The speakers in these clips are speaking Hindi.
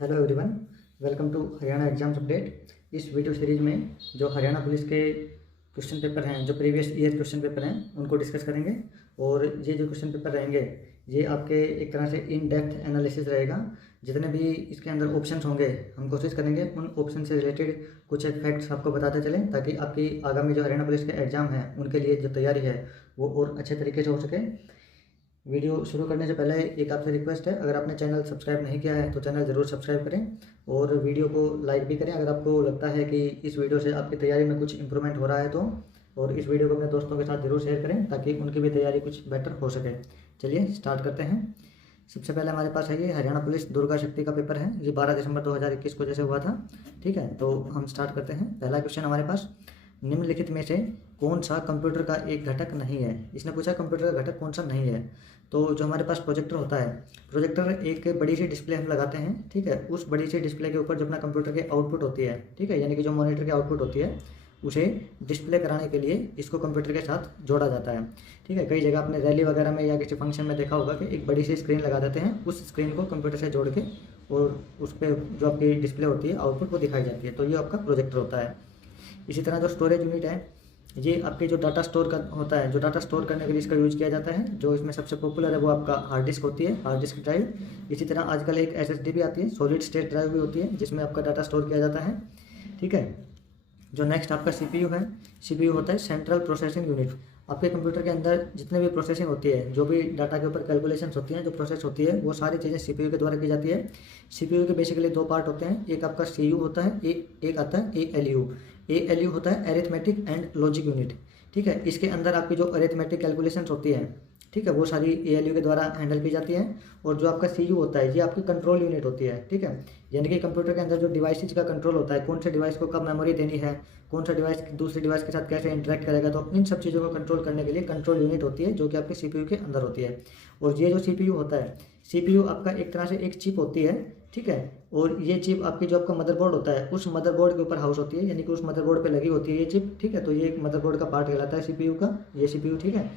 Hello everyone, welcome to Haryana exams update. इस वीडियो सीरीज में जो हरियाणा पुलिस के क्वेश्चन पेपर हैं, जो प्रीवियस ईयर क्वेश्चन पेपर हैं, उनको डिस्कस करेंगे। और ये जो क्वेश्चन पेपर रहेंगे, ये आपके एक तरह से इन डेप्थ एनालिसिस रहेगा। जितने भी इसके अंदर ऑप्शंस होंगे, हम कोशिश करेंगे उन ऑप्शन से रिलेटेड कुछ एक फैक्ट्स आपको बताते चलें, ताकि आपकी आगामी जो हरियाणा पुलिस के एग्ज़ाम हैं उनके लिए जो तैयारी है वो और अच्छे तरीके से हो सके। वीडियो शुरू करने से पहले एक आपसे रिक्वेस्ट है, अगर आपने चैनल सब्सक्राइब नहीं किया है तो चैनल ज़रूर सब्सक्राइब करें और वीडियो को लाइक भी करें अगर आपको लगता है कि इस वीडियो से आपकी तैयारी में कुछ इंप्रूवमेंट हो रहा है तो। और इस वीडियो को अपने दोस्तों के साथ ज़रूर शेयर करें ताकि उनकी भी तैयारी कुछ बेटर हो सके। चलिए स्टार्ट करते हैं। सबसे पहले हमारे पास है ये हरियाणा पुलिस दुर्गा शक्ति का पेपर है। ये 12 दिसंबर 2021 को जैसे हुआ था। ठीक है, तो हम स्टार्ट करते हैं। पहला क्वेश्चन हमारे पास, निम्नलिखित में से कौन सा कंप्यूटर का एक घटक नहीं है। इसने पूछा कंप्यूटर का घटक कौन सा नहीं है। तो जो हमारे पास प्रोजेक्टर होता है, प्रोजेक्टर एक बड़ी सी डिस्प्ले हम लगाते हैं। ठीक है, उस बड़ी सी डिस्प्ले के ऊपर जो अपना कंप्यूटर के आउटपुट होती है, ठीक है, यानी कि जो मॉनिटर की आउटपुट होती है, उसे डिस्प्ले कराने के लिए इसको कंप्यूटर के साथ जोड़ा जाता है। ठीक है, कई जगह आपने रैली वगैरह में या किसी फंक्शन में देखा होगा कि एक बड़ी सी स्क्रीन लगा देते हैं, उस स्क्रीन को कंप्यूटर से जोड़ के और उस पर जो आपकी डिस्प्ले होती है आउटपुट वो दिखाई जाती है। तो ये आपका प्रोजेक्टर होता है। इसी तरह जो स्टोरेज यूनिट है, ये आपके जो डाटा स्टोर कर होता है, जो डाटा स्टोर करने के लिए इसका यूज़ किया जाता है। जो इसमें सबसे पॉपुलर है वो आपका हार्ड डिस्क होती है, हार्ड डिस्क ड्राइव। इसी तरह आजकल एक एसएसडी भी आती है, सॉलिड स्टेट ड्राइव भी होती है, जिसमें आपका डाटा स्टोर किया जाता है। ठीक है, जो नेक्स्ट आपका सीपीयू है, सीपीयू होता है सेंट्रल प्रोसेसिंग यूनिट। आपके कंप्यूटर के अंदर जितने भी प्रोसेसिंग होती है, जो भी डाटा के ऊपर कैलकुलेशंस होती हैं, जो प्रोसेस होती है, वो सारी चीज़ें सीपीयू के द्वारा की जाती है। सीपीयू के बेसिकली दो पार्ट होते हैं, एक आपका सीयू होता है, एक आता है एएलयू। एएलयू होता है एरिथमेटिक एंड लॉजिक यूनिट। ठीक है, इसके अंदर आपकी जो अरिथमेटिक कैलकुलेशंस होती है, ठीक है, वो सारी एएलयू के द्वारा हैंडल की जाती है। और जो आपका सीयू होता है, ये आपकी कंट्रोल यूनिट होती है। ठीक है, यानी कि कंप्यूटर के अंदर जो डिवाइसेज का कंट्रोल होता है, कौन से डिवाइस को कब मेमोरी देनी है, कौन सा डिवाइस दूसरे डिवाइस के साथ कैसे इंटरेक्ट करेगा, तो इन सब चीज़ों को कंट्रोल करने के लिए कंट्रोल यूनिट होती है, जो कि आपके सीपीयू के अंदर होती है। और ये जो सीपीयू होता है, सीपीयू आपका एक तरह से एक चिप होती है। ठीक है, और ये चिप आपकी जो आपका मदरबोर्ड होता है, उस मदरबोर्ड के ऊपर हाउस होती है, यानी कि उस मदरबोर्ड पे लगी होती है ये चिप। ठीक है, तो ये एक मदरबोर्ड का पार्ट कहलाता है सीपीयू का, ये सीपीयू। ठीक है,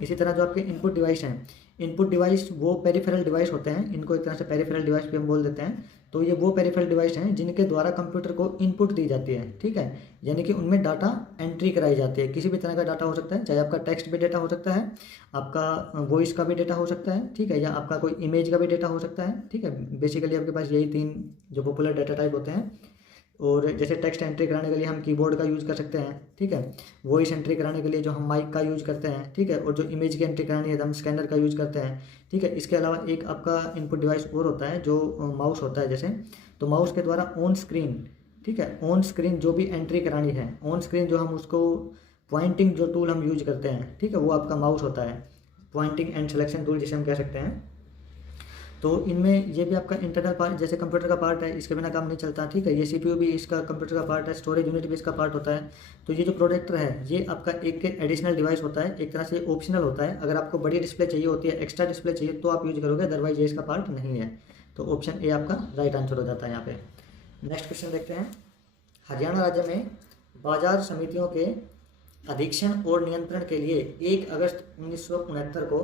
इसी तरह जो आपके इनपुट डिवाइस हैं, इनपुट डिवाइस वो पेरिफेरल डिवाइस होते हैं, इनको एक तरह से पेरिफेरल डिवाइस भी हम बोल देते हैं। तो ये वो पेरिफेरल डिवाइस हैं जिनके द्वारा कंप्यूटर को इनपुट दी जाती है। ठीक है, यानी कि उनमें डाटा एंट्री कराई जाती है। किसी भी तरह का डाटा हो सकता है, चाहे आपका टेक्स्ट भी डेटा हो सकता है, आपका वॉइस का भी डेटा हो सकता है, ठीक है, या आपका कोई इमेज का भी डेटा हो सकता है। ठीक है, बेसिकली आपके पास यही 3 जो पॉपुलर डेटा टाइप होते हैं। और जैसे टेक्स्ट एंट्री कराने के लिए हम कीबोर्ड का यूज़ कर सकते हैं। ठीक है, वॉइस एंट्री कराने के लिए जो हम माइक का यूज़ करते हैं। ठीक है, और जो इमेज की एंट्री करानी है तो हम स्कैनर का यूज़ करते हैं। ठीक है, इसके अलावा एक आपका इनपुट डिवाइस और होता है जो माउस होता है। जैसे तो माउस के द्वारा ऑन स्क्रीन, ठीक है, ऑन स्क्रीन जो भी एंट्री करानी है, ऑन स्क्रीन जो हम उसको पॉइंटिंग जो टूल हम यूज करते हैं, ठीक है, वो आपका माउस होता है, पॉइंटिंग एंड सिलेक्शन टूल जिसे हम कह सकते हैं। तो इनमें ये भी आपका इंटरनल पार्ट, जैसे कंप्यूटर का पार्ट है, इसके बिना काम नहीं चलता। ठीक है, ये सीपीयू भी इसका कंप्यूटर का पार्ट है, स्टोरेज यूनिट भी इसका पार्ट होता है। तो ये जो प्रोजेक्टर है, ये आपका एक एडिशनल डिवाइस होता है, एक तरह से ऑप्शनल होता है। अगर आपको बड़ी डिस्प्ले चाहिए होती है, एक्स्ट्रा डिस्प्ले चाहिए, तो आप यूज करोगे, अदरवाइज ये इसका पार्ट नहीं है। तो ऑप्शन ए आपका राइट आंसर हो जाता है यहाँ पे। नेक्स्ट क्वेश्चन देखते हैं। हरियाणा राज्य में बाजार समितियों के अधीक्षण और नियंत्रण के लिए 1 अगस्त 1969 को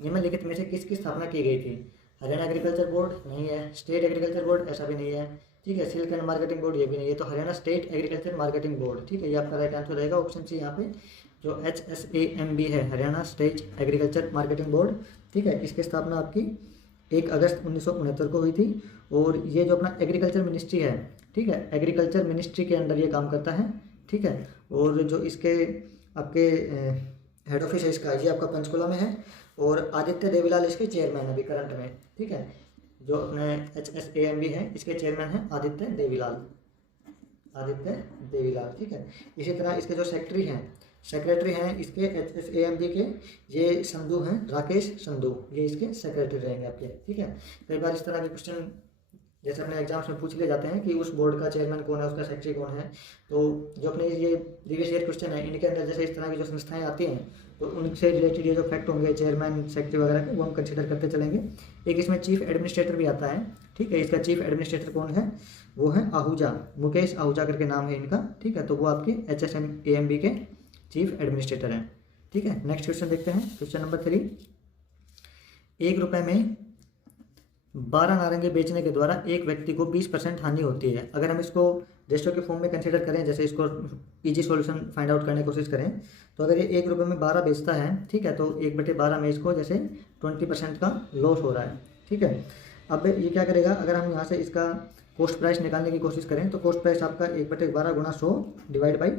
निम्नलिखित में से किसकी स्थापना की गई थी। हरियाणा एग्रीकल्चर बोर्ड नहीं है, स्टेट एग्रीकल्चर बोर्ड ऐसा भी नहीं है। ठीक है, सिल्क एंड मार्केटिंग बोर्ड ये भी नहीं है। तो Haryana state agriculture marketing board, ठीक है, ये आपका राइट आंसर रहेगा, ऑप्शन सी यहाँ पे। जो HSAMB है, Haryana state agriculture marketing board, ठीक है, इसकी स्थापना आपकी 1 अगस्त 1969 को हुई थी। और ये जो अपना एग्रीकल्चर मिनिस्ट्री है, ठीक है, एग्रीकल्चर मिनिस्ट्री के अंदर ये काम करता है। ठीक है, और जो इसके आपके हेड ऑफिस है इसका, ये आपका पंचकुला में है। और आदित्य देवीलाल इसके चेयरमैन अभी करंट में। ठीक है, जो अपने HSAMB है, इसके चेयरमैन हैं आदित्य देवीलाल, आदित्य देवीलाल। ठीक है, इसी तरह इसके जो सेक्रेटरी हैं इसके HSAMB के, ये संधू हैं, राकेश संधू, ये इसके सेक्रेटरी रहेंगे आपके। ठीक है, कई बार इस तरह के क्वेश्चन जैसे अपने एग्जाम्स में पूछ लिए जाते हैं कि उस बोर्ड का चेयरमैन कौन है, उसका सेक्रेटरी कौन है। तो जो अपने ये प्रीवियस ईयर क्वेश्चन है, इनके अंदर जैसे इस तरह की जो संस्थाएं आती हैं, तो उनसे रिलेटेड ये जो फैक्ट होंगे चेयरमैन सेक्रेटरी वगैरह के, वो हम कंसिडर करते चलेंगे। एक इसमें चीफ एडमिनिस्ट्रेटर भी आता है। ठीक है, इसका चीफ एडमिनिस्ट्रेटर कौन है, वो है आहूजा, मुकेश आहूजा करके नाम है इनका। ठीक है, तो वो आपके HSAMB के चीफ एडमिनिस्ट्रेटर हैं। ठीक है, नेक्स्ट क्वेश्चन देखते हैं। क्वेश्चन नंबर 3, 1 रुपये में 12 नारंगी बेचने के द्वारा एक व्यक्ति को 20% हानि होती है। अगर हम इसको रेशो के फॉर्म में कंसीडर करें, जैसे इसको इजी सॉल्यूशन फाइंड आउट करने की कोशिश करें, तो अगर ये 1 रुपये में 12 बेचता है, ठीक है, तो 1/12 में इसको जैसे 20% का लॉस हो रहा है, ठीक है। अब ये क्या करेगा, अगर हम यहाँ से इसका कॉस्ट प्राइस निकालने की कोशिश करें, तो कॉस्ट प्राइस आपका 1/12 गुणा 100 डिवाइड बाई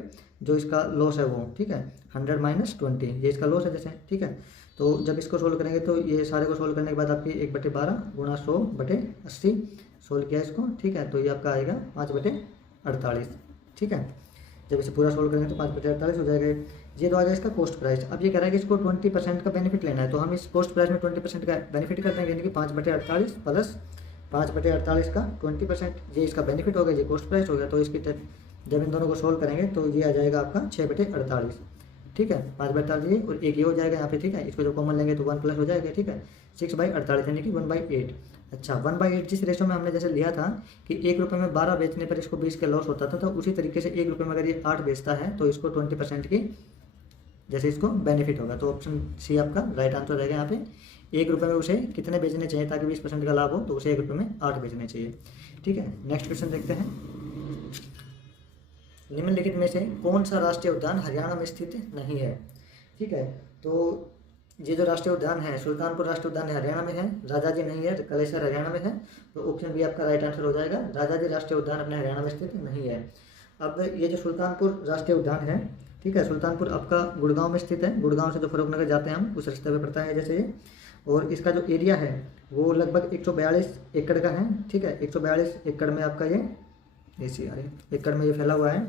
जो इसका लॉस है वो, ठीक है, 100 - 20, ये इसका लॉस है जैसे, ठीक है। तो जब इसको सोल्व करेंगे तो ये सारे को सोल्व करने के बाद आपकी 1/12 गुणा 100/80 सोल्व किया इसको, ठीक है, तो ये आपका आएगा 5/48, ठीक है। जब इसे पूरा सोल्व करेंगे तो 5/48 हो जाएगा। ये तो आ गया इसका कॉस्ट प्राइस। अब ये कह रहा है कि इसको 20% का बेनिफिट लेना है, तो हम इस कॉस्ट प्राइस में 20% का बेनिफिट कर देंगे, यानी कि 5/48 प्लस 5/48 का 20%, ये इसका बेनिफिट हो गया, ये कॉस्ट प्राइस हो गया। तो इसकी जब इन दोनों को सोल्व करेंगे तो ये आ जाएगा आपका 6/48, ठीक है। 5/48 ये और एक ये हो जाएगा यहाँ पे, ठीक है। इसको जब कॉमन लेंगे तो 1 प्लस हो जाएगा, ठीक है। 6/48 यानी कि 1/8। अच्छा, 1/8 जिस रेशो में हमने जैसे लिया था कि 1 रुपये में 12 बेचने पर इसको 20 का लॉस होता था, तो उसी तरीके से 1 रुपये में अगर ये 8 बेचता है तो इसको 20% की जैसे इसको बेनिफिट होगा। तो ऑप्शन सी आपका राइट आंसर रहेगा यहाँ पे। 1 रुपये में उसे कितने बेचने चाहिए ताकि 20% का लाभ हो, तो उसे 1 रुपये में 8 बेचने चाहिए, ठीक है। नेक्स्ट क्वेश्चन देखते हैं। निम्नलिखित में से कौन सा राष्ट्रीय उद्यान हरियाणा में स्थित नहीं है, ठीक है। तो ये जो राष्ट्रीय उद्यान है, सुल्तानपुर राष्ट्रीय उद्यान हरियाणा में है, राजाजी नहीं है, कलेसर हरियाणा में है, तो ऑप्शन बी आपका राइट आंसर हो जाएगा। राजाजी राष्ट्रीय उद्यान अपने हरियाणा में स्थित नहीं है। अब ये जो सुल्तानपुर राष्ट्रीय उद्यान है, ठीक है, सुल्तानपुर आपका गुड़गांव में स्थित है। गुड़गांव से जो फरुखनगर जाते हैं हम उस रास्ते पे पड़ता है जैसे ये, और इसका जो एरिया है वो लगभग 142 एकड़ का है, ठीक है। 142 एकड़ में आपका ये एकड़ में ये फैला हुआ है।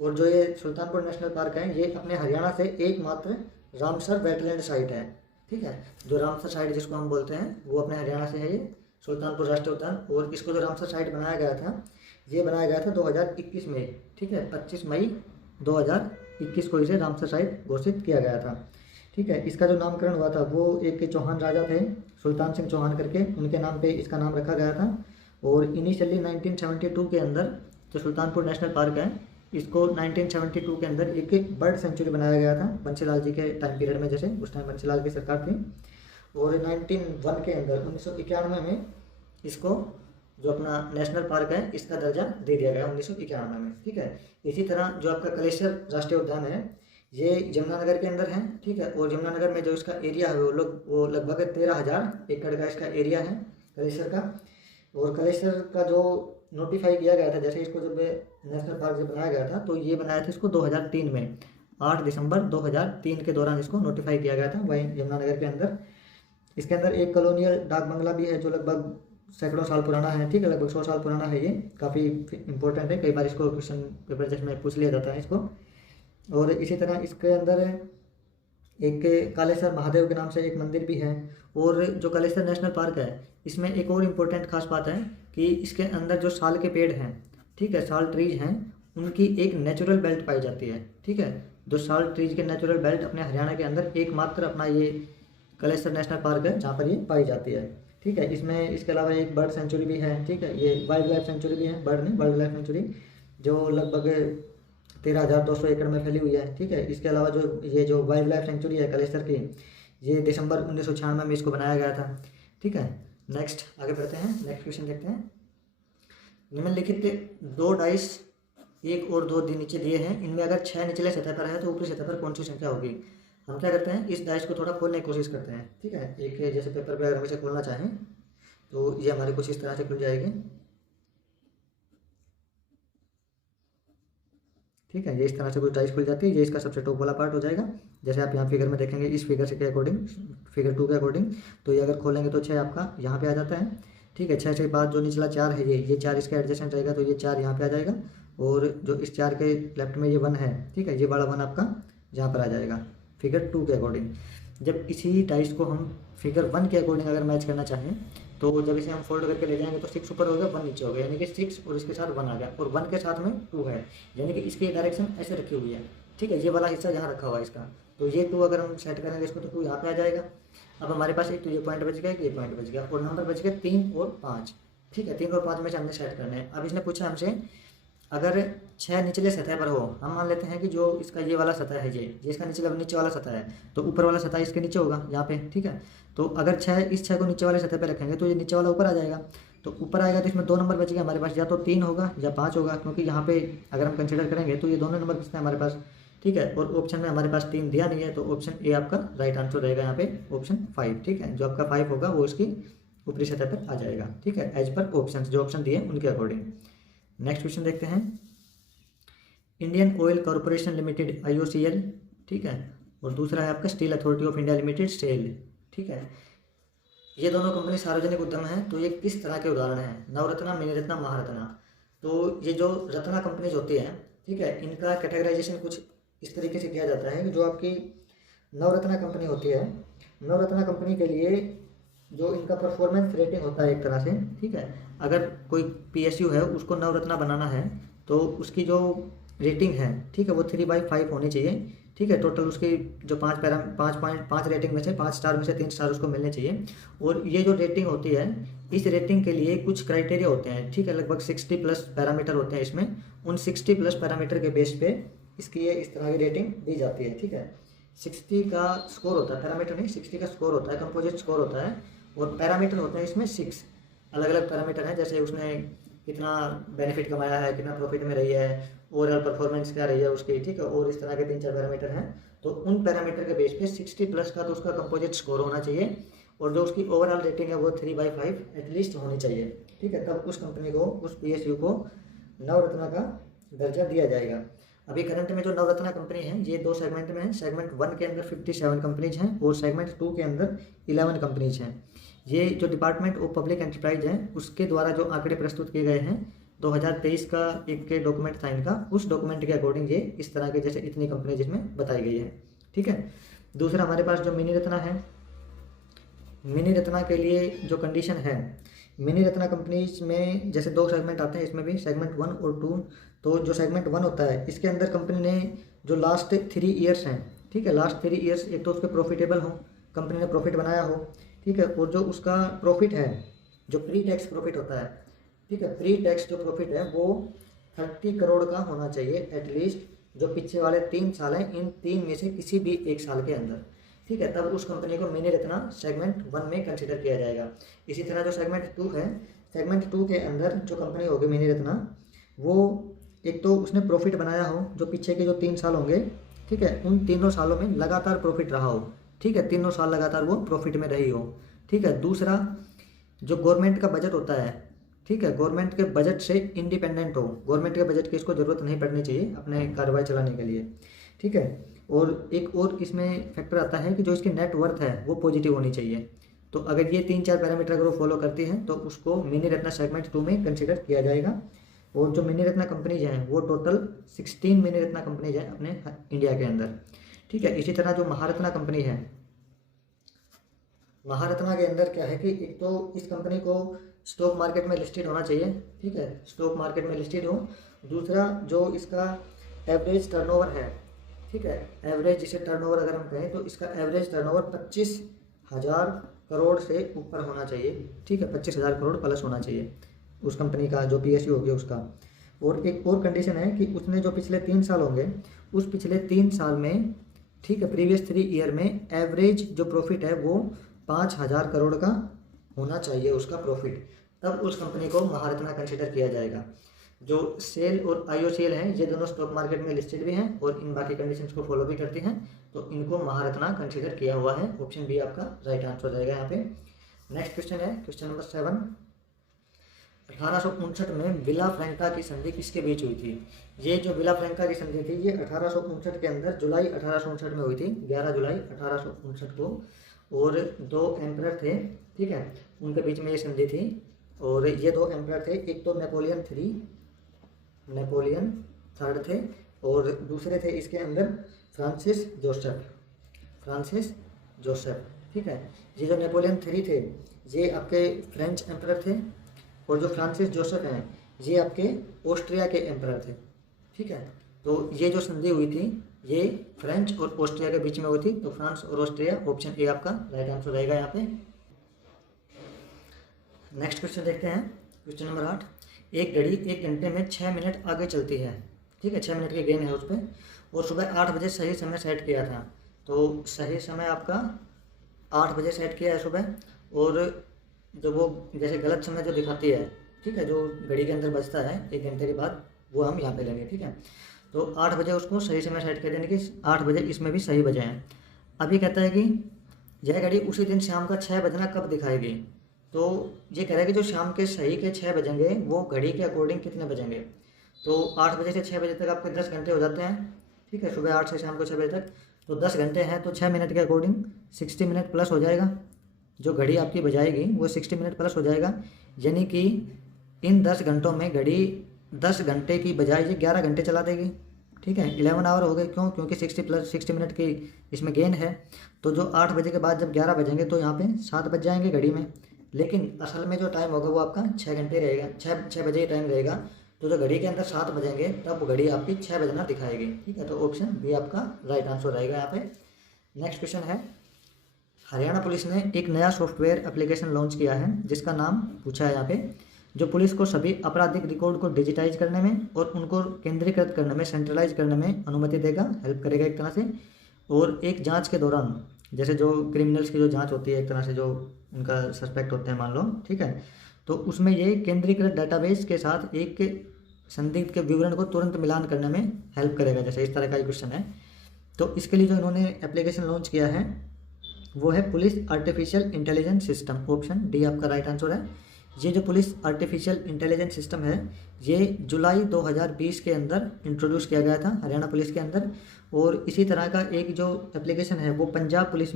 और जो ये सुल्तानपुर नेशनल पार्क है, ये अपने हरियाणा से एकमात्र रामसर वेटलैंड साइट है, ठीक है। जो रामसर साइट जिसको हम बोलते हैं वो अपने हरियाणा से है, ये सुल्तानपुर राष्ट्रीय उद्यान। और इसको जो रामसर साइट बनाया गया था, ये बनाया गया था 2021 में, ठीक है। 25 मई 2021 को इसे रामसर साइट घोषित किया गया था, ठीक है। इसका जो नामकरण हुआ था वो एक चौहान राजा थे, सुल्तान सिंह चौहान करके, उनके नाम पे इसका नाम रखा गया था। और इनिशियली 1972 के अंदर जो सुल्तानपुर नेशनल पार्क है, इसको 1972 के अंदर एक बर्ड सेंचुरी बनाया गया था बंसीलाल जी के टाइम पीरियड में, जैसे उस टाइम बंसीलाल की सरकार थी। और 1901 के अंदर 1991 में इसको जो अपना नेशनल पार्क है इसका दर्जा दे दिया गया 1991 में, ठीक है। इसी तरह जो आपका कलेसर राष्ट्रीय उद्यान है, ये यमुनानगर के अंदर है, ठीक है। और यमुनानगर में जो इसका एरिया है वो लगभग 13,000 एकड़ का इसका एरिया है कलेसर का। और कलेसर का जो नोटिफाई किया गया था, जैसे इसको जब नेशनल पार्क जब बनाया गया था, तो ये बनाया था इसको 2003 में, 8 दिसंबर 2003 के दौरान इसको नोटिफाई किया गया था वहीं यमुनानगर के अंदर। इसके अंदर एक कॉलोनियल डाक बंगला भी है जो लगभग सैकड़ों साल पुराना है, ठीक है, लगभग 100 साल पुराना है। ये काफ़ी इंपॉर्टेंट है, कई बार इसको क्वेश्चन पेपर जैसे में पूछ लिया जाता है इसको। और इसी तरह इसके अंदर एक कालेसर महादेव के नाम से एक मंदिर भी है। और जो कालेसर नेशनल पार्क है, इसमें एक और इम्पोर्टेंट खास बात है कि इसके अंदर जो साल के पेड़ हैं, ठीक है, साल ट्रीज हैं, उनकी एक नेचुरल बेल्ट पाई जाती है, ठीक है। जो साल ट्रीज के नेचुरल बेल्ट अपने हरियाणा के अंदर एकमात्र अपना ये कलेसर नेशनल पार्क है जहाँ पर ये पाई जाती है, ठीक है। इसमें इसके अलावा एक बर्ड सेंचुरी भी है, ठीक है, ये वाइल्ड लाइफ सेंचुरी भी है, बर्ड नहीं वाइल्ड लाइफ सेंचुरी, जो लगभग 13,200 एकड़ में फैली हुई है, ठीक है। इसके अलावा जो वाइल्ड लाइफ सेंचुरी है कलेसर की, ये दिसंबर 1996 में इसको बनाया गया था, ठीक है। नेक्स्ट आगे बढ़ते हैं, नेक्स्ट क्वेश्चन देखते हैं। निम्नलिखित 2 डाइस 1 और 2 नीचे दिए हैं, इनमें अगर 6 निचले सतह पर है तो ऊपरी सतह पर कौन सी संख्या होगी। हम क्या करते हैं, इस डाइस को थोड़ा खोलने की कोशिश करते हैं, ठीक है। एक जैसे पेपर पे अगर हम इसे खोलना चाहें तो ये हमारी कुछ इस तरह से खुल जाएगी, ठीक है। ये इस तरह से कुछ डाइस खुल जाती है, ये इसका सबसे टॉप वाला पार्ट हो जाएगा। जैसे आप यहाँ फिगर में देखेंगे, इस फिगर से के अकॉर्डिंग, फिगर 2 के अकॉर्डिंग, तो ये अगर खोलेंगे तो 6 आपका यहाँ पे आ जाता है, ठीक है। 6 के बाद जो निचला 4 है, ये 4 इसका एडजस्टेंट रहेगा, तो ये 4 यहाँ पे आ जाएगा। और जो इस 4 के लेफ्ट में ये 1 है, ठीक है, ये वाला 1 आपका यहाँ पर आ जाएगा फिगर 2 के अकॉर्डिंग। जब इसी डाइस को हम फिगर 1 के अकॉर्डिंग अगर मैच करना चाहें, तो जब इसे हम फोल्ड करके ले जाएंगे तो 6 ऊपर हो गया, 1 नीचे हो गया, यानी कि 6 और इसके साथ 1 आ गया, और 1 के साथ में 2 है, यानी कि इसकी डायरेक्शन ऐसे रखी हुई है, ठीक है। ये वाला हिस्सा यहाँ रखा हुआ है इसका, तो ये 2 अगर हम सेट करेंगे इसको तो 2 यहाँ पे आ जाएगा। अब हमारे पास एक तो ये पॉइंट बच गया, ये पॉइंट बच गया, और नंबर बच गए 3 और 5, ठीक है। 3 और 5 में से हमने सेट करने हैं। अब इसने पूछा हमसे अगर 6 निचले सतह पर हो, हम मान लेते हैं कि जो इसका ये वाला सतह है, ये इसका नीचे वाला सतह है, तो ऊपर वाला सतह इसके नीचे होगा यहाँ पे, ठीक है। तो अगर 6 इस 6 को नीचे वाले सतह पे रखेंगे तो ये नीचे वाला ऊपर आ जाएगा। तो ऊपर आएगा तो इसमें 2 नंबर बचेगा हमारे पास, या तो 3 होगा या 5 होगा, क्योंकि यहाँ पे अगर हम कंसिडर करेंगे तो ये दोनों नंबर बचते हैं हमारे पास। ठीक है, और ऑप्शन में हमारे पास 3 दिया नहीं है, तो ऑप्शन ए आपका राइट आंसर रहेगा यहाँ पे, ऑप्शन 5। ठीक है, जो आपका 5 होगा वो इसकी ऊपरी सतह पर आ जाएगा। ठीक है, एज पर ऑप्शन, जो ऑप्शन दिए उनके अकॉर्डिंग। नेक्स्ट क्वेश्चन देखते हैं। Indian oil corporation limited IOCL, ठीक है, और दूसरा है आपका steel authority of India limited SAIL। ठीक है, ये दोनों कंपनी सार्वजनिक उद्यम है। तो ये किस तरह के उदाहरण हैं? नवरत्ना, मिनीरत्ना, महारत्ना। तो ये जो रत्ना कंपनीज होती है, ठीक है, इनका कैटेगराइजेशन कुछ इस तरीके से किया जाता है कि जो आपकी नवरत्ना कंपनी होती है, नवरत्ना कंपनी के लिए जो इनका परफॉर्मेंस रेटिंग होता है एक तरह से, ठीक है, अगर कोई PSU है उसको नवरत्ना बनाना है तो उसकी जो रेटिंग है, ठीक है, वो 3/5 होनी चाहिए। ठीक है, टोटल उसकी जो 5 रेटिंग में से 5 स्टार में से 3 स्टार उसको मिलने चाहिए। और ये जो रेटिंग होती है, इस रेटिंग के लिए कुछ क्राइटेरिया होते हैं। ठीक है, लगभग 60+ पैरामीटर होते हैं इसमें। उन 60+ पैरामीटर के बेस पे इसकी ये इस तरह की रेटिंग दी जाती है। ठीक है, 60 का स्कोर होता है, पैरामीटर नहीं, 60 का स्कोर होता है, कंपोजिट स्कोर होता है, और पैरामीटर होते हैं इसमें 6 अलग अलग पैरामीटर हैं। जैसे उसने कितना बेनिफिट कमाया है, कितना प्रॉफिट में रही है, ओवरऑल परफॉर्मेंस क्या रही है उसकी, ठीक है, और इस तरह के 3-4 पैरामीटर हैं। तो उन पैरामीटर के बेस पे 60+ का तो उसका कंपोजिट स्कोर होना चाहिए, और जो उसकी ओवरऑल रेटिंग है वो 3/5 एटलीस्ट होनी चाहिए। ठीक है, तब उस कंपनी को, उस PSU को नवरत्ना का दर्जा दिया जाएगा। अभी करंट में जो नवरत्ना कंपनी है ये 2 सेगमेंट में है। सेगमेंट 1 के अंदर 57 कंपनीज हैं और सेगमेंट 2 के अंदर 11 कंपनीज हैं। ये जो डिपार्टमेंट ऑफ पब्लिक एंटरप्राइज है उसके द्वारा जो आंकड़े प्रस्तुत किए गए हैं 2023 का एक के डॉक्यूमेंट था इनका, उस डॉक्यूमेंट के अकॉर्डिंग ये इस तरह के जैसे इतनी कंपनी जिसमें बताई गई है। ठीक है, दूसरा हमारे पास जो मिनी रत्ना है, मिनी रत्ना के लिए जो कंडीशन है, मिनी रत्ना कंपनीज में जैसे 2 सेगमेंट आते हैं, इसमें भी सेगमेंट 1 और 2। तो जो सेगमेंट 1 होता है इसके अंदर कंपनी ने जो लास्ट 3 ईयर्स हैं, ठीक है, लास्ट 3 ईयर्स एक तो उसके प्रॉफिटेबल हो, कंपनी ने प्रॉफिट बनाया हो, ठीक है, और जो उसका प्रॉफिट है, जो प्री टैक्स प्रॉफिट होता है, ठीक है, प्री टैक्स जो प्रॉफिट है वो 30 करोड़ का होना चाहिए एटलीस्ट, जो पीछे वाले 3 साल हैं, इन 3 में से किसी भी एक साल के अंदर। ठीक है, तब उस कंपनी को मिनी रत्ना सेगमेंट 1 में कंसिडर किया जाएगा। इसी तरह जो सेगमेंट 2 है, सेगमेंट 2 के अंदर जो कंपनी होगी मिनी रत्ना, वो एक तो उसने प्रॉफिट बनाया हो, जो पीछे के जो 3 साल होंगे, ठीक है, उन तीनों सालों में लगातार प्रॉफिट रहा हो, ठीक है, तीनों साल लगातार वो प्रॉफिट में रही हो। ठीक है, दूसरा जो गवर्नमेंट का बजट होता है, ठीक है, गवर्नमेंट के बजट से इंडिपेंडेंट हो, गवर्नमेंट के बजट की इसको ज़रूरत नहीं पड़नी चाहिए अपने कार्रवाई चलाने के लिए। ठीक है, और एक और इसमें फैक्टर आता है कि जो इसकी नेट वर्थ है वो पॉजिटिव होनी चाहिए। तो अगर ये 3-4 पैरामीटर अगर वो फॉलो करती हैं तो उसको मिनी रत्ना सेगमेंट 2 में कंसिडर किया जाएगा। और जो मिनी रत्ना कंपनीज हैं वो टोटल 16 मिनी रत्ना कंपनीज हैं अपने इंडिया के अंदर। ठीक है, इसी तरह जो महारत्ना कंपनी है, महारत्ना के अंदर क्या है कि एक तो इस कंपनी को स्टॉक मार्केट में लिस्टेड होना चाहिए, ठीक है, स्टॉक मार्केट में लिस्टेड हो। दूसरा जो इसका एवरेज टर्नओवर है, ठीक है, एवरेज जिसे टर्नओवर अगर हम कहें तो इसका एवरेज टर्नओवर 25,000 करोड़ से ऊपर होना चाहिए। ठीक है, 25,000 करोड़ प्लस होना चाहिए उस कंपनी का, जो PSU होगी उसका। और एक और कंडीशन है कि उसने जो पिछले 3 साल होंगे, उस पिछले 3 साल में, ठीक है, प्रीवियस 3 ईयर में एवरेज जो प्रॉफिट है वो 5,000 करोड़ का होना चाहिए उसका प्रॉफिट, तब उस कंपनी को महारत्ना कंसिडर किया जाएगा। जो SAIL और IOCL हैं ये दोनों स्टॉक मार्केट में लिस्टेड भी हैं और इन बाकी कंडीशंस को फॉलो भी करती हैं, तो इनको महारत्ना कंसिडर किया हुआ है। ऑप्शन बी आपका राइट आंसर रहेगा यहाँ पे। नेक्स्ट क्वेश्चन है क्वेश्चन नंबर 7। 1859 में विला फ्रैंका की संधि किसके बीच हुई थी? ये जो विला फ्रैंका की संधि थी ये 1859 के अंदर जुलाई 1859 में हुई थी, 11 जुलाई 1859 को। और 2 एम्परर थे, ठीक है, उनके बीच में ये संधि थी। और ये 2 एम्परर थे, एक तो नेपोलियन थर्ड थे, और दूसरे थे इसके अंदर फ्रांसिस जोसेफ। ठीक है, ये जो नेपोलियन 3 थे ये आपके फ्रेंच एम्परर थे, और जो फ्रांसिस जोसेफ हैं ये आपके ऑस्ट्रिया के एम्परर थे। ठीक है, तो ये जो संधि हुई थी ये फ्रेंच और ऑस्ट्रिया के बीच में हुई थी, तो फ्रांस और ऑस्ट्रिया, ऑप्शन ए आपका राइट आंसर रहेगा यहाँ पे। नेक्स्ट क्वेश्चन देखते हैं क्वेश्चन नंबर 8। एक घड़ी 1 घंटे में 6 मिनट आगे चलती है, ठीक है, 6 मिनट की गेन है उस पर, और सुबह 8 बजे सही समय सेट किया था। तो सही समय आपका 8 बजे सेट किया है सुबह, और जो वो जैसे गलत समय जो दिखाती है, ठीक है, जो घड़ी के अंदर बजता है 1 घंटे के बाद, वो हम यहाँ पे लेंगे, ठीक है। तो 8 बजे उसको सही समय सेट कर देने की 8 बजे इसमें भी सही बजे हैं। अभी कहता है कि यह घड़ी उसी दिन शाम का 6 बजना कब दिखाएगी। तो ये कह रहा है कि जो शाम के सही के 6 बजेंगे वो घड़ी के अकॉर्डिंग कितने बजेंगे। तो 8 बजे से 6 बजे तक आपके 10 घंटे हो जाते हैं, ठीक है, सुबह 8 से शाम को 6 बजे तक। तो 10 घंटे हैं, तो 6 मिनट के अकॉर्डिंग 60 मिनट प्लस हो जाएगा। जो घड़ी आपकी बजाएगी वो 60 मिनट प्लस हो जाएगा, यानी कि इन 10 घंटों में घड़ी 10 घंटे की बजाय ये 11 घंटे चला देगी, ठीक है। 11 आवर हो गए, क्यों, क्योंकि 60 प्लस 60 मिनट की इसमें गेन है। तो जो 8 बजे के बाद जब 11 बजेंगे तो यहाँ पे 7 बज जाएंगे घड़ी में, लेकिन असल में जो टाइम होगा वो आपका 6 घंटे रहेगा, 6 बजे ही टाइम रहेगा। तो जो घड़ी के अंदर 7 बजेंगे तब घड़ी आपकी 6 बजना दिखाएगी, ठीक है। तो ऑप्शन बी आपका राइट आंसर रहेगा यहाँ पे। नेक्स्ट क्वेश्चन है, हरियाणा पुलिस ने एक नया सॉफ्टवेयर एप्लीकेशन लॉन्च किया है जिसका नाम पूछा है यहाँ पे, जो पुलिस को सभी आपराधिक रिकॉर्ड को डिजिटाइज करने में और उनको केंद्रीकृत करने में, सेंट्रलाइज करने में अनुमति देगा, हेल्प करेगा एक तरह से। और एक जांच के दौरान, जैसे जो क्रिमिनल्स की जो जांच होती है एक तरह से, जो उनका सस्पेक्ट होते हैं मान लो, ठीक है, तो उसमें ये केंद्रीकृत डाटाबेस के साथ एक संदिग्ध के विवरण को तुरंत मिलान करने में हेल्प करेगा, जैसे इस तरह का क्वेश्चन है। तो इसके लिए जो इन्होंने एप्लीकेशन लॉन्च किया है वो है police artificial intelligence system, option D आपका राइट आंसर है। ये जो पुलिस आर्टिफिशियल इंटेलिजेंस सिस्टम है ये जुलाई 2020 के अंदर इंट्रोड्यूस किया गया था हरियाणा पुलिस के अंदर। और इसी तरह का एक जो एप्लीकेशन है वो पंजाब पुलिस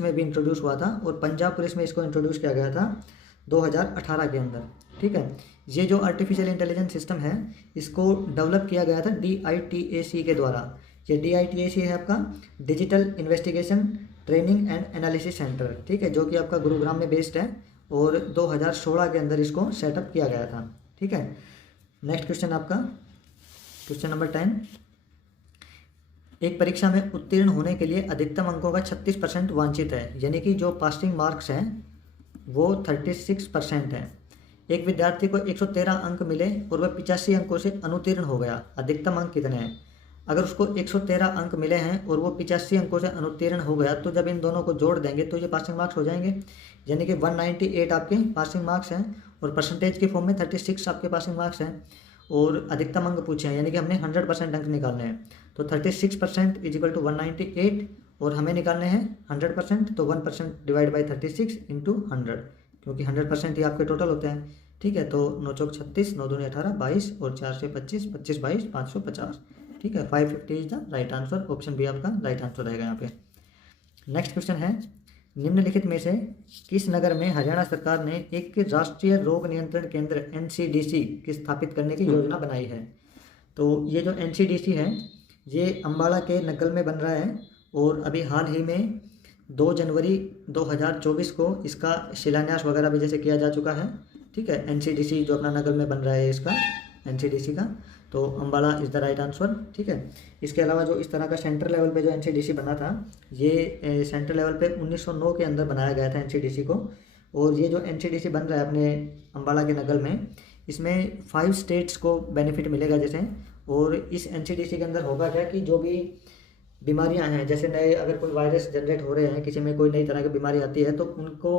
में भी इंट्रोड्यूस हुआ था, और पंजाब पुलिस में इसको इंट्रोड्यूस किया गया था 2018 के अंदर, ठीक है। ये जो आर्टिफिशियल इंटेलिजेंस सिस्टम है इसको डेवलप किया गया था DITAC के द्वारा। ये DITAC है आपका digital investigation training and analysis centre, ठीक है, जो कि आपका गुरुग्राम में बेस्ड है, और 2016 के अंदर इसको सेटअप किया गया था, ठीक है। नेक्स्ट क्वेश्चन आपका क्वेश्चन नंबर 10, एक परीक्षा में उत्तीर्ण होने के लिए अधिकतम अंकों का 36% वांछित है, यानी कि जो पासिंग मार्क्स हैं वो 36% हैं। एक विद्यार्थी को 113 अंक मिले और वह 85 अंकों से अनुत्तीर्ण हो गया, अधिकतम अंक कितने हैं। अगर उसको 113 अंक मिले हैं और वो 85 अंकों से अनुत्तीर्ण हो गया, तो जब इन दोनों को जोड़ देंगे तो ये पासिंग मार्क्स हो जाएंगे, यानी कि 198 आपके पासिंग मार्क्स हैं, और परसेंटेज के फॉर्म में 36 आपके पासिंग मार्क्स हैं, और अधिकतम अंक पूछे हैं, यानी कि हमने 100% अंक निकालने हैं। तो 36% इज इक्वल टू 198, और हमें निकालने हैं 100%, तो 1% डिवाइड बाई 36 इंटू 100, क्योंकि 100% ही आपके टोटल होते हैं, ठीक है। तो 9 चौक 36, 9 दूनी 18, 22 और 4 से 25, 25 22 550, ठीक है। 550 is the right answer, option B आपका राइट आंसर रहेगा यहाँ पे। नेक्स्ट क्वेश्चन है, निम्नलिखित में से किस नगर में हरियाणा सरकार ने एक राष्ट्रीय रोग नियंत्रण केंद्र NCDC की स्थापित करने की योजना बनाई है। तो ये जो NCDC है ये अम्बाला के नग्गल में बन रहा है, और अभी हाल ही में 2 जनवरी 2024 को इसका शिलान्यास वगैरह भी जैसे किया जा चुका है, ठीक है। NCDC जो अपना नगर में बन रहा है इसका NCDC का, तो Ambala is the right answer, ठीक है। इसके अलावा जो इस तरह का सेंट्रल लेवल पे जो NCDC बना था, ये सेंट्रल लेवल पे 1909 के अंदर बनाया गया था NCDC को। और ये जो NCDC बन रहा है अपने अम्बाला के नगल में, इसमें 5 स्टेट्स को बेनिफिट मिलेगा जैसे। और इस NCDC के अंदर होगा क्या कि जो भी बीमारियां हैं, जैसे नए अगर कोई वायरस जनरेट हो रहे हैं, किसी में कोई नई तरह की बीमारी आती है, तो उनको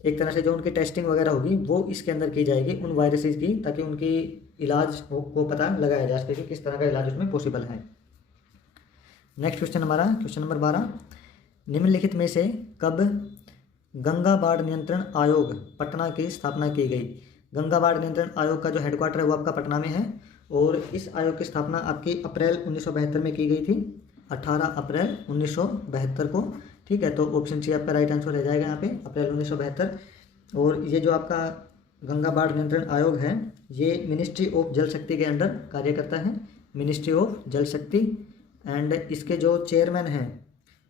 एक तरह से जो उनकी टेस्टिंग वगैरह होगी वो इसके अंदर की जाएगी उन वायरसेस की, ताकि उनकी इलाज को पता लगाया जा सके कि किस तरह का इलाज उसमें पॉसिबल है। नेक्स्ट क्वेश्चन हमारा क्वेश्चन नंबर 12, निम्नलिखित में से कब गंगा बाढ़ नियंत्रण आयोग पटना की स्थापना की गई। गंगा बाढ़ नियंत्रण आयोग का जो हेडक्वार्टर है वो आपका पटना में है, और इस आयोग की स्थापना आपकी अप्रैल 1972 में की गई थी, 18 अप्रैल 1972 को, ठीक है। तो ऑप्शन सी आपका राइट आंसर रह जाएगा यहाँ पे, अप्रैल 1972। और ये जो आपका गंगा बाढ़ नियंत्रण आयोग है ये मिनिस्ट्री ऑफ जल शक्ति के अंडर कार्य करता है, मिनिस्ट्री ऑफ जल शक्ति। एंड इसके जो चेयरमैन हैं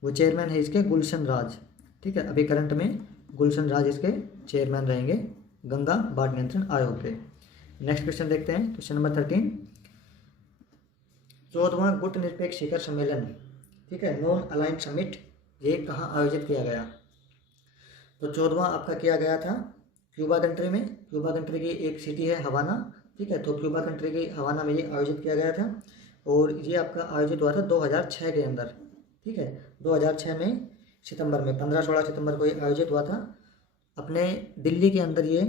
वो चेयरमैन है इसके गुलशन राज, ठीक है। अभी करंट में गुलशन राज इसके चेयरमैन रहेंगे गंगा बाढ़ नियंत्रण आयोग के। नेक्स्ट क्वेश्चन देखते हैं क्वेश्चन नंबर 13, 14वां गुट निरपेक्ष शिखर सम्मेलन, ठीक है, नॉन अलाइंड समिट, ये कहाँ आयोजित किया गया। तो 14वां आपका किया गया था क्यूबा कंट्री में। क्यूबा कंट्री की एक सिटी है हवाना, ठीक है। तो क्यूबा कंट्री की हवाना में ये आयोजित किया गया था, और ये आपका आयोजित हुआ था 2006 के अंदर, ठीक है। 2006 में सितंबर में, 15-16 सितंबर को ये आयोजित हुआ था अपने दिल्ली के अंदर। ये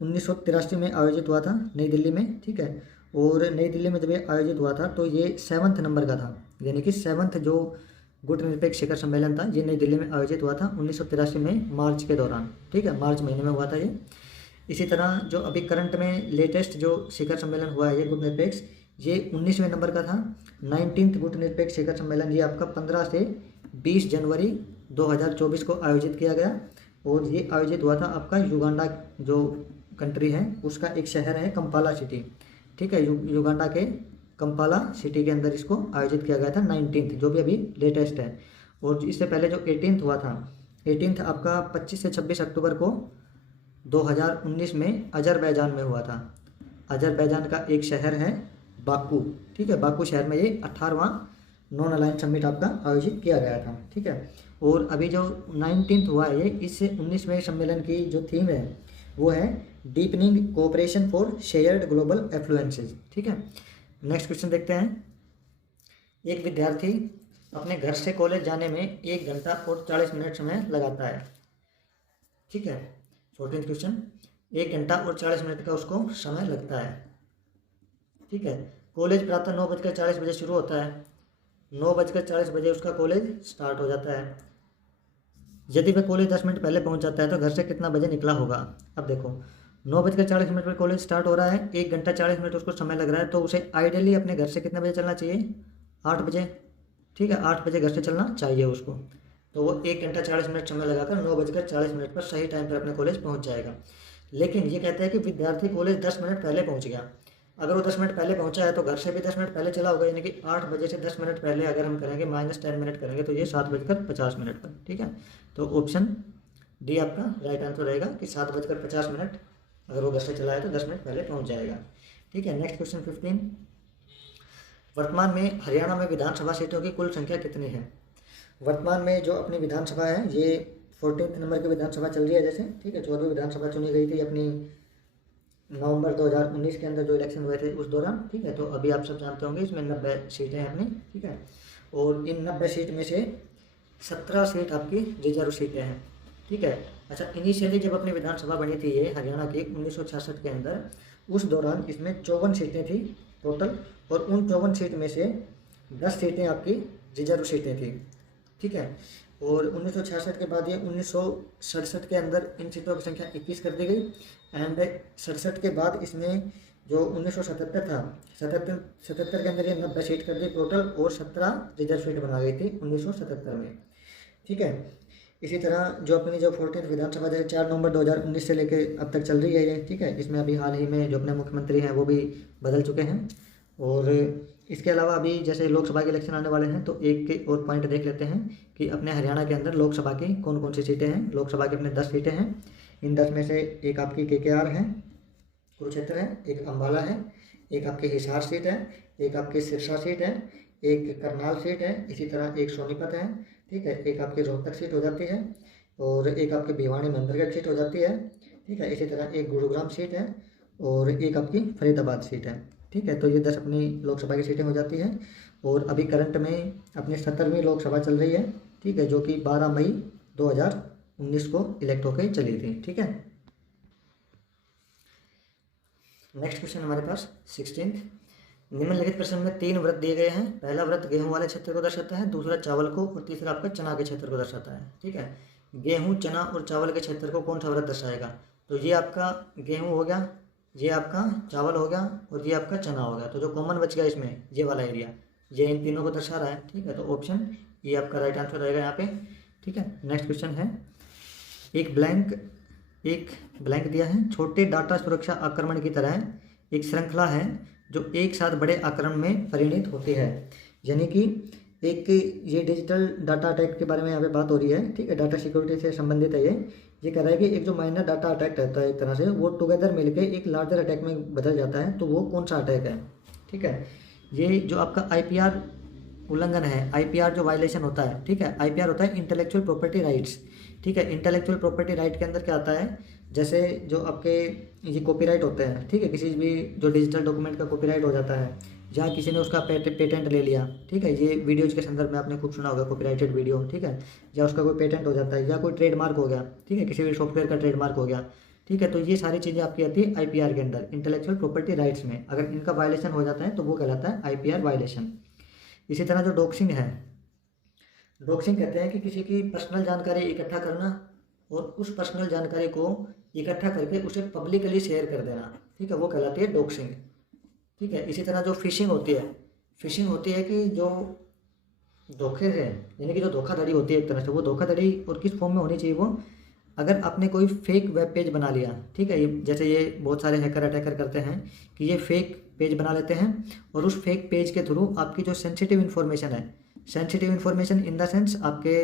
1983 में आयोजित हुआ था नई दिल्ली में, ठीक है। और नई दिल्ली में जब ये आयोजित हुआ था तो ये 7वें नंबर का था, यानी कि 7वां जो गुटनिरपेक्ष शिखर सम्मेलन था ये नई दिल्ली में आयोजित हुआ था 1983 में मार्च के दौरान, ठीक है, मार्च महीने में हुआ था ये। इसी तरह जो अभी करंट में लेटेस्ट जो शिखर सम्मेलन हुआ है ये गुटनिरपेक्ष, ये 19वें नंबर का था। 19th गुटनिरपेक्ष शिखर सम्मेलन ये आपका 15 से 20 जनवरी 2024 को आयोजित किया गया और ये आयोजित हुआ था आपका युगांडा जो कंट्री है उसका एक शहर है कंपाला सिटी, ठीक है। युगांडा के कंपाला सिटी के अंदर इसको आयोजित किया गया था 19th, जो भी अभी लेटेस्ट है। और इससे पहले जो 18th हुआ था, 18th आपका 25 से 26 अक्टूबर को 2019 में अजरबैजान में हुआ था। अजरबैजान का एक शहर है बाकू, ठीक है, बाकू शहर में ये 18वां नॉन अलाइन समिट आपका आयोजित किया गया था, ठीक है। और अभी जो 19th हुआ है ये, इससे 19वें सम्मेलन की जो थीम है वो है deepening cooperation for shared global affluences, ठीक है। नेक्स्ट क्वेश्चन देखते हैं। एक विद्यार्थी अपने घर से कॉलेज जाने में 1 घंटा और 40 मिनट समय लगाता है, ठीक है। 14th क्वेश्चन, 1 घंटा और 40 मिनट का उसको समय लगता है, ठीक है। कॉलेज प्रातः 9:40 बजे शुरू होता है, 9:40 बजे उसका कॉलेज स्टार्ट हो जाता है। यदि वह कॉलेज 10 मिनट पहले पहुंच जाता है तो घर से कितना बजे निकला होगा। अब देखो 9:40 पर कॉलेज स्टार्ट हो रहा है, 1 घंटा 40 मिनट उसको समय लग रहा है, तो उसे आइडियली अपने घर से कितने बजे चलना चाहिए, 8 बजे, ठीक है, 8 बजे घर से चलना चाहिए उसको। तो वो 1 घंटा 40 मिनट समय लगाकर 9:40 पर सही टाइम पर अपने कॉलेज पहुंच जाएगा। लेकिन ये कहता है कि विद्यार्थी कॉलेज 10 मिनट पहले पहुंच गया। अगर वो 10 मिनट पहले पहुंचा है तो घर से भी 10 मिनट पहले चला होगा, यानी कि 8 बजे से 10 मिनट पहले अगर हम करेंगे -10 मिनट करेंगे तो ये 7:50 पर, ठीक है। तो ऑप्शन डी आपका राइट आंसर रहेगा कि 7:50 अगर वो घर से चला है तो 10 मिनट पहले पहुंच जाएगा, ठीक है। नेक्स्ट क्वेश्चन 15, वर्तमान में हरियाणा में विधानसभा सीटों की कुल संख्या कितनी है। वर्तमान में जो अपनी विधानसभा है ये 14th नंबर की विधानसभा चल रही है जैसे, ठीक है। 14वीं विधानसभा चुनी गई थी अपनी नवंबर 2019 के अंदर जो इलेक्शन हुए थे उस दौरान, ठीक है। तो अभी आप सब जानते होंगे इसमें 90 सीटें हैं अपनी, ठीक है। और इन 90 सीट में से 17 सीट आपकी रिजर्व सीटें हैं, ठीक है। अच्छा, इनिशियली जब अपनी विधानसभा बनी थी ये हरियाणा की 1966 के अंदर, उस दौरान इसमें 54 सीटें थी टोटल, और उन 54 सीट में से 10 सीटें आपकी रिजर्व सीटें थी, ठीक है। और 1966 के बाद ये 1967 के अंदर इन सीटों की संख्या 21 कर दी गई, एंड 67 के बाद इसमें जो 1977 था, 77 के अंदर ये 90 सीट कर दी टोटल, और 17 रिजर्व सीट बना गई थी 1977 में, ठीक है। इसी तरह जो अपनी जो 14th विधानसभा जैसे 4 नवंबर 2019 से लेके अब तक चल रही है ये, ठीक है। इसमें अभी हाल ही में जो अपने मुख्यमंत्री हैं वो भी बदल चुके हैं। और इसके अलावा अभी जैसे लोकसभा के इलेक्शन आने वाले हैं तो एक के और पॉइंट देख लेते हैं कि अपने हरियाणा के अंदर लोकसभा की कौन कौन सी सीटें हैं। लोकसभा की अपने 10 सीटें हैं। इन 10 में से एक आपकी KKR है, कुरुक्षेत्र है, एक अम्बाला है, एक आपकी हिसार सीट है, एक आपकी सिरसा सीट है, एक करनाल सीट है, इसी तरह एक सोनीपत है, ठीक है, एक आपकी रोहतक सीट हो जाती है, और एक आपकी भिवानी मंदरगढ़ सीट हो जाती है, ठीक है। इसी तरह एक गुरुग्राम सीट है और एक आपकी फरीदाबाद सीट है, ठीक है। तो ये 10 अपनी लोकसभा की सीटें हो जाती हैं। और अभी करंट में अपनी 17वीं लोकसभा चल रही है, ठीक है, जो कि 12 मई 2019 को इलेक्ट होकर चली थी, ठीक है। नेक्स्ट क्वेश्चन हमारे पास 16th, निम्नलिखित प्रश्न में 3 व्रत दिए गए हैं। पहला व्रत गेहूं वाले क्षेत्र को दर्शाता है, दूसरा चावल को, और तीसरा आपका चना के क्षेत्र को दर्शाता है, ठीक है। गेहूं, चना और चावल के क्षेत्र को कौन सा व्रत दर्शाएगा, तो ये आपका गेहूं हो गया, ये आपका चावल हो गया, और ये आपका चना हो गया। तो जो कॉमन बच गया इसमें ये वाला एरिया, ये इन तीनों को दर्शा रहा है, ठीक है। तो ऑप्शन ये आपका राइट आंसर रहेगा यहाँ पे, ठीक है। नेक्स्ट क्वेश्चन है, एक ब्लैंक दिया है। छोटे डाटा सुरक्षा आक्रमण की तरह एक श्रृंखला है जो एक साथ बड़े आक्रमण में परिणित होती है, यानी कि एक ये डिजिटल डाटा अटैक के बारे में यहाँ पे बात हो रही है, ठीक है। डाटा सिक्योरिटी से संबंधित है ये कह रहा है कि एक जो माइनर डाटा अटैक रहता है एक तरह से, वो टुगेदर मिलके एक लार्जर अटैक में बदल जाता है, तो वो कौन सा अटैक है, ठीक है। ये जो आपका IPR उल्लंघन है, IPR जो वायलेशन होता है, ठीक है। IPR होता है इंटेलेक्चुअल प्रॉपर्टी राइट्स, ठीक है। इंटेलेक्चुअल प्रॉपर्टी राइट के अंदर क्या आता है, जैसे जो आपके ये कॉपीराइट होते हैं, ठीक है, किसी भी जो डिजिटल डॉक्यूमेंट का कॉपीराइट हो जाता है, या किसी ने उसका पेटेंट ले लिया, ठीक है, ये वीडियोज़ के संदर्भ में आपने खूब सुना होगा कॉपीराइटेड वीडियो, ठीक है, या उसका कोई पेटेंट हो जाता है, या कोई ट्रेडमार्क हो गया, ठीक है, किसी भी सॉफ्टवेयर का ट्रेडमार्क हो गया, ठीक है, तो ये सारी चीज़ें आपकी आती है IPR के अंदर, इंटेलेक्चुअल प्रॉपर्टी राइट्स में। अगर इनका वायलेशन हो जाता है तो वो कहलाता है IPR वायलेशन। इसी तरह जो डॉक्सिंग है, डॉक्सिंग कहते हैं कि किसी की पर्सनल जानकारी इकट्ठा करना और उस पर्सनल जानकारी को इकट्ठा करके उसे पब्लिकली शेयर कर देना, ठीक है, वो कहलाती है डॉक्सिंग, ठीक है। इसी तरह जो फिशिंग होती है, फिशिंग होती है कि जो धोखे से, यानी कि जो धोखाधड़ी होती है एक तरह से, वो धोखाधड़ी और किस फॉर्म में होनी चाहिए वो, अगर आपने कोई फेक वेब पेज बना लिया, ठीक है, ये जैसे ये बहुत सारे हैकर अटैकर करते हैं कि ये फेक पेज बना लेते हैं और उस फेक पेज के थ्रू आपकी जो सेंसिटिव इन्फॉर्मेशन है, sensitive information in the sense आपके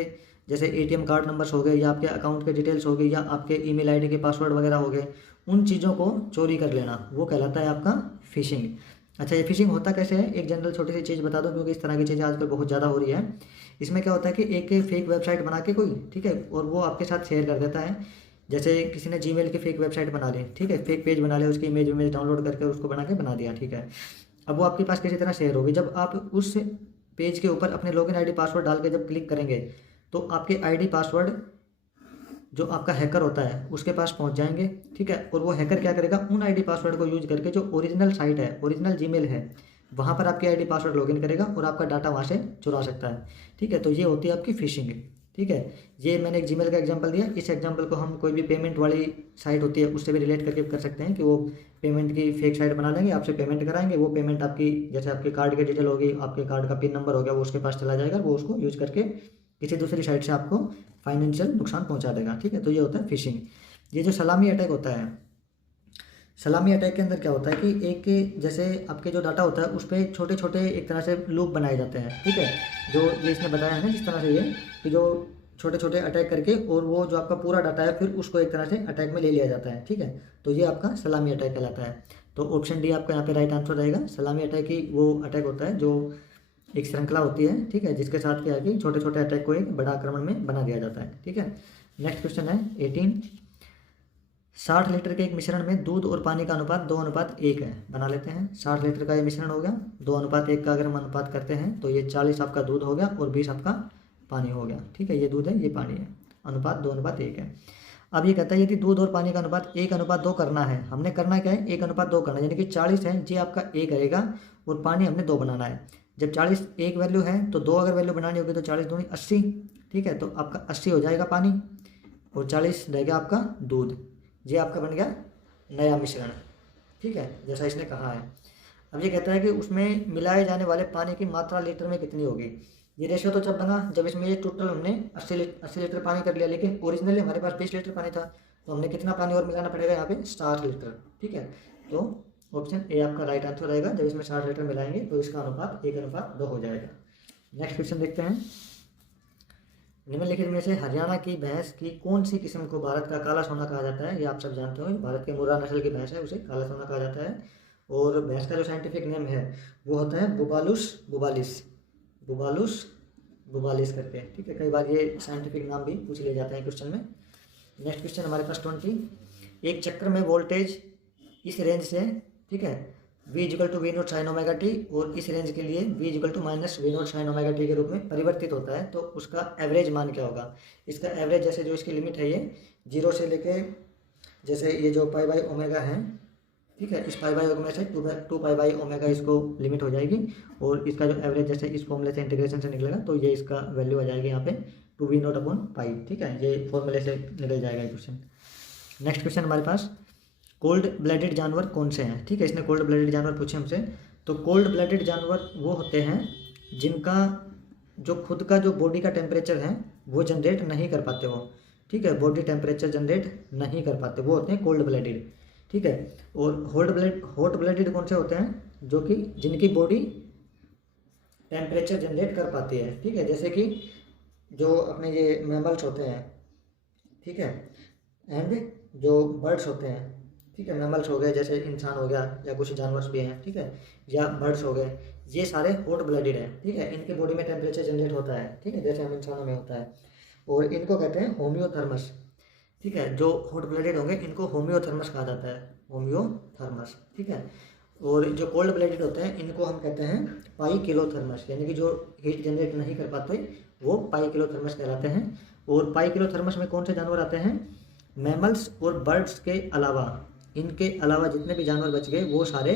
जैसे ATM कार्ड नंबर्स हो गए, या आपके अकाउंट के डिटेल्स हो गए, या आपके ईमेल ID के पासवर्ड वगैरह हो गए, उन चीज़ों को चोरी कर लेना, वो कहलाता है आपका फिशिंग। अच्छा, ये फिशिंग होता कैसे है, एक जनरल छोटी सी चीज़ बता दूं, क्योंकि इस तरह की चीज़ें आजकल बहुत ज़्यादा हो रही है। इसमें क्या होता है कि एक फेक वेबसाइट बना के कोई, ठीक है, और वो आपके साथ शेयर कर देता है। जैसे किसी ने Gmail की फेक वेबसाइट बना ली, ठीक है, फेक पेज बना लिया, उसकी इमेज डाउनलोड करके उसको बना दिया, ठीक है। अब वो आपके पास किसी तरह शेयर होगी, जब आप उस पेज के ऊपर अपने लॉगिन ID पासवर्ड डाल के जब क्लिक करेंगे तो आपके ID पासवर्ड जो आपका हैकर होता है उसके पास पहुंच जाएंगे, ठीक है, और वो हैकर क्या करेगा, उन ID पासवर्ड को यूज करके जो ओरिजिनल साइट है, ओरिजिनल Gmail है, वहाँ पर आपकी ID पासवर्ड लॉगिन करेगा और आपका डाटा वहाँ से चुरा सकता है, ठीक है। तो ये होती है आपकी फिशिंग, ठीक है। ये मैंने एक Gmail का एग्जांपल दिया, इस एग्जांपल को हम कोई भी पेमेंट वाली साइट होती है उससे भी रिलेट करके कर सकते हैं कि वो पेमेंट की फेक साइट बना लेंगे, आपसे पेमेंट कराएंगे, वो पेमेंट आपकी जैसे आपके कार्ड की डिटेल होगी, आपके कार्ड का पिन नंबर हो गया, वो उसके पास चला जाएगा, वो उसको यूज करके किसी दूसरी साइट से आपको फाइनेंशियल नुकसान पहुंचा देगा, ठीक है। तो ये होता है फिशिंग। ये जो सलामी अटैक होता है, सलामी अटैक के अंदर क्या होता है कि एक जैसे आपके जो डाटा होता है उस पर छोटे छोटे एक तरह से लूप बनाए जाते हैं, ठीक है, जो ये इसने बताया है ना जिस तरह से ये कि जो छोटे छोटे अटैक करके और वो जो आपका पूरा डाटा है फिर उसको एक तरह से अटैक में ले लिया जाता है, ठीक है। तो ये आपका सलामी अटैक कहलाता है। तो ऑप्शन डी आपका यहाँ पे राइट आंसर रहेगा। सलामी अटैक ही वो अटैक होता है जो एक श्रृंखला होती है, ठीक है, जिसके साथ क्या है कि छोटे छोटे अटैक को एक बड़ा आक्रमण में बना दिया जाता है, ठीक है। नेक्स्ट क्वेश्चन है 18। 60 लीटर के एक मिश्रण में दूध और पानी का अनुपात 2:1 है, बना लेते हैं। 60 लीटर का ये मिश्रण हो गया, 2:1 का अगर हम अनुपात करते हैं तो ये 40 आपका दूध हो गया और 20 आपका पानी हो गया, ठीक है। ये दूध है, ये पानी है, अनुपात 2:1 है। अब ये कहता है यदि दूध और पानी का अनुपात 1:2 करना है, हमने करना क्या है, 1:2 करना है, यानी कि 40 है, ये आपका 1 रहेगा और पानी हमने 2 बनाना है। जब 40 एक वैल्यू है तो 2 अगर वैल्यू बनानी होगी तो 40 दूनी 80, ठीक है, तो आपका 80 हो जाएगा पानी और 40 रहेगा आपका दूध। ये आपका बन गया नया मिश्रण, ठीक है, जैसा इसने कहा है। अब ये कहता है कि उसमें मिलाए जाने वाले पानी की मात्रा लीटर में कितनी होगी। ये रेशियो तो जब बना जब इसमें ये टोटल हमने 80 लीटर पानी कर लिया, लेकिन ओरिजिनली हमारे पास 20 लीटर पानी था, तो हमने कितना पानी और मिलाना पड़ेगा यहाँ पे 60 लीटर, ठीक है। तो ऑप्शन ए आपका राइट आंसर रहेगा। जब इसमें 60 लीटर मिलाएंगे तो इसका अनुपात 1:2 हो जाएगा। नेक्स्ट क्वेश्चन देखते हैं। निम्नलिखित में से हरियाणा की भैंस की कौन सी किस्म को भारत का काला सोना कहा जाता है। ये आप सब जानते हो, भारत के मुर्रा नस्ल की भैंस है, उसे काला सोना कहा जाता है। और भैंस का जो साइंटिफिक नेम है वो होता है बुबालुस बुबालिस, बुबालुस बुबालिस करके, ठीक है। कई बार ये साइंटिफिक नाम भी पूछ लिए जाते हैं क्वेश्चन में। नेक्स्ट क्वेश्चन हमारे पास 20। एक चक्र में वोल्टेज इस रेंज से, ठीक है, V = V0 sin omega T, और इस रेंज के लिए V = -V0 sin omega T के रूप में परिवर्तित होता है, तो उसका एवरेज मान क्या होगा। इसका एवरेज जैसे जो इसकी लिमिट है ये 0 से लेके जैसे ये जो π/ω है, ठीक है, इस π/ω से 2π/ω इसको लिमिट हो जाएगी, और इसका जो एवरेज जैसे इस फॉर्मूले से इंटीग्रेशन से निकलेगा तो ये इसका वैल्यू आ जाएगी यहाँ पे 2V0/π, ठीक है, ये फॉर्मूले से निकल जाएगा ये क्वेश्चन। नेक्स्ट क्वेश्चन हमारे पास कोल्ड ब्लडेड जानवर कौन से हैं, ठीक है, इसने कोल्ड ब्लडेड जानवर पूछे हमसे। तो कोल्ड ब्लडेड जानवर वो होते हैं जिनका जो खुद का जो बॉडी का टेम्परेचर है वो जनरेट नहीं कर पाते वो, ठीक है, बॉडी टेम्परेचर जनरेट नहीं कर पाते, वो होते हैं कोल्ड ब्लडेड, ठीक है। और हॉट ब्लडेड कौन से होते हैं, जो कि जिनकी बॉडी टेम्परेचर जनरेट कर पाती है, ठीक है, जैसे कि जो अपने ये मैमल्स होते हैं, ठीक है, एंड जो बर्ड्स होते हैं, ठीक है, मैमल्स हो गए जैसे इंसान हो गया या कुछ जानवर भी हैं, ठीक है, या बर्ड्स हो गए, ये सारे हॉट ब्लडेड हैं, ठीक है, इनके बॉडी में टेम्परेचर जनरेट होता है, ठीक है, जैसे हम इंसानों में होता है, और इनको कहते हैं होम्योथर्मस। ठीक है। जो हॉट ब्लडेड होंगे इनको होम्योथर्मस कहा जाता है, होम्योथर्मस, ठीक है। और जो कोल्ड ब्लडेड होते हैं इनको हम कहते हैं पाइकिलोथर्मस, यानी कि जो हीट जनरेट नहीं कर पाते वो पाइकिलोथर्मस कहलाते हैं। और पाइकिलोथर्मस में कौन से जानवर आते हैं? मैमल्स और बर्ड्स के अलावा, इनके अलावा जितने भी जानवर बच गए वो सारे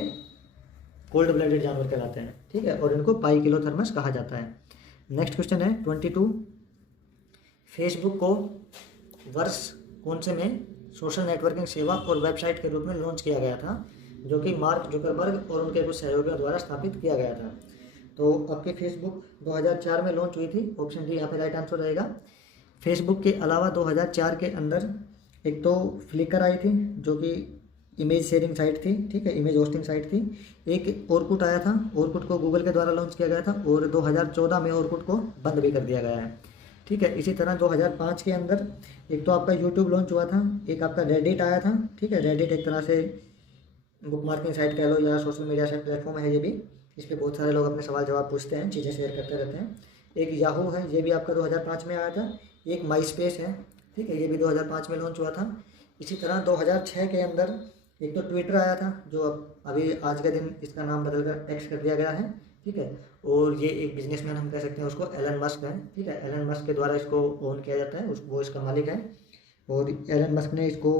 कोल्ड ब्लडेड जानवर कहलाते हैं, ठीक है। और इनको पाइकिलोथर्मस कहा जाता है। नेक्स्ट क्वेश्चन है 22, फेसबुक को वर्ष कौन से में सोशल नेटवर्किंग सेवा और वेबसाइट के रूप में लॉन्च किया गया था, जो कि मार्क जुकरबर्ग और उनके कुछ सहयोगियों द्वारा स्थापित किया गया था? तो आपकी फेसबुक 2004 में लॉन्च हुई थी, ऑप्शन डी यहाँ पे राइट आंसर रहेगा। फेसबुक के अलावा 2004 के अंदर एक तो फ्लिकर आई थी जो कि इमेज शेयरिंग साइट थी, ठीक है, इमेज होस्टिंग साइट थी। एक ऑरकुट आया था, ऑरकुट को गूगल के द्वारा लॉन्च किया गया था और 2014 में ऑरकुट को बंद भी कर दिया गया है, ठीक है। इसी तरह 2005 के अंदर एक तो आपका यूट्यूब लॉन्च हुआ था, एक आपका रेडिट आया था, ठीक है। रेडिट एक तरह से बुक मार्किंग साइट कह लो या सोशल मीडिया से प्लेटफॉर्म है, ये भी इस पर बहुत सारे लोग अपने सवाल जवाब पूछते हैं, चीज़ें शेयर करते रहते हैं। एक याहू है, ये भी आपका 2005 में आया था। एक माई स्पेस है, ठीक है, ये भी 2005 में लॉन्च हुआ था। इसी तरह 2006 के अंदर एक तो ट्विटर आया था, जो अभी आज के दिन इसका नाम बदलकर एक्स कर दिया गया है, ठीक है। और ये एक बिजनेसमैन हम कह सकते हैं उसको, एलन मस्क है, ठीक है। एलन मस्क के द्वारा इसको ओन किया जाता है, वो इसका मालिक है। और एलन मस्क ने इसको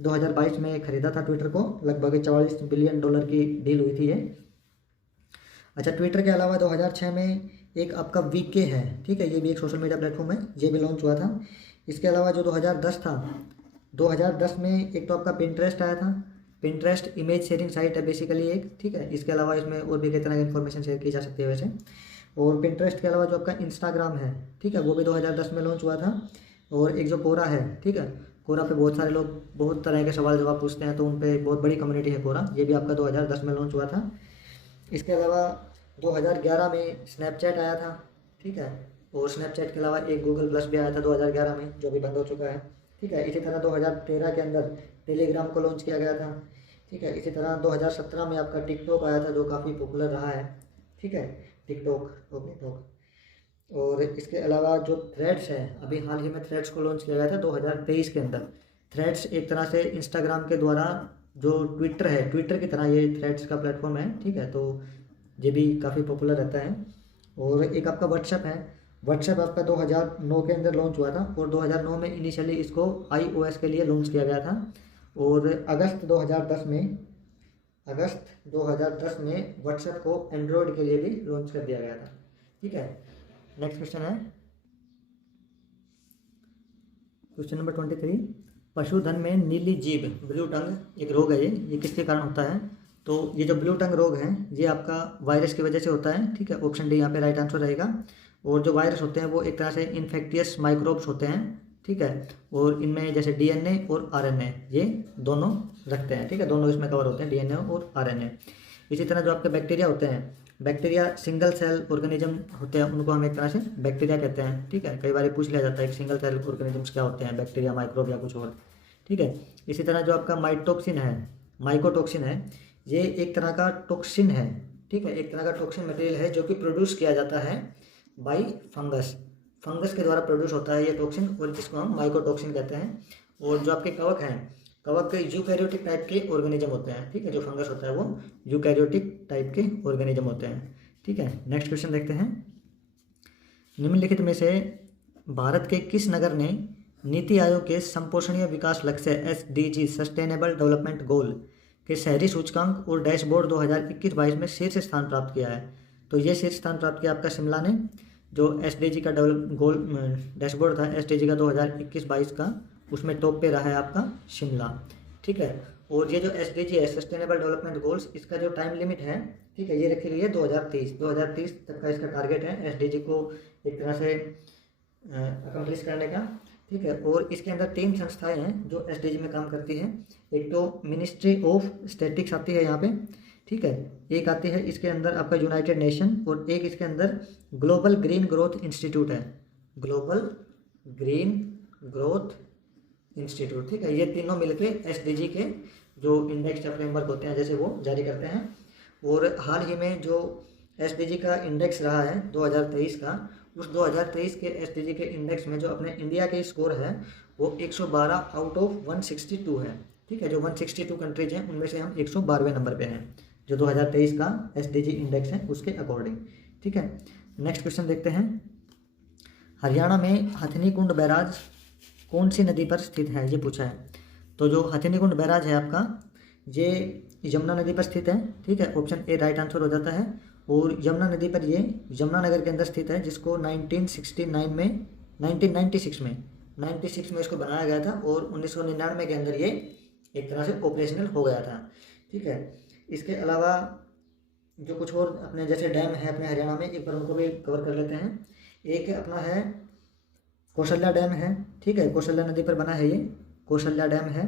2022 में खरीदा था ट्विटर को, लगभग $44 बिलियन की डील हुई थी ये। अच्छा, ट्विटर के अलावा 2006 में एक आपका वीके है, ठीक है, ये भी एक सोशल मीडिया प्लेटफॉर्म है, ये भी लॉन्च हुआ था। इसके अलावा जो 2010 था, 2010 में एक तो आपका पिंटरेस्ट आया था। पिंटरेस्ट इमेज शेयरिंग साइट है बेसिकली एक, ठीक है। इसके अलावा इसमें और भी कई तरह की इन्फॉर्मेशन शेयर की जा सकती है वैसे। और पिंटरेस्ट के अलावा जो आपका इंस्टाग्राम है, ठीक है, वो भी 2010 में लॉन्च हुआ था। और एक जो कोरा है, ठीक है, कोरा पे बहुत सारे लोग बहुत तरह के सवाल जवाब पूछते हैं, तो उन पर बहुत बड़ी कम्युनिटी है कोरा, ये भी आपका 2010 में लॉन्च हुआ था। इसके अलावा 2011 में स्नैपचैट आया था, ठीक है। और स्नैपचैट के अलावा एक गूगल प्लस भी आया था 2011 में, जो भी बंद हो चुका है, ठीक है। इसी तरह 2013 के अंदर टेलीग्राम को लॉन्च किया गया था, ठीक है। इसी तरह 2017 में आपका टिकटॉक आया था, जो काफ़ी पॉपुलर रहा है, ठीक है, टिकटॉक। और इसके अलावा जो थ्रेड्स है, अभी हाल ही में थ्रेड्स को लॉन्च किया गया था 2023 के अंदर। थ्रेड्स एक तरह से इंस्टाग्राम के द्वारा जो ट्विटर है, ट्विटर की तरह ये थ्रेड्स का प्लेटफॉर्म है, ठीक है। तो ये भी काफ़ी पॉपुलर रहता है। और एक आपका व्हाट्सएप है, व्हाट्सएप आपका 2009 के अंदर लॉन्च हुआ था। और 2009 में इनिशियली इसको iOS के लिए लॉन्च किया गया था। और अगस्त 2010 में व्हाट्सएप को एंड्रॉयड के लिए भी लॉन्च कर दिया गया था, ठीक है। नेक्स्ट क्वेश्चन है क्वेश्चन नंबर 23, पशुधन में नीली जीभ, ब्लू टंग एक रोग है, ये किसके कारण होता है? तो ये जो ब्लू टंग रोग है ये आपका वायरस की वजह से होता है, ठीक है। ऑप्शन डी यहाँ पे राइट आंसर रहेगा। और जो वायरस होते हैं वो एक तरह से इन्फेक्टियस माइक्रोब्स होते हैं, ठीक है। और इनमें जैसे डीएनए और आरएनए ये दोनों रखते हैं, ठीक है, दोनों इसमें कवर होते हैं, डीएनए और आरएनए। इसी तरह जो आपके बैक्टीरिया होते हैं, बैक्टीरिया सिंगल सेल ऑर्गेनिज्म होते हैं, उनको हम एक तरह से बैक्टीरिया कहते हैं, ठीक है। कई बार पूछ लिया जाता है कि सिंगल सेल ऑर्गेनिजम्स क्या होते हैं, बैक्टीरिया, माइक्रोब या कुछ और, ठीक है। इसी तरह जो आपका माइकोटॉक्सिन है, ये एक तरह का टॉक्सिन है, ठीक है, एक तरह का टॉक्सिन मटेरियल है जो कि प्रोड्यूस किया जाता है बाय फंगस के द्वारा प्रोड्यूस होता है ये टॉक्सिन, और जिसको हम माइकोटॉक्सिन कहते हैं। और जो आपके कवक हैं, कवक यूकैरियोटिक टाइप के ऑर्गेनिज्म होते हैं, ठीक है। जो फंगस होता है वो यूकैरियोटिक टाइप के ऑर्गेनिज्म होते हैं, ठीक है। नेक्स्ट क्वेश्चन देखते हैं, निम्नलिखित में से भारत के किस नगर ने नीति आयोग के संपोषणीय विकास लक्ष्य SDG सस्टेनेबल डेवलपमेंट गोल के शहरी सूचकांक और डैशबोर्ड 2021-22 में शीर्ष स्थान प्राप्त किया है? तो ये शीर्ष स्थान प्राप्त किया आपका शिमला ने। जो SDG का डैशबोर्ड था SDG का 2021-22 का, उसमें टॉप पे रहा है आपका शिमला, ठीक है। और ये जो SDG है, सस्टेनेबल डेवलपमेंट गोल्स, इसका जो टाइम लिमिट है, ठीक है, ये रखी गई है 2030 तक का इसका टारगेट है SDG को एक तरह से अकम्प्लिश करने का, ठीक है। और इसके अंदर 3 संस्थाएं हैं जो SDG में काम करती हैं। एक तो मिनिस्ट्री ऑफ स्टैटिक्स आती है यहाँ पे, ठीक है। एक आती है इसके अंदर आपका यूनाइटेड नेशन, और एक इसके अंदर ग्लोबल ग्रीन ग्रोथ इंस्टीट्यूट है, ग्लोबल ग्रीन ग्रोथ इंस्टीट्यूट, ठीक है। ये तीनों मिलके SDG के जो इंडेक्स या फ्रेमवर्क होते हैं जैसे वो जारी करते हैं। और हाल ही में जो SDG का इंडेक्स रहा है 2023 का, उस 2023 के SDG के इंडेक्स में जो अपने इंडिया के स्कोर है वो 112 आउट ऑफ 162 है। ठीक है, जो 162 कंट्रीज हैं उनमें से हम 112वें नंबर पे हैं, जो 2023 का SDG इंडेक्स है उसके अकॉर्डिंग। ठीक है, नेक्स्ट क्वेश्चन देखते हैं। हरियाणा में हथनी कुंड बैराज कौन सी नदी पर स्थित है, ये पूछा है। तो जो हथनी कुंड बैराज है आपका, ये यमुना नदी पर स्थित है। ठीक है, ऑप्शन ए राइट आंसर हो जाता है। और यमुना नदी पर ये यमुनानगर के अंदर स्थित है, जिसको 1996 में इसको बनाया गया था और 1999 के अंदर ये एक तरह से ऑपरेशनल हो गया था। ठीक है, इसके अलावा जो कुछ और अपने जैसे डैम है अपने हरियाणा में, एक बार उनको भी कवर कर लेते हैं। एक अपना है कौशल्या डैम है। ठीक है, कौशल्या नदी पर बना है ये कौशल्या डैम है।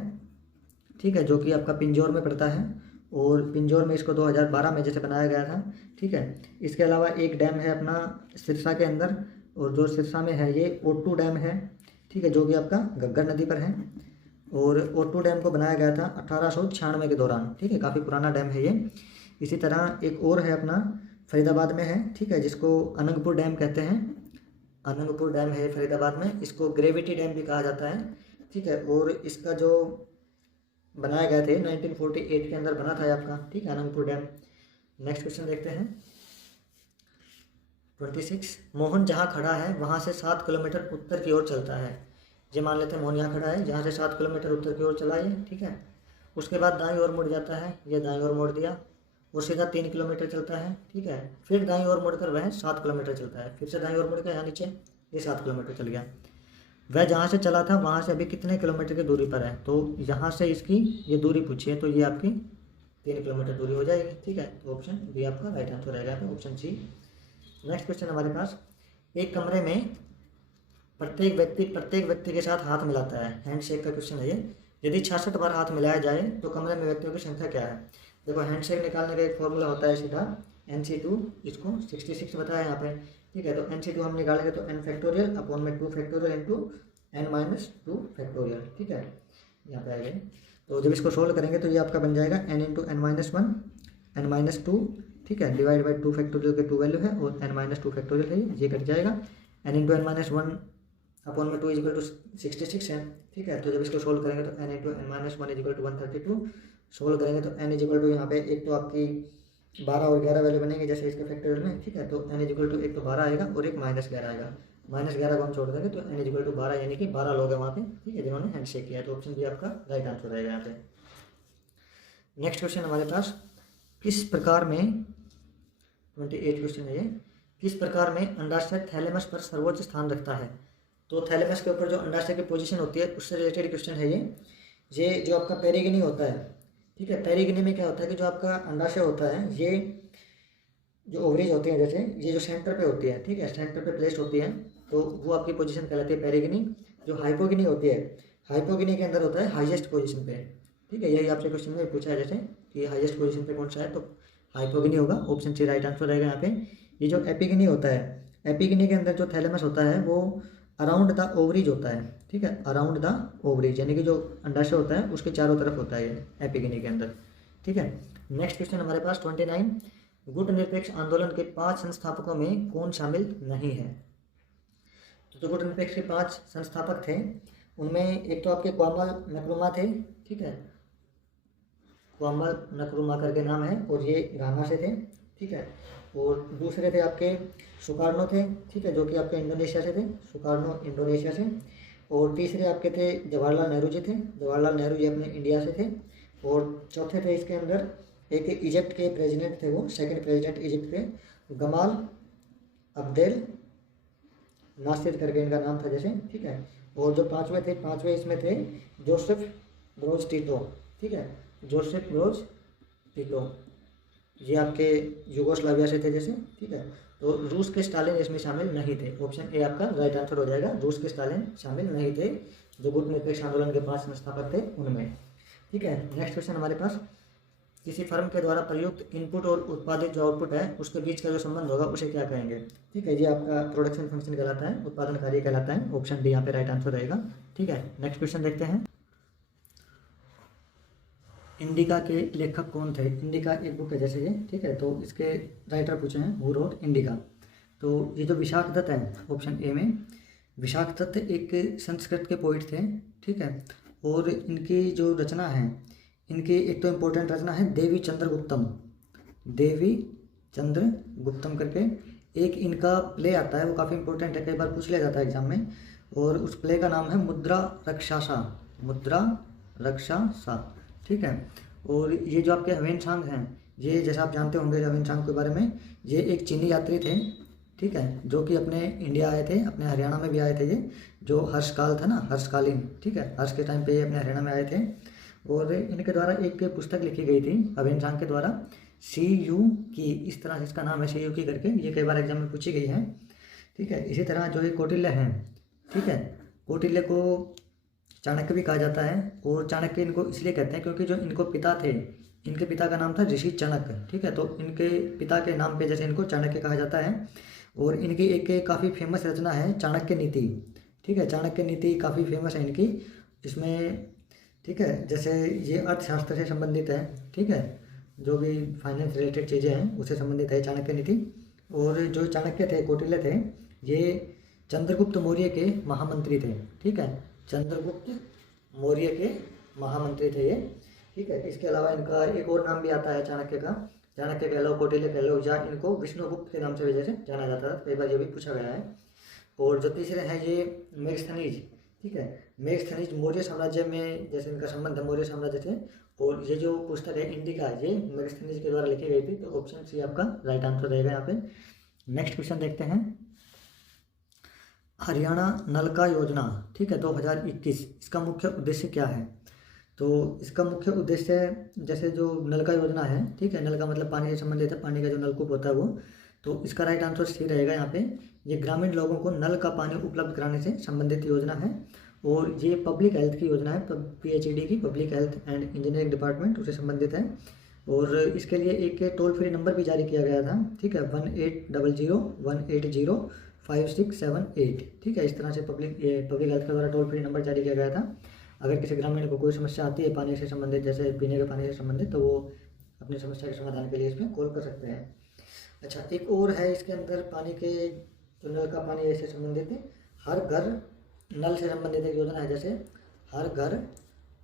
ठीक है, जो कि आपका पिंजौर में पड़ता है और पिंजौर में इसको 2012 में जैसे बनाया गया था। ठीक है, इसके अलावा एक डैम है अपना सिरसा के अंदर, और जो सिरसा में है ये O2 डैम है। ठीक है, जो कि आपका घग्गर नदी पर है और O2 डैम को बनाया गया था 1896 के दौरान। ठीक है, काफ़ी पुराना डैम है ये। इसी तरह एक और है अपना फरीदाबाद में है। ठीक है, जिसको अनंगपुर डैम कहते हैं। अनंगपुर डैम है फरीदाबाद में, इसको ग्रेविटी डैम भी कहा जाता है। ठीक है, और इसका जो बनाया गया थे 1948 के अंदर बना था आपका। ठीक है, अनंगपुर डैम। नेक्स्ट क्वेश्चन देखते हैं 26। मोहन जहाँ खड़ा है वहाँ से 7 किलोमीटर उत्तर की ओर चलता है। ये मान लेते हैं मोहन यहाँ खड़ा है, जहाँ से 7 किलोमीटर उत्तर की ओर चला ये। ठीक है, उसके बाद दाईं ओर मुड़ जाता है, ये दाईं ओर मोड़ दिया, वो सीधा 3 किलोमीटर चलता है। ठीक है, फिर दाईं ओर मुड़कर वह 7 किलोमीटर चलता है, फिर से दाईं ओर मुड़ गया यहाँ नीचे, ये 7 किलोमीटर चल गया। वह जहाँ से चला था वहाँ से अभी कितने किलोमीटर की दूरी पर है, तो यहाँ से इसकी ये दूरी पूछी है, तो ये आपकी 3 किलोमीटर दूरी हो जाएगी। ठीक है, तो ऑप्शन बी आपका राइट आंसर रहेगा, ऑप्शन सी। नेक्स्ट क्वेश्चन हमारे पास, एक कमरे में प्रत्येक व्यक्ति के साथ हाथ मिलाता है। हैंडशेक का क्वेश्चन है ये। यदि 66 बार हाथ मिलाया जाए तो कमरे में व्यक्तियों की संख्या क्या है। देखो, हैंडशेक निकालने का एक फॉर्मूला होता है सीधा NC2, इसको 66 बताया यहाँ पे। ठीक है, तो NC2 हम निकालेंगे तो n फैक्टोरियल अपॉन में 2 फैक्टोरियल इंटू n-2 फैक्टोरियल। ठीक है, यहाँ पे आएगा। तो जब इसको सोल्व करेंगे तो ये आपका बन जाएगा n इंटू n-1 n-2। ठीक है, डिवाइड बाई 2 फैक्टोरियल के 2 वैल्यू है और n-2 फैक्टोरियल है, ये कट जाएगा। n इंटू n-1 अपॉन में 2 इजिकल टू 66 है। ठीक है, तो जब इसको सोल्व करेंगे तो n into n-1 equal to 132। Solve करेंगे तो n इजिकल टू यहाँ पे एक तो आपकी 12 और 11 वैल्यू बनेंगे जैसे इसके फैक्टोरियल में। ठीक है, तो n इजिकल टू एक तो 12 आएगा और एक -11 आएगा। -11 को हम छोड़ देंगे तो n इजिकल टू 12, यानी कि 12 लोग हैं वहाँ पे। ठीक है, जिन्होंने हैंडशेक किया है, तो ऑप्शन बी आपका राइट आंसर रहेगा यहाँ पे। नेक्स्ट क्वेश्चन हमारे पास, किस प्रकार में 28 क्वेश्चन है ये, किस प्रकार में अंडाशय थैलेमस पर सर्वोच्च स्थान रखता है। तो थैलेमस के ऊपर जो अंडाशय की पोजीशन होती है उससे रिलेटेड क्वेश्चन है ये जो आपका पेरिगिनी होता है। ठीक है, पेरिगिनी में क्या होता है कि जो आपका अंडाशय होता है, ये जो ओवरीज होती है जैसे ये जो सेंटर पे होती है। ठीक है, सेंटर पे प्लेस होती है, तो वो आपकी पोजीशन कहलाती है पेरिगिनी। जो हाइपोगिनी होती है, हाइपोगिनी के अंदर होता है हाईएस्ट पोजीशन पे। ठीक है, यही आपसे क्वेश्चन में पूछा है जैसे कि हाईएस्ट पोजीशन पे कौन सा है, तो हाइपोगिनी होगा, ऑप्शन सी राइट आंसर रहेगा यहाँ पे। ये जो एपिगिनी होता है, एपिगिनी के अंदर जो थैलेमस होता है वो अराउंड द ओवरीज होता है। ठीक है, अराउंड द ओवरीज, यानी कि जो अंडाशय होता है उसके चारों तरफ होता है ये एपिगिनी के अंदर। ठीक है, नेक्स्ट क्वेश्चन हमारे पास 29। गुट निरपेक्ष आंदोलन के 5 संस्थापकों में कौन शामिल नहीं है। तो गुट निरपेक्ष के 5 संस्थापक थे, उनमें एक तो आपके क्वामल नक्रुमा थे। ठीक है, क्वामल नक्रुमा करके नाम है और ये घाना से थे। ठीक है, और दूसरे थे आपके सुकार्नो थे। ठीक है, जो कि आपके इंडोनेशिया से थे, सुकार्नो इंडोनेशिया से। और तीसरे आपके थे जवाहरलाल नेहरू जी थे, जवाहरलाल नेहरू जी अपने इंडिया से थे। और चौथे थे इसके अंदर एक इजिप्ट के प्रेसिडेंट थे, वो सेकंड प्रेसिडेंट इजिप्ट के गमाल अब्देल नासिर करके इनका नाम था जैसे। ठीक है, और जो पांचवें इसमें थे जोसेफ ब्रोज टिटो। ठीक है, जोसेफ ब्रोज टिटो, ये आपके यूगोस्लाविया से थे जैसे। ठीक है, तो रूस के स्टालिन इसमें शामिल नहीं थे, ऑप्शन ए आपका राइट आंसर हो जाएगा। रूस के स्टालिन शामिल नहीं थे जो गुट निरपेक्ष आंदोलन के 5 संस्थापक थे उनमें। ठीक है, नेक्स्ट क्वेश्चन हमारे पास, किसी फर्म के द्वारा प्रयुक्त इनपुट और उत्पादित जो आउटपुट है उसके बीच का जो संबंध होगा उसे क्या कहेंगे। ठीक है, ये आपका प्रोडक्शन फंक्शन कहलाता है, उत्पादन कार्य कहलाता है, ऑप्शन डी यहाँ पे राइट आंसर रहेगा। ठीक है, नेक्स्ट क्वेश्चन देखते हैं। इंडिका के लेखक कौन थे। इंडिका एक बुक है जैसे ये। ठीक है, तो इसके राइटर पूछे हैं हु रोट इंडिका। तो ये जो विशाख दत्त है ऑप्शन ए में, विशाख दत्त एक संस्कृत के पोइट थे, ठीक है। और इनकी जो रचना है, इनकी एक तो इम्पोर्टेंट रचना है देवी चंद्रगुप्तम, देवी चंद्रगुप्तम करके एक इनका प्ले आता है, वो काफ़ी इंपॉर्टेंट है, कई बार पूछ लिया जाता है एग्जाम में। और उस प्ले का नाम है मुद्रा रक्षासा, मुद्रा रक्षासा, ठीक है। और ये जो आपके ह्वेनसांग हैं, ये जैसे आप जानते होंगे ह्वेनसांग के बारे में, ये एक चीनी यात्री थे, ठीक है, जो कि अपने इंडिया आए थे, अपने हरियाणा में भी आए थे। ये जो हर्षकाल था ना, हर्षकालीन, ठीक है, हर्ष के टाइम पे ये अपने हरियाणा में आए थे। और इनके द्वारा एक पुस्तक लिखी गई थी ह्वेनसांग के द्वारा, सी यू की, इस तरह से इसका नाम है, सी यू की करके, ये कई बार एग्जाम में पूछी गई है, ठीक है। इसी तरह जो ये कौटिल्य हैं, ठीक है, कौटिल्य को चाणक्य भी कहा जाता है। और चाणक्य इनको इसलिए कहते हैं क्योंकि जो इनको पिता थे, इनके पिता का नाम था ऋषि चाणक्य, ठीक है, तो इनके पिता के नाम पे जैसे इनको चाणक्य कहा जाता है। और इनकी एक काफ़ी फेमस रचना है चाणक्य नीति, ठीक है, चाणक्य नीति काफ़ी फेमस है इनकी। इसमें, ठीक है, जैसे ये अर्थशास्त्र से संबंधित है, ठीक है, जो भी फाइनेंस रिलेटेड चीज़ें हैं उससे संबंधित है चाणक्य नीति। और जो चाणक्य थे, कौटिल्य थे, ये चंद्रगुप्त मौर्य के महामंत्री थे, ठीक है, चंद्रगुप्त मौर्य के महामंत्री थे ये, ठीक है। इसके अलावा इनका एक और नाम भी आता है चाणक्य का, चाणक्य कह लो, कौटिल्य कह लो, या इनको विष्णुगुप्त के नाम से वजह से जाना जाता है, कई बार ये भी पूछा गया है। और जो तीसरे हैं ये मेगस्थनीज, ठीक है, मेगस्थनीज मौर्य साम्राज्य में जैसे इनका संबंध है मौर्य साम्राज्य से। और ये जो पुस्तक है इंडिका, ये मेगस्थनीज के द्वारा लिखी गई थी, तो ऑप्शन सी आपका राइट आंसर रहेगा यहाँ पे। नेक्स्ट क्वेश्चन देखते हैं, हरियाणा नलका योजना, ठीक है, 2021, इसका मुख्य उद्देश्य क्या है? तो इसका मुख्य उद्देश्य जैसे जो नलका योजना है, ठीक है, नल का मतलब पानी से संबंधित है, पानी का जो नलकूप होता है वो, तो इसका राइट आंसर सी रहेगा यहाँ पे। ये ग्रामीण लोगों को नल का पानी उपलब्ध कराने से संबंधित योजना है। और ये पब्लिक हेल्थ की योजना है, PHED की, public health and engineering department, उससे संबंधित है। और इसके लिए एक टोल फ्री नंबर भी जारी किया गया था, ठीक है, 1800-180-5678, ठीक है। इस तरह से पब्लिक हेल्थ के द्वारा टोल फ्री नंबर जारी किया गया था। अगर किसी ग्रामीण को कोई समस्या आती है पानी से संबंधित, जैसे पीने के पानी से संबंधित, तो वो अपनी समस्या के समाधान के लिए इसमें कॉल कर सकते हैं। अच्छा, एक और है इसके अंदर पानी के, जो नल का पानी से संबंधित है, हर घर नल से संबंधित एक योजना है, जैसे हर घर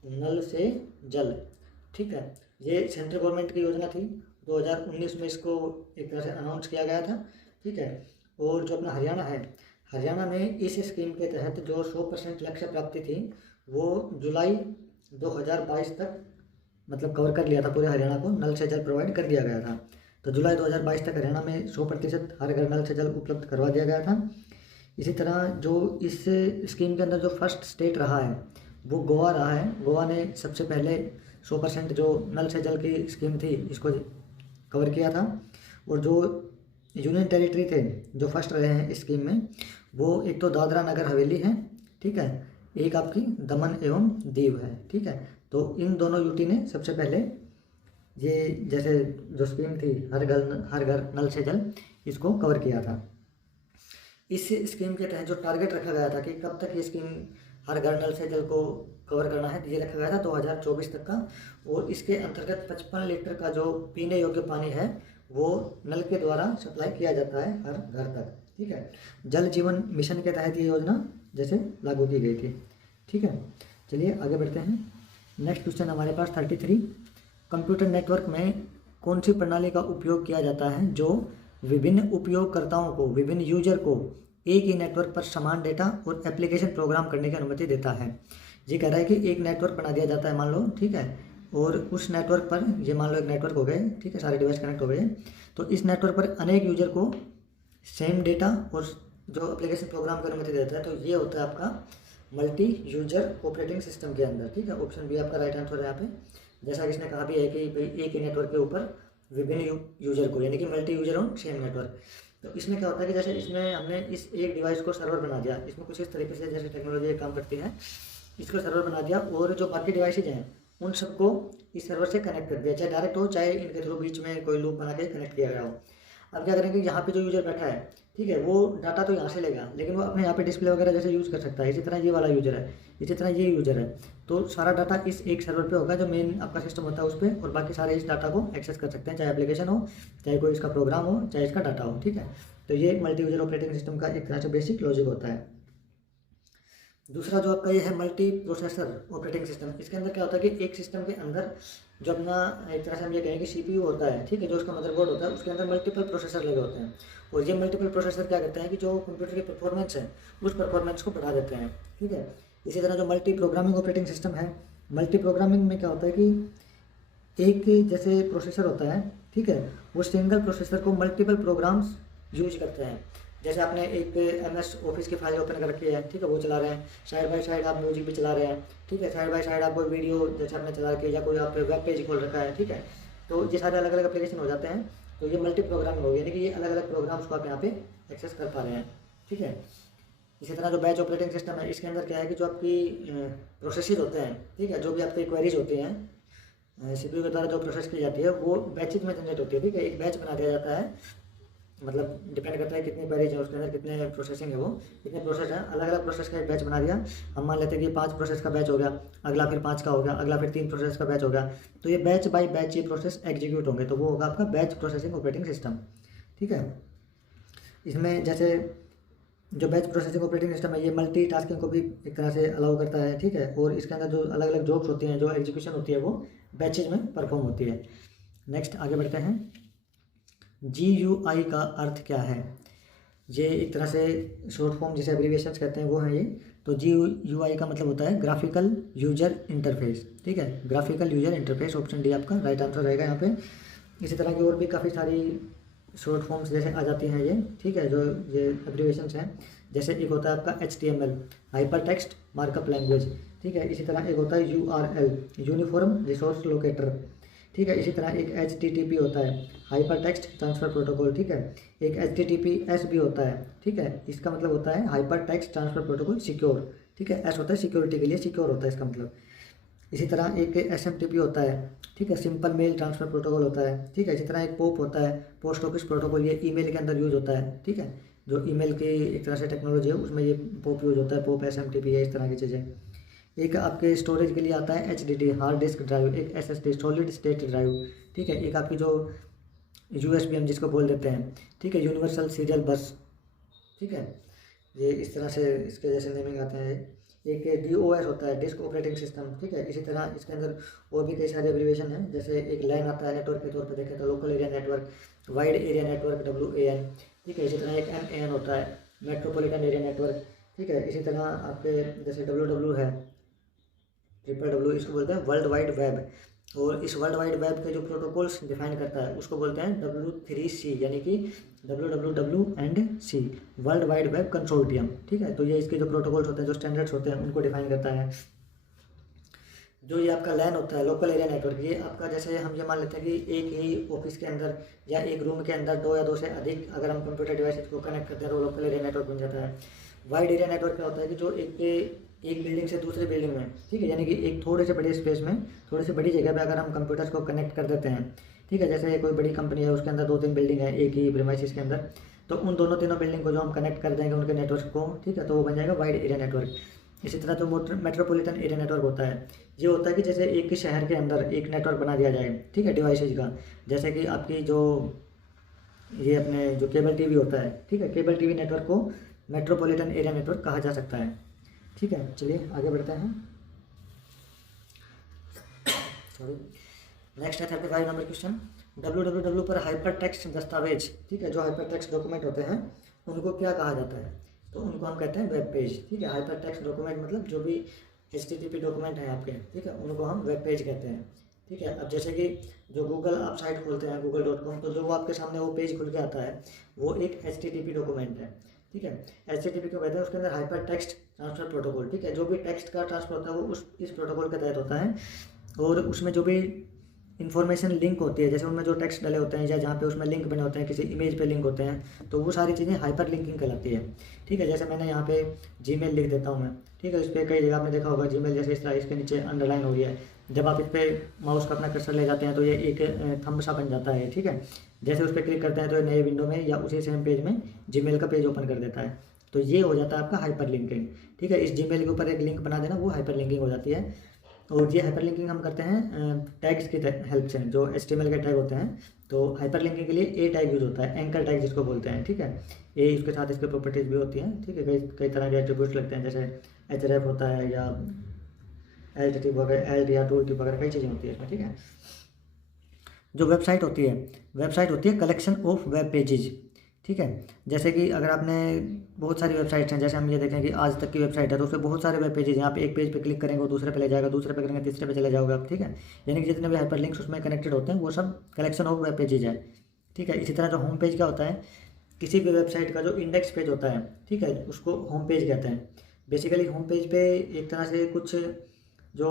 नल से जल, ठीक है। ये सेंट्रल गवर्नमेंट की योजना थी, 2019 में इसको एक तरह से अनाउंस किया गया था, ठीक है। और जो अपना हरियाणा है, हरियाणा में इस स्कीम के तहत जो 100% लक्ष्य प्राप्ति थी, वो जुलाई 2022 तक मतलब कवर कर लिया था, पूरे हरियाणा को नल से जल प्रोवाइड कर दिया गया था। तो जुलाई 2022 तक हरियाणा में 100% हर घर नल से जल उपलब्ध करवा दिया गया था। इसी तरह जो इस स्कीम के अंदर जो फर्स्ट स्टेट रहा है वो गोवा रहा है। गोवा ने सबसे पहले 100% जो नल से जल की स्कीम थी इसको कवर किया था। और जो यूनियन टेरिटरी थे जो फर्स्ट रहे हैं इस स्कीम में, वो एक तो दादरा नगर हवेली है, ठीक है, एक आपकी दमन एवं दीव है, ठीक है। तो इन दोनों यूटी ने सबसे पहले ये जैसे जो स्कीम थी हर घर नल से जल, इसको कवर किया था। इस स्कीम के तहत जो टारगेट रखा गया था कि कब तक ये स्कीम हर घर नल से जल को कवर करना है, ये रखा गया था 2024 तक का। और इसके अंतर्गत 55 लीटर का जो पीने योग्य पानी है वो नल के द्वारा सप्लाई किया जाता है हर घर तक, ठीक है। जल जीवन मिशन के तहत ये योजना जैसे लागू की गई थी, ठीक है। चलिए आगे बढ़ते हैं। नेक्स्ट क्वेश्चन हमारे पास 33, कंप्यूटर नेटवर्क में कौन सी प्रणाली का उपयोग किया जाता है जो विभिन्न उपयोगकर्ताओं को, विभिन्न यूजर को एक ही नेटवर्क पर समान डेटा और एप्लीकेशन प्रोग्राम करने की अनुमति देता है। ये कह रहा है कि एक नेटवर्क बना दिया जाता है मान लो, ठीक है, और उस नेटवर्क पर ये मान लो एक नेटवर्क हो गए, ठीक है, सारे डिवाइस कनेक्ट हो गए, तो इस नेटवर्क पर अनेक यूजर को सेम डेटा और जो एप्लीकेशन प्रोग्राम की अनुमति देता है। तो ये होता है आपका मल्टी यूजर ऑपरेटिंग सिस्टम के अंदर, ठीक है। ऑप्शन बी आपका राइट आंसर है यहाँ पे। जैसा कि इसने कहा भी है कि एक ही नेटवर्क के ऊपर विभिन्न यूजर को, यानी कि multi user on same network. तो इसमें क्या होता है कि जैसे इसमें हमने इस एक डिवाइस को सर्वर बना दिया, इसमें कुछ इस तरीके से जैसे टेक्नोलॉजी काम करती है, इसको सर्वर बना दिया और जो बाकी डिवाइसेज हैं उन सबको इस सर्वर से कनेक्ट कर दिया, चाहे डायरेक्ट हो चाहे इनके थ्रू बीच में कोई लूप बना के कनेक्ट किया गया हो। अब क्या करेंगे, यहाँ पे जो यूजर बैठा है, ठीक है, वो डाटा तो यहाँ से लेगा, लेकिन वो अपने यहाँ पे डिस्प्ले वगैरह जैसे यूज़ कर सकता है। इसी तरह ये वाला यूजर है, इसी तरह ये यूजर है, तो सारा डाटा इस एक सर्वर पे होगा जो मेन आपका सिस्टम होता है उस पर, और बाकी सारे इस डाटा को एक्सेस कर सकते हैं, चाहे एप्लीकेशन हो, चाहे कोई इसका प्रोग्राम हो, चाहे इसका डाटा हो, ठीक है। तो ये मल्टी यूजर ऑपरेटिंग सिस्टम का एक तरह से बेसिक लॉजिक होता है। दूसरा जो आपका ये है मल्टी प्रोसेसर ऑपरेटिंग सिस्टम। इसके अंदर क्या होता है कि एक सिस्टम के अंदर जो अपना एक तरह से हम ये कहें कि सीपीयू होता है, ठीक है, जो उसका मदरबोर्ड होता है, उसके अंदर मल्टीपल प्रोसेसर लगे होते हैं। और ये मल्टीपल प्रोसेसर क्या करते हैं कि जो कंप्यूटर की परफॉर्मेंस है उस परफॉर्मेंस को बढ़ा देते हैं, ठीक है। इसी तरह जो मल्टी प्रोग्रामिंग ऑपरेटिंग सिस्टम है, मल्टी प्रोग्रामिंग में क्या होता है कि एक जैसे प्रोसेसर होता है, ठीक है, वो सिंगल प्रोसेसर को मल्टीपल प्रोग्राम्स यूज करते हैं। जैसे आपने एक MS ऑफिस की फाइल ओपन कर रखी है, ठीक है, वो चला रहे हैं, साइड बाय साइड आप म्यूजिक भी चला रहे हैं, ठीक है, साइड बाय साइड आप कोई वीडियो जैसे आपने चला रखी है या कोई आप वेब पेज खोल रखा है, ठीक है, तो ये सारे अलग अलग एप्लीकेशन हो जाते हैं। तो ये मल्टी प्रोग्रामिंग हो गई, यानी कि ये अलग अलग प्रोग्राम्स को आप यहाँ पे एक्सेस कर पा रहे हैं, ठीक है। इसी तरह जो बैच ऑपरेटिंग सिस्टम है, इसके अंदर क्या है कि जो आपकी प्रोसेसेस होते हैं, ठीक है, जो भी आपकी क्वेरीज होती हैं CPU के द्वारा जो प्रोसेस की जाती है वो बैचेज में जनरेट होती है, ठीक है। एक बैच बना दिया जाता है, मतलब डिपेंड करता है कितनी क्वेरीज है उसके अंदर, कितने प्रोसेसिंग है, वो कितने प्रोसेस है, अलग अलग प्रोसेस का एक बैच बना दिया। हम मान लेते हैं कि 5 प्रोसेस का बैच हो गया, अगला फिर 5 का हो गया, अगला फिर 3 प्रोसेस का बैच हो गया। तो ये बैच बाय बैच ये प्रोसेस एग्जीक्यूट होंगे, तो वो होगा आपका बैच प्रोसेसिंग ऑपरेटिंग सिस्टम, ठीक है। इसमें जैसे जो बैच प्रोसेसिंग ऑपरेटिंग सिस्टम है ये मल्टी टास्किंग को भी एक तरह से अलाउ करता है, ठीक है। और इसके अंदर जो अलग अलग जॉब्स होती हैं, जो एग्जीक्यूशन होती है, वो बैचेज में परफॉर्म होती है। नेक्स्ट आगे बढ़ते हैं। GUI का अर्थ क्या है? ये एक तरह से शॉर्ट फॉर्म जिसे एब्रीविएशंस कहते हैं वो है ये। तो GUI का मतलब होता है ग्राफिकल यूजर इंटरफेस, ठीक है, graphical user interface. Option D आपका राइट आंसर रहेगा यहाँ पे। इसी तरह की और भी काफ़ी सारी शॉर्ट फॉर्म्स जैसे आ जाती हैं ये, ठीक है, जो ये एब्रीविएशंस हैं। जैसे एक होता है आपका HTML, hyper text markup language, ठीक है। इसी तरह एक होता है URL, यूनिफॉर्म रिसोर्स लोकेटर, ठीक है। इसी तरह एक HTTP होता है, हाइपर टेक्स्ट ट्रांसफ़र प्रोटोकॉल, ठीक है। एक HTTPS भी होता है, ठीक है, इसका मतलब होता है hyper text transfer protocol secure, ठीक है। S होता है सिक्योरिटी के लिए, सिक्योर होता है इसका मतलब। इसी तरह एक SMTP होता है, ठीक है, सिंपल मेल ट्रांसफ़र प्रोटोकॉल होता है, ठीक है। इसी तरह एक POP होता है, पोस्ट ऑफिस प्रोटोकॉल, ये ईमेल के अंदर यूज़ होता है, ठीक है। जो ईमेल की एक तरह से टेक्नोलॉजी है उसमें ये POP यूज़ होता है, POP SMTP है, इस तरह की चीज़ें। एक आपके स्टोरेज के लिए आता है HDD हार्ड डिस्क ड्राइव, एक SSD सॉलिड स्टेट ड्राइव, ठीक है। एक आपकी जो USB हम जिसको बोल देते हैं, ठीक है, यूनिवर्सल सीरियल बस, ठीक है, ये इस तरह से इसके जैसे नेमिंग आते हैं। एक DOS होता है, डिस्क ऑपरेटिंग सिस्टम, ठीक है। इसी तरह इसके अंदर और भी कई सारे एब्रीविएशन हैं। जैसे एक LAN आता है, नेटवर्क के तौर पे देखें तो local area network, wide area network WAN, ठीक है। इसी तरह एक MAN होता है, मेट्रोपॉलिटन एरिया नेटवर्क, ठीक है। इसी तरह आपके जैसे WW है, WW इसको बोलते हैं वर्ल्ड वाइड वेब। और इस वर्ल्ड वाइड वेब के जो प्रोटोकॉल्स डिफाइन करता है उसको बोलते हैं W3C, यानी कि WWW&C, world wide web consortium, ठीक है। तो ये इसके जो प्रोटोकॉल्स होते हैं, जो स्टैंडर्ड्स होते हैं, उनको डिफाइन करता है। जो ये आपका LAN होता है, लोकल एरिया नेटवर्क, ये आपका जैसे हम ये मान लेते हैं कि एक ही ऑफिस के अंदर या एक रूम के अंदर 2 या 2 से अधिक अगर हम कंप्यूटर डिवाइसेज को कनेक्ट करते हैं तो लोकल एरिया नेटवर्क बन जाता है। वाइड एरिया नेटवर्क क्या होता है कि जो एक बिल्डिंग से दूसरे बिल्डिंग में, ठीक है, यानी कि एक थोड़े से बड़े स्पेस में, थोड़ी सी बड़ी जगह पे अगर हम कंप्यूटर्स को कनेक्ट कर देते हैं, ठीक है। जैसे कोई बड़ी कंपनी है, उसके अंदर 2-3 बिल्डिंग है एक ही प्रीमाइसेस के अंदर, तो उन दोनों तीनों बिल्डिंग को जो हम कनेक्ट कर देंगे उनके नेटवर्क को, ठीक है, तो वो बन जाएगा वाइड एरिया नेटवर्क। इसी तरह जो मेट्रोपॉलिटन एरिया नेटवर्क होता है, ये होता है कि जैसे एक शहर के अंदर एक नेटवर्क बना दिया जाए, ठीक है, डिवाइसेज का। जैसे कि आपकी जो ये अपने जो केबल टीवी होता है, ठीक है, केबल टीवी नेटवर्क को मेट्रोपॉलिटन एरिया नेटवर्क कहा जा सकता है, ठीक है। चलिए आगे बढ़ते हैं। सॉरी, नेक्स्ट है 35 नंबर क्वेश्चन। WWW पर हाइपर टेक्स्ट दस्तावेज, ठीक है, जो हाइपर टेक्स्ट डॉक्यूमेंट होते हैं उनको क्या कहा जाता है? तो उनको हम कहते हैं वेब पेज, ठीक है। हाइपर टेक्स्ट डॉक्यूमेंट मतलब जो भी HTTP डॉक्यूमेंट हैं आपके, ठीक है, उनको हम वेब पेज कहते हैं, ठीक है। अब जैसे कि जो गूगल आप साइट खोलते हैं google.com, तो जो वो आपके सामने वो पेज खुल के आता है वो एक HTTP डॉक्यूमेंट है, ठीक है। HTTP को कहते हैं, उसके अंदर हाइपर टेक्स्ट ट्रांसफर प्रोटोकॉल, ठीक है, जो भी टेक्स्ट का ट्रांसफर होता है वो इस प्रोटोकॉल के तहत होता है। और उसमें जो भी इन्फॉर्मेशन लिंक होती है, जैसे उनमें जो टेक्स्ट डले होते हैं या जहाँ पे उसमें लिंक बने होते हैं, किसी इमेज पे लिंक होते हैं, तो वो सारी चीज़ें हाइपर लिंकिंग कहलाती है, ठीक है। जैसे मैंने यहाँ पे Gmail लिख देता हूँ मैं, ठीक है, इस पर कई जगह आपने देखा होगा Gmail जैसे इस तरह इसके नीचे अंडरलाइन हो गया है। जब आप इस पर माउस का अपना कर्सर ले जाते हैं तो ये एक थंब सा बन जाता है, ठीक है। जैसे उस पर क्लिक करते हैं तो नए विंडो में या उसी सेम पेज में Gmail का पेज ओपन कर देता है, तो ये हो जाता है आपका हाइपर लिंकिंग, ठीक है। इस Gmail के ऊपर एक लिंक बना देना, वो हाइपर लिंकिंग हो जाती है। और ये हाइपरलिंकिंग हम करते हैं टैग्स की हेल्प से, जो HTML के टैग होते हैं। तो हाइपरलिंकिंग के लिए ए टैग यूज होता है, एंकर टैग जिसको बोलते हैं, ठीक है। ए इसके साथ इसके प्रॉपर्टीज भी होती हैं, ठीक है। कई कई तरह के एट्रीब्यूट्स लगते हैं, जैसे href होता है, या एल वगैरह, एल या टूल टिप वगैरह, कई चीज़ें होती है इसमें, ठीक है। जो वेबसाइट होती है कलेक्शन ऑफ वेब पेजेज, ठीक है। जैसे कि अगर आपने बहुत सारी वेबसाइट्स हैं, जैसे हम ये देखें कि आज तक की वेबसाइट है, तो उसमें बहुत सारे वेब पेजेज हैं। आप एक पेज पे क्लिक करेंगे वो दूसरे पे ले जाएगा, दूसरे पे करेंगे तीसरे पे चले जाओगे आप, ठीक है। यानी कि जितने भी हाइपर लिंक्स उसमें कनेक्टेड होते हैं वो सब कलेक्शन ऑफ वेब पेजेज है, ठीक है। इसी तरह जो होम पेज क्या होता है, किसी भी वेबसाइट का जो इंडेक्स पेज होता है, ठीक है, उसको होम पेज कहते हैं। बेसिकली होम पेज पे एक तरह से कुछ जो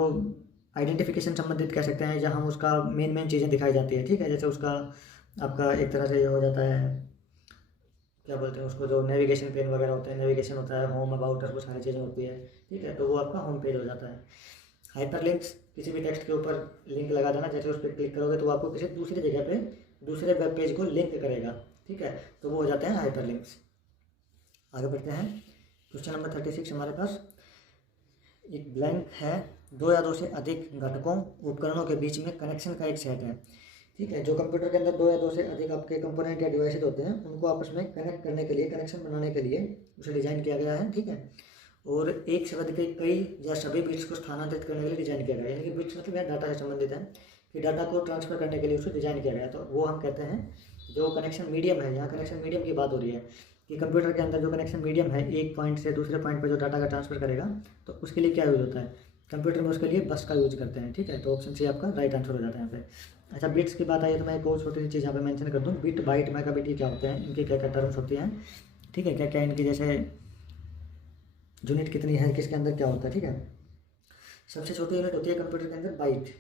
आइडेंटिफिकेशन संबंधित कह सकते हैं, जहाँ उसका मेन चीज़ें दिखाई जाती है, ठीक है। जैसे उसका आपका एक तरह से ये हो जाता है, क्या बोलते हैं उसको, जो नेविगेशन पेन वगैरह होते हैं, नेविगेशन होता है, होम अबाउट और वो सारी चीज़ें होती है, ठीक है। तो वो आपका होम पेज हो जाता है। हाइपर लिंक्स किसी भी टेक्स्ट के ऊपर लिंक लगा देना, जैसे उस पर क्लिक करोगे तो आपको किसी दूसरी जगह पे दूसरे वेब पेज को लिंक करेगा, ठीक है। तो वो हो जाते हैं हाइपर लिंक्स। आगे बढ़ते हैं। क्वेश्चन नंबर 36 हमारे पास एक ब्लैंक है, दो या दो से अधिक घटकों उपकरणों के बीच में कनेक्शन का एक सेट है, ठीक है। जो कंप्यूटर के अंदर दो या दो से अधिक आपके कंपोनेंट या डिवाइसेज होते हैं, उनको आपस में कनेक्ट करने के लिए, कनेक्शन बनाने के लिए उसे डिज़ाइन किया गया है, ठीक है। और एक से अधिक कई या सभी बिट्स को स्थानांतरित करने के लिए डिज़ाइन किया गया है। यानी कि बिट्स मतलब यहाँ डाटा से संबंधित है, कि डाटा को ट्रांसफर करने के लिए उसे डिज़ाइन किया गया है। तो वो हम कहते हैं जो कनेक्शन मीडियम है, यहाँ कनेक्शन मीडियम की बात हो रही है कि कंप्यूटर के अंदर जो कनेक्शन मीडियम है, एक पॉइंट से दूसरे पॉइंट पर जो डाटा का ट्रांसफर करेगा, तो उसके लिए क्या यूज होता है कंप्यूटर में, उसके लिए बस का यूज करते हैं, ठीक है। तो ऑप्शन सी आपका राइट आंसर हो जाता है यहाँ पे। अच्छा, बिट्स की बात आई तो मैं एक और छोटी सी चीज़ यहाँ पे मेंशन कर दूँ, बिट बाइट मेगाबिट, ये क्या होते हैं, इनकी क्या क्या टर्म्स होती हैं, ठीक है। क्या क्या इनकी जैसे यूनिट कितनी है, किसके अंदर क्या होता है, ठीक है। सबसे छोटी यूनिट होती है कंप्यूटर के अंदर बाइट,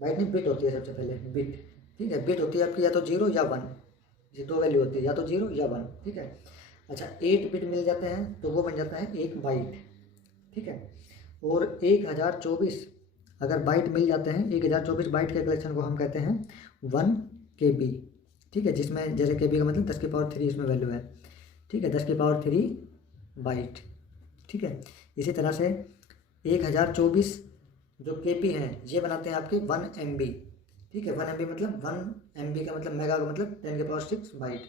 बाइट नहीं बिट होती है सबसे पहले, बिट, ठीक है। बिट होती है आपकी या तो 0 या 1, ये दो वैल्यू होती है, या तो 0 या 1, ठीक है। अच्छा, 8 बिट मिल जाते हैं तो वो बन जाता है एक बाइट, ठीक है। और 1024 अगर बाइट मिल जाते हैं, 1024 बाइट के कलेक्शन को हम कहते हैं 1 KB, ठीक है। जिसमें जैसे KB का मतलब 10 की पावर 3 इसमें वैल्यू है, ठीक है, 10 की पावर 3 बाइट, ठीक है। इसी तरह से 1024 जो KB है ये बनाते हैं आपके 1 MB, ठीक है। 1 MB मतलब 1 MB का मतलब मेगा का मतलब 10 की पावर 6 बाइट,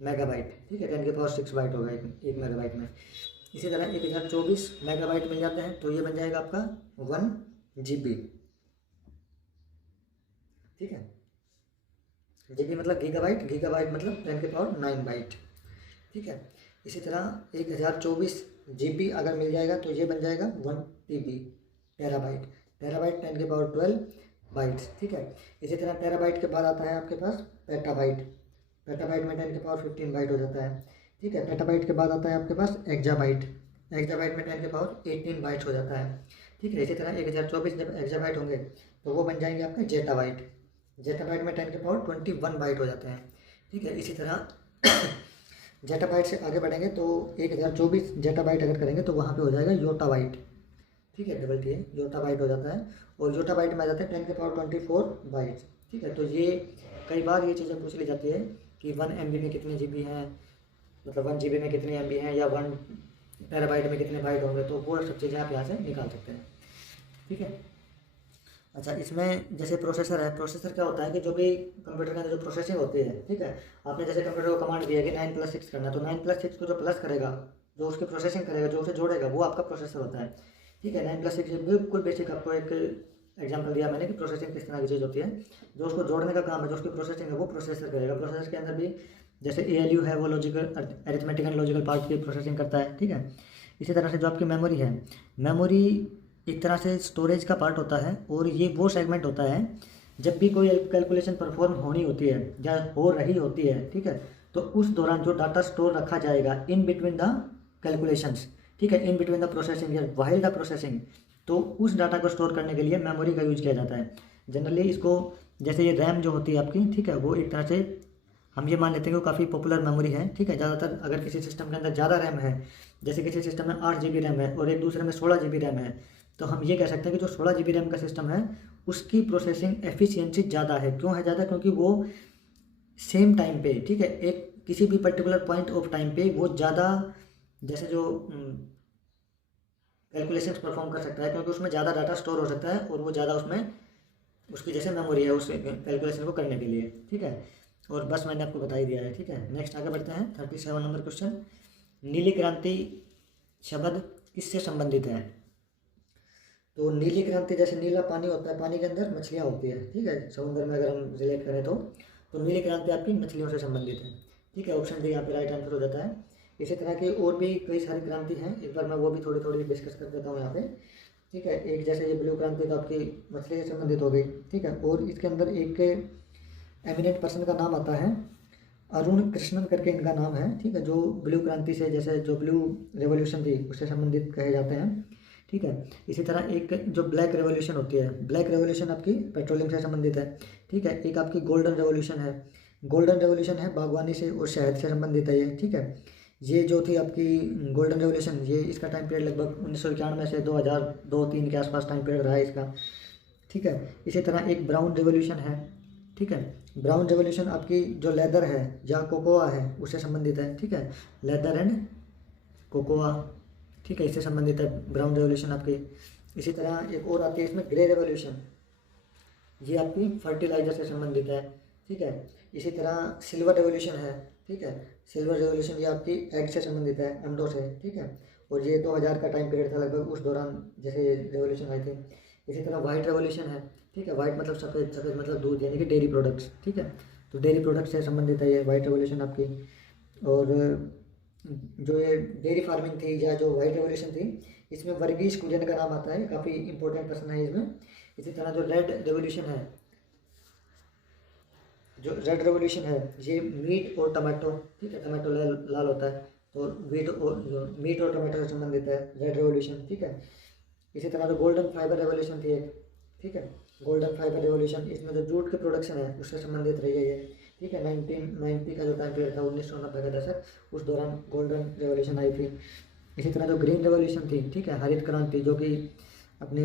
मेगाबाइट, ठीक है। 10 की पावर 6 बाइट होगा एक मेगाबाइट में। इसी तरह 1024 मेगाबाइट मिल जाते हैं तो ये बन जाएगा आपका 1 GB, ठीक है। GB मतलब गीगाबाइट, गीगाबाइट मतलब 10 की पावर 9 बाइट, ठीक है। इसी तरह 1024 GB अगर मिल जाएगा तो ये बन जाएगा 1 TB, टेराबाइट, टेराबाइट 10 की पावर 12 बाइट्स, ठीक है। इसी तरह टेराबाइट के बाद आता है आपके पास पेटाबाइट, पेटाबाइट में 10 की पावर 15 बाइट हो जाता है, ठीक है। पेटाबाइट के बाद आता है आपके पास एक्जाबाइट, एक्जाबाइट में 10 की पावर 18 बाइट हो जाता है, ठीक है। इसी तरह 1024 जब एक्जाबाइट होंगे तो वो बन जाएंगे आपके जेटाबाइट, जेटाबाइट में 10 की पावर 21 बाइट हो जाते हैं, ठीक है। इसी तरह जेटाबाइट से आगे बढ़ेंगे तो 1024 जेटाबाइट अगर करेंगे तो वहाँ पे हो जाएगा योटाबाइट, ठीक है, डबल टी है, योटाबाइट हो जाता है। और योटाबाइट में आ जाता है 10 की पावर 24 बाइट्स, ठीक है। तो ये कई बार ये चीज़ें पूछ ली जाती है कि 1 MB में कितने GB हैं, मतलब 1 GB में कितने MB हैं, या 1 टेराबाइट में कितने बाइट होंगे, तो वो सब चीज़ें आप यहाँ से निकाल सकते हैं, ठीक है। अच्छा, इसमें जैसे प्रोसेसर है, प्रोसेसर क्या होता है कि जो भी कंप्यूटर के अंदर जो प्रोसेसिंग होती है, ठीक है, आपने जैसे कंप्यूटर को कमांड दिया कि 9+6 करना, तो 9+6 को जो प्लस करेगा, जो उसकी प्रोसेसिंग करेगा, जो उसे जोड़ेगा, वो आपका प्रोसेसर होता है, ठीक है। 9+6 बिल्कुल बेसिक आपको एक एग्जाम्पल दिया मैंने कि प्रोसेसिंग किस तरह की चीज़ होती है। जो उसको जोड़ने का काम है, जो उसकी प्रोसेसिंग है, वो प्रोसेसर करेगा। प्रोसेसर के अंदर भी जैसे ALU है, वो logical arithmetic and logical part की प्रोसेसिंग करता है, ठीक है। इसी तरह से जो आपकी मेमोरी है, मेमोरी एक तरह से स्टोरेज का पार्ट होता है, और ये वो सेगमेंट होता है जब भी कोई कैलकुलेशन परफॉर्म होनी होती है या हो रही होती है, ठीक है, तो उस दौरान जो डाटा स्टोर रखा जाएगा इन बिटवीन द कैलकुलेशंस, ठीक है, इन बिटवीन द प्रोसेसिंग या वाइल द प्रोसेसिंग, तो उस डाटा को स्टोर करने के लिए मेमोरी का यूज किया जाता है। जनरली इसको जैसे ये रैम जो होती है आपकी, ठीक है, वो एक तरह से हम ये मान लेते हैं कि वो काफ़ी पॉपुलर मेमोरी है, ठीक है। ज़्यादातर अगर किसी सिस्टम के अंदर ज़्यादा रैम है, जैसे किसी सिस्टम में 8 GB रैम है और एक दूसरे में 16 GB रैम है, तो हम ये कह सकते हैं कि जो 16 GB रैम का सिस्टम है उसकी प्रोसेसिंग एफिशिएंसी ज़्यादा है। क्यों है ज़्यादा? क्योंकि वो सेम टाइम पे, ठीक है, एक किसी भी पर्टिकुलर पॉइंट ऑफ टाइम पे वो ज़्यादा, जैसे जो कैलकुलेशंस परफॉर्म कर सकता है, क्योंकि उसमें ज़्यादा डाटा स्टोर हो सकता है और वो ज़्यादा उसमें उसकी जैसे मेमोरी है उस कैलकुलेशन को करने के लिए, ठीक है। और बस मैंने आपको बता ही दिया है, ठीक है। नेक्स्ट आगे बढ़ते हैं 37 नंबर क्वेश्चन। नीली क्रांति शब्द किससे संबंधित है? तो नीली क्रांति, जैसे नीला पानी होता है, पानी के अंदर मछलियाँ होती है, ठीक है, समुद्र में अगर हम रिलेट करें तो नीली क्रांति आपकी मछलियों से संबंधित है, ठीक है। ऑप्शन डी यहाँ पे राइट आंसर हो जाता है। इसी तरह की और भी कई सारी क्रांति हैं, एक बार मैं वो भी थोड़ी थोड़ी डिस्कस कर देता हूँ यहाँ पे, ठीक है। एक जैसे ये ब्लू क्रांति तो आपकी मछली से संबंधित हो गई, ठीक है। और इसके अंदर एक एमिनेंट पर्सन का नाम आता है, अरुण कृष्णन करके इनका नाम है, ठीक है, जो ब्लू क्रांति से, जैसे जो ब्लू रेवोल्यूशन थी उससे संबंधित कहे जाते हैं, ठीक है। इसी तरह एक जो ब्लैक रेवोल्यूशन होती है, ब्लैक रेवोल्यूशन आपकी पेट्रोलियम से संबंधित है, ठीक है। एक आपकी गोल्डन रेवोल्यूशन है, गोल्डन रेवोल्यूशन है बागवानी से और शहद से संबंधित है ये, ठीक है। ये जो थी आपकी गोल्डन रेवोल्यूशन, ये इसका टाइम पीरियड लगभग 1991 से 2002-3 के आसपास टाइम पीरियड रहा है इसका, ठीक है। इसी तरह एक ब्राउन रेवोल्यूशन है, ठीक है। ब्राउन रेवोल्यूशन आपकी जो लेदर है या कोकोआ है उससे संबंधित है, ठीक है, लेदर एंड कोकोआ, ठीक है, इससे संबंधित है ब्राउन रेवोल्यूशन आपकी। इसी तरह एक और आती है इसमें ग्रे रेवोल्यूशन, ये आपकी फर्टिलाइजर से संबंधित है, ठीक है। इसी तरह सिल्वर रेवोल्यूशन है, ठीक है, सिल्वर रेवोल्यूशन ये आपकी एग से संबंधित है, अंडों से, ठीक है। और ये 2000 का टाइम पीरियड था लगभग, उस दौरान जैसे रेवोल्यूशन आई थी। इसी तरह वाइट रेवोल्यूशन है, ठीक है, वाइट मतलब सफ़ेद, सफ़ेद मतलब दूध, यानी कि डेयरी प्रोडक्ट्स, ठीक है। तो डेयरी प्रोडक्ट्स से संबंधित है ये वाइट रेवोल्यूशन आपकी। और जो ये डेयरी फार्मिंग थी या जो वाइट रेवोल्यूशन थी, इसमें वर्गीस कुरियन का नाम आता है, काफ़ी इंपॉर्टेंट पर्सन है इसमें। इसी तरह जो रेड रेवोल्यूशन है, जो रेड रेवोल्यूशन है, ये मीट और टमाटो, ठीक है, टमाटो लाल होता है, तो वीट और जो मीट और टमाटो से संबंधित है रेड रेवोल्यूशन, ठीक है। इसी तरह जो गोल्डन फाइबर रेवोल्यूशन थी एक, ठीक है, गोल्डन फाइबर रेवोल्यूशन, इसमें जो जूट के प्रोडक्शन है उससे संबंधित रही है ये, ठीक है। 1990 का जो टाइम पीरियड था, 1990 का दशक, उस दौरान गोल्डन रेवोल्यूशन आई थी। इसी तरह जो ग्रीन रेवोल्यूशन थी, ठीक है, हरित क्रांति, जो कि अपनी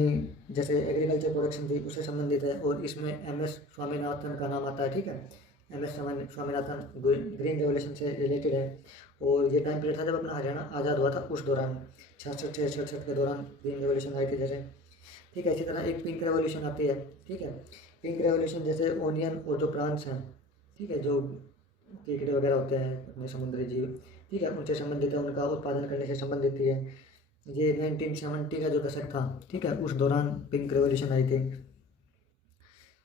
जैसे एग्रीकल्चर प्रोडक्शन थी उससे संबंधित है, और इसमें MS स्वामीनाथन का नाम आता है, ठीक है। MS स्वामीनाथन ग्रीन रेवोल्यूशन से रिलेटेड है, और ये टाइम पीरियड था जब अपना हरियाणा आज़ाद हुआ था, उस दौरान 66-67 के दौरान ग्रीन रेवोल्यूशन आई थी जैसे, ठीक है। इसी तरह एक पिंक रेवोल्यूशन आती है, ठीक है। पिंक रेवोल्यूशन जैसे ओनियन और जो प्रांस हैं, ठीक है, जो केकड़े वगैरह होते हैं अपने समुद्री जीव, ठीक है, उनसे संबंधित है, उनका उत्पादन करने से संबंधित थी है। ये 1970 का जो दशक था, ठीक है, उस दौरान पिंक रेवोल्यूशन आई थी।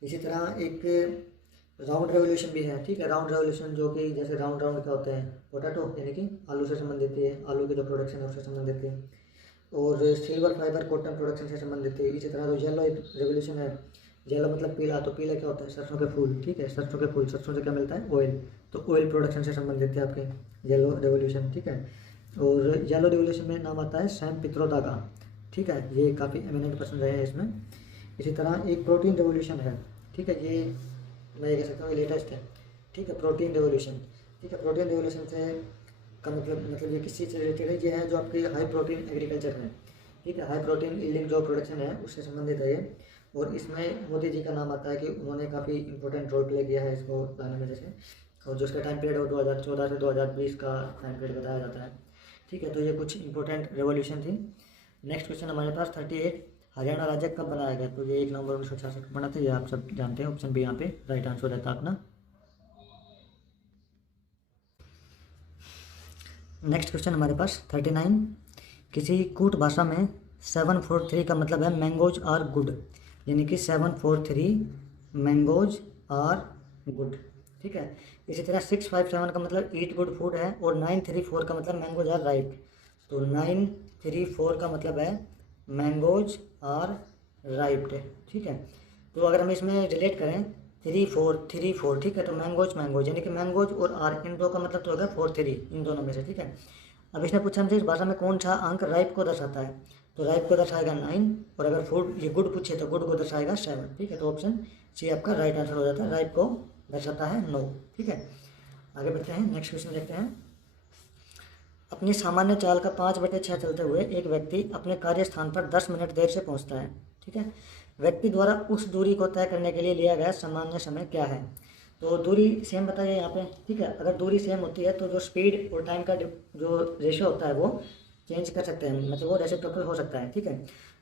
इसी तरह एक राउंड रेवोल्यूशन भी है, ठीक है, राउंड रेवोल्यूशन जो कि जैसे राउंड राउंड क्या होते हैं, पोटैटो, यानी कि आलू से संबंधित थी, आलू की जो प्रोडक्शन है उससे संबंधित थी। और सिल्वर फाइबर कॉटन प्रोडक्शन से संबंधित थी। इसी तरह जो येलो रेवोल्यूशन है, येलो मतलब पीला, तो पीला क्या होता है, सरसों के फूल, ठीक है, सरसों के फूल, सरसों से क्या मिलता है, ऑयल, तो ऑयल प्रोडक्शन से संबंधित थे आपके येलो रेवोल्यूशन, ठीक है। और येलो रेवोल्यूशन में नाम आता है सैम पित्रोदा का, ठीक है, ये काफ़ी एमिनेंट पर्सन रहे हैं इसमें। इसी तरह एक प्रोटीन रेवोल्यूशन है, ठीक है, ये मैं ये कह सकता हूँ लेटेस्ट है, ठीक है, प्रोटीन रेवोल्यूशन, ठीक है। प्रोटीन रेवोल्यूशन से का मतलब ये किस चीज़ से रिलेटेड है, ये है जो आपकी हाई प्रोटीन एग्रीकल्चर है, ठीक है, हाई प्रोटीन यील्डिंग जो प्रोडक्शन है उससे संबंधित है ये। और इसमें मोदी जी का नाम आता है कि उन्होंने काफ़ी इंपॉर्टेंट रोल प्ले किया है इसको लाने में जैसे, और जो उसका टाइम पीरियड वो 2014 से 2020 का टाइम पीरियड बताया जाता है, ठीक है। तो ये कुछ इंपॉर्टेंट रेवोल्यूशन थी। नेक्स्ट क्वेश्चन हमारे पास 38, हरियाणा राज्य कब बनाया गया? तो ये 1 नवंबर 1966 को बना था, ये आप सब जानते हैं, ऑप्शन बी यहाँ पे राइट आंसर रहता है अपना। नेक्स्ट क्वेश्चन हमारे पास 39, किसी कूट भाषा में 743 का मतलब है मैंगोज आर गुड, यानी कि 743 मैंगोज आर गुड, ठीक है। इसी तरह 657 का मतलब ईट गुड फूड है, और 934 का मतलब मैंगोज आर राइप, तो 934 का मतलब है मैंगोज आर राइप्ड, ठीक है। तो अगर हम इसमें रिलेट करें 3-4, ठीक है, तो मैंगोज यानी कि मैंगोज और आर, इन दो का मतलब तो होगा 4-3, इन दोनों में से, ठीक है। अब इसने पूछा हमसे इस भाषा में कौन सा अंक राइप को दर्शाता है, तो राइप को दर्शाएगा 9, और अगर फूड ये गुड पूछे तो गुड को दर्शाएगा 7, ठीक है। तो ऑप्शन सी आपका राइट आंसर हो जाता है, राइप को दर्शाता है 9, ठीक है। आगे बढ़ते हैं, नेक्स्ट क्वेश्चन देखते हैं। अपनी सामान्य चाल का 5/6 चलते हुए एक व्यक्ति अपने कार्यस्थान पर 10 मिनट देर से पहुंचता है, ठीक है। व्यक्ति द्वारा उस दूरी को तय करने के लिए लिया गया सामान्य समय क्या है? तो दूरी सेम बताइए यहाँ पे, ठीक है। अगर दूरी सेम होती है तो जो स्पीड और टाइम का जो रेशियो होता है वो चेंज कर सकते हैं, मतलब वो रेसिप्रोकल हो सकता है। ठीक है,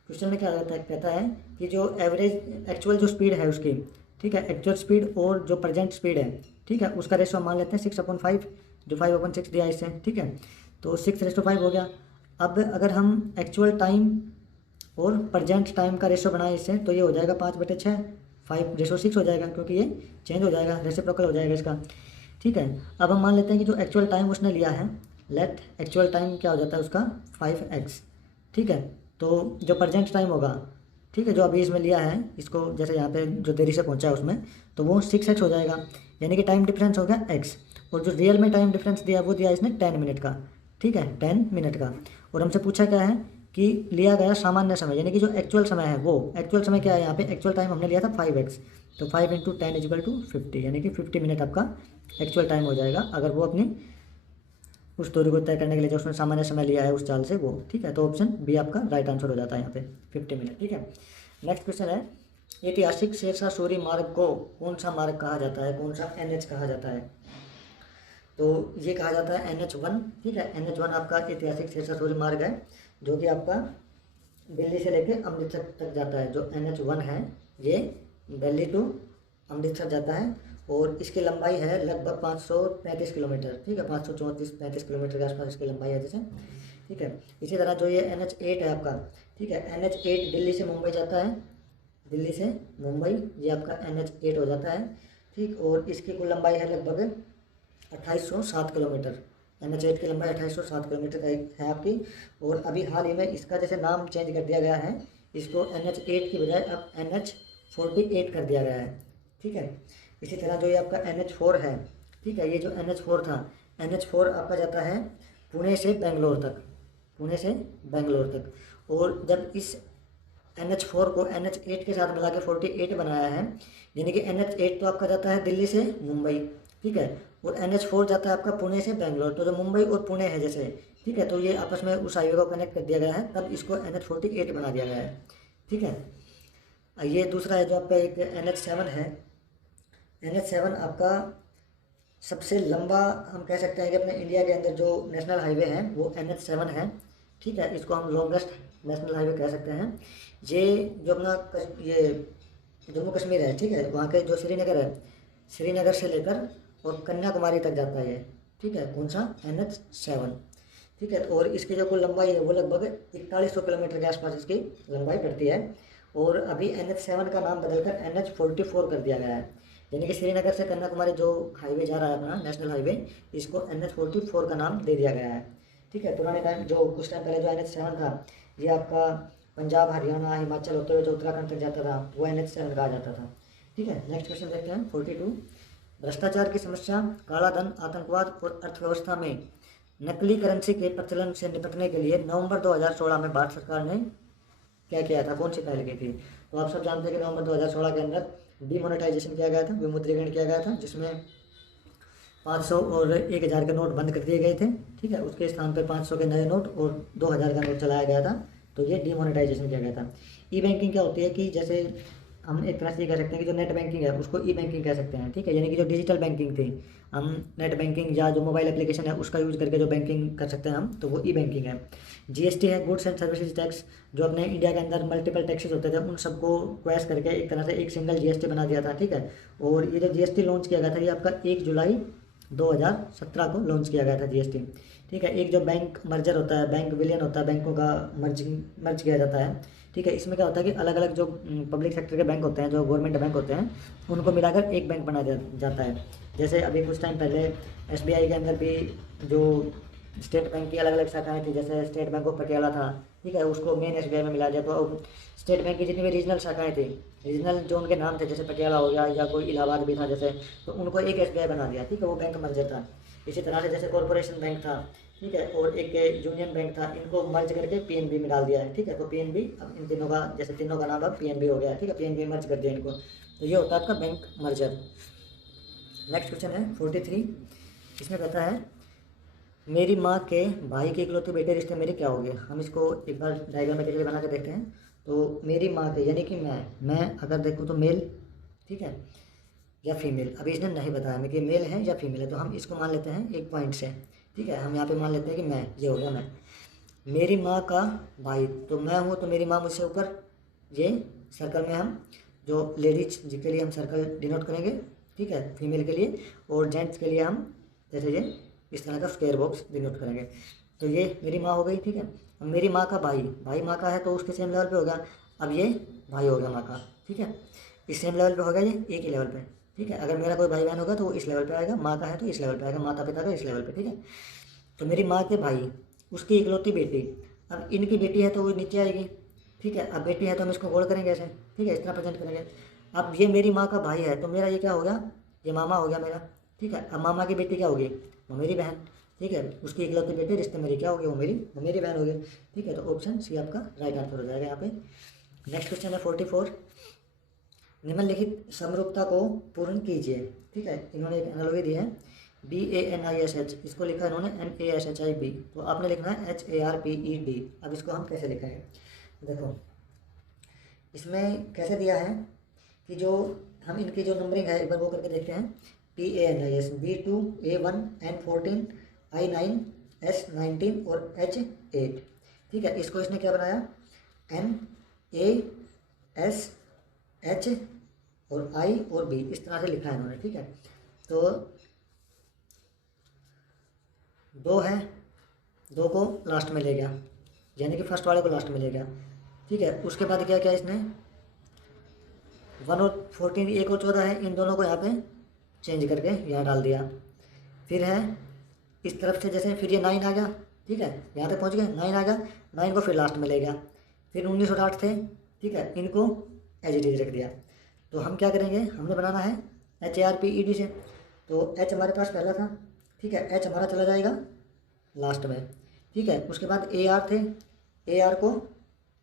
क्वेश्चन में क्या कहता है कि जो एवरेज एक्चुअल जो स्पीड है उसकी, ठीक है, एक्चुअल स्पीड और जो प्रेजेंट स्पीड है, ठीक है, उसका रेशो मान लेते हैं 6/5, जो 5/6 दिया है इससे। ठीक है, तो 6:5 हो गया। अब अगर हम एक्चुअल टाइम और प्रजेंट टाइम का रेशो बनाए इससे, तो ये हो जाएगा 5/6, 5:6 हो जाएगा, क्योंकि ये चेंज हो जाएगा, रेसिप्रोकल हो जाएगा इसका। ठीक है, अब हम मान लेते हैं कि जो एक्चुअल टाइम उसने लिया है, लेट एक्चुअल टाइम क्या हो जाता है उसका 5x। ठीक है, तो जो प्रजेंट टाइम होगा, ठीक है, जो अभी इसमें लिया है इसको, जैसे यहाँ पे जो देरी से पहुँचा है उसमें, तो वो 6x हो जाएगा, यानी कि टाइम डिफरेंस हो गया x। और जो रियल में टाइम डिफरेंस दिया वो दिया इसने 10 मिनट का। ठीक है, 10 मिनट का। और हमसे पूछा क्या है कि लिया गया सामान्य समय, यानी कि जो एक्चुअल समय है, वो एक्चुअल समय क्या है, यहाँ पे एक्चुअल टाइम हमने लिया था 5x, तो 5 × 10 = 50, यानी कि 50 मिनट आपका एक्चुअल टाइम हो जाएगा, अगर वो अपनी उस दूरी को तय करने के लिए जो उसने सामान्य समय लिया है उस चाल से वो। ठीक है, तो ऑप्शन बी आपका राइट आंसर हो जाता है यहाँ पे 50 मिनट। ठीक है, नेक्स्ट क्वेश्चन है, ऐतिहासिक शेरशाह सूरी मार्ग को कौन सा मार्ग कहा जाता है, कौन सा NH कहा जाता है? तो ये कहा जाता है NH1। ठीक है, NH1 आपका ऐतिहासिक शेरशाह सूरी मार्ग है, जो कि आपका दिल्ली से लेकर अमृतसर तक जाता है। जो NH1 है ये दिल्ली टू अमृतसर जाता है, और इसकी लंबाई है लगभग 535 किलोमीटर। ठीक है, 534-35 किलोमीटर के आसपास इसकी लंबाई है जैसे। ठीक है, इसी तरह जो ये NH8 है आपका, ठीक है, NH8 दिल्ली से मुंबई जाता है, दिल्ली से मुंबई, ये आपका NH8 हो जाता है। ठीक, और इसकी कुल लंबाई है लगभग 2807 किलोमीटर। NH8 की लंबाई 2807 किलोमीटर का है आपकी। और अभी हाल ही में इसका जैसे नाम चेंज कर दिया गया है, इसको NH8 की बजाय अब NH48 कर दिया गया है। ठीक है, इसी तरह जो ये आपका NH4 है, ठीक है, ये जो NH4 था, NH4 आपका जाता है पुणे से बेंगलोर तक, पुणे से बेंगलोर तक। और जब इस NH4 को NH8 के साथ मिला के 48 बनाया है, यानी कि NH8 तो आपका जाता है दिल्ली से मुंबई, ठीक है, और NH4 जाता है आपका पुणे से बेंगलोर। तो जो मुंबई और पुणे है जैसे, ठीक है, तो ये आपस में उस हाईवे को कनेक्ट कर दिया गया है, तब इसको NH48 बना दिया गया है। ठीक है, ये दूसरा है जो आपका एक NH7 है। NH7 आपका सबसे लंबा, हम कह सकते हैं कि अपने इंडिया के अंदर जो नेशनल हाईवे है वो NH7 है। ठीक है, इसको हम लॉन्गेस्ट नेशनल हाईवे कह सकते हैं। ये जो अपना ये जम्मू कश्मीर है, ठीक है, वहाँ के जो श्रीनगर है, श्रीनगर से लेकर और कन्याकुमारी तक जाता है ये। ठीक है, कौन सा NH7। ठीक है, और इसकी जो कुल लंबाई है वो लगभग 4100 किलोमीटर के आसपास इसकी लंबाई पड़ती है। और अभी NH7 का नाम बदलकर NH44 कर दिया गया है, यानी कि श्रीनगर से कन्याकुमारी जो हाईवे जा रहा है अपना नेशनल हाईवे, इसको NH44 का नाम दे दिया गया है। ठीक है, पुराने टाइम जो कुछ टाइम पहले जो NH7 था, ये आपका पंजाब, हरियाणा, हिमाचल होते हुए जो उत्तराखंड तक जाता था वो NH7 कहा जाता था। ठीक है, नेक्स्ट क्वेश्चन देखते हैं 42। भ्रष्टाचार की समस्या, काला धन, आतंकवाद और अर्थव्यवस्था में नकली करेंसी के प्रचलन से निपटने के लिए नवंबर 2016 में भारत सरकार ने क्या किया था, कौन सी पहल की थी? तो आप सब जानते हैं कि नवंबर 2016 के अंदर डिमोनेटाइजेशन किया गया था, विमुद्रीकरण किया गया था, जिसमें 500 और 1000 के नोट बंद कर दिए गए थे। ठीक है, उसके स्थान पर 500 के नए नोट और 2000 का नोट चलाया गया था, तो ये डिमोनेटाइजेशन किया गया था। ई बैंकिंग क्या होती है कि जैसे हम एक तरह से ये कह सकते हैं कि जो नेट बैंकिंग है उसको ई बैंकिंग कह सकते हैं। ठीक है, यानी कि जो डिजिटल बैंकिंग थी, हम नेट बैंकिंग या जो मोबाइल एप्लीकेशन है उसका यूज़ करके जो बैंकिंग कर सकते हैं हम, तो वो ई बैंकिंग है। GST है, गुड्स एंड सर्विसेज टैक्स, जो अपने इंडिया के अंदर मल्टीपल टैक्सेस होते थे उन सबको क्वैश करके एक तरह से एक सिंगल GST बना दिया था। ठीक है, और ये जो GST लॉन्च किया गया था ये आपका 1 जुलाई 2017 को लॉन्च किया गया था GST। ठीक है, एक जो बैंक मर्जर होता है, बैंक विलियन होता है, बैंकों का मर्ज किया जाता है। ठीक है, इसमें क्या होता है कि अलग अलग जो पब्लिक सेक्टर के बैंक होते हैं, जो गवर्नमेंट बैंक होते हैं, उनको मिलाकर एक बैंक बना जाता है। जैसे अभी कुछ टाइम पहले SBI के अंदर भी जो स्टेट बैंक की अलग अलग शाखाएं थी, जैसे स्टेट बैंक ऑफ पटियाला था, ठीक है, उसको मेन SBI में मिला दिया। तो अब स्टेट बैंक की जितनी भी रीजनल शाखाएं थी, रीजनल जो उनके नाम थे, जैसे पटियाला हो गया या कोई इलाहाबाद भी था जैसे, तो उनको एक SBI बना दिया। ठीक है, वो बैंक मर्जर था। इसी तरह से जैसे कॉरपोरेशन बैंक था, ठीक है, और एक यूनियन बैंक था, इनको मर्ज करके PNB में डाल दिया है। ठीक है, तो PNB अब इन तीनों का, जैसे तीनों का नाम अब PNB हो गया है। ठीक है, PNB मर्ज कर दिया इनको, तो ये होता है आपका बैंक मर्जर। नेक्स्ट क्वेश्चन है 43। इसमें कहता है मेरी माँ के भाई के इकलौते बेटे रिश्ते मेरे क्या हो गए। हम इसको एक बार डायग्रामेटिकली बना के देखते हैं। तो मेरी माँ के यानी कि मैं अगर देखूँ तो मेल, ठीक है, या फीमेल, अभी इसने नहीं बताया हमें कि मेल है या फीमेल है, तो हम इसको मान लेते हैं एक पॉइंट से। ठीक है, हम यहाँ पे मान लेते हैं कि मैं, ये हो गया मैं। मेरी माँ का भाई, तो मैं हूँ तो मेरी माँ मुझसे ऊपर, ये सर्कल में हम जो लेडीज के लिए हम सर्कल डिनोट करेंगे, ठीक है, फीमेल के लिए, और जेंट्स के लिए हम जैसे ये इस तरह का स्क्वायर बॉक्स डिनोट करेंगे। तो ये मेरी माँ हो गई, ठीक है। अब मेरी माँ का भाई, भाई माँ का है तो उसके सेम लेवल पे हो गया। अब ये भाई हो गया माँ का, ठीक है, इस सेम लेवल पे हो गया, ये एक ही लेवल पे, ठीक है। अगर मेरा कोई भाई बहन होगा तो वो इस लेवल पे आएगा, माँ का है तो इस लेवल पे आएगा, माता पिता का इस लेवल पे, ठीक है। तो मेरी माँ के भाई, उसकी इकलौती बेटी, अब इनकी बेटी है तो वो नीचे आएगी, ठीक है। अब बेटी है तो हम इसको गोल करेंगे ऐसे, ठीक है, इस तरह प्रेजेंट करेंगे। अब ये मेरी माँ का भाई है तो मेरा ये क्या हो गया, ये मामा हो गया मेरा, ठीक है। अब मामा की बेटी क्या होगी, वो मेरी बहन, ठीक है, उसकी इकलौती बेटी रिश्ते मेरी क्या होगी, वो मेरी बहन हो गई, ठीक है। तो ऑप्शन सी आपका राइट आंसर हो जाएगा यहाँ पे। नेक्स्ट क्वेश्चन है 44। निम्नलिखित समरूपता को पूर्ण कीजिए, ठीक है। इन्होंने एक एनालॉजी दी है, BANISH, इसको लिखा इन्होंने MASHIB, तो आपने लिखना है HARPED। अब इसको हम कैसे लिखेंगे, देखो इसमें कैसे दिया है कि जो हम इनकी जो नंबरिंग है एक बार वो करके देखते हैं। PANIS B2 A1 N14 I9 S19 और H8, ठीक है। इसको इसने क्या बनाया, NASH और I और B, इस तरह से लिखा है इन्होंने, ठीक है। तो दो है, दो को लास्ट में ले गया, यानी कि फर्स्ट वाले को लास्ट में ले गया, ठीक है। उसके बाद क्या किया इसने, 1 और 14, 1 और 14 है, इन दोनों को यहाँ पे चेंज करके यहाँ डाल दिया। फिर है इस तरफ से जैसे, फिर ये 9 आ गया, ठीक है, यहाँ तक पहुँच गए, 9 आ गया, 9 को फिर लास्ट में ले गया। फिर 19 और 8 थे, ठीक है, इनको एज इट इज रख दिया। तो हम क्या करेंगे, हमने बनाना है HARPED से, तो H हमारे पास पहला था, ठीक है, H हमारा चला जाएगा लास्ट में, ठीक है। उसके बाद AR थे, AR को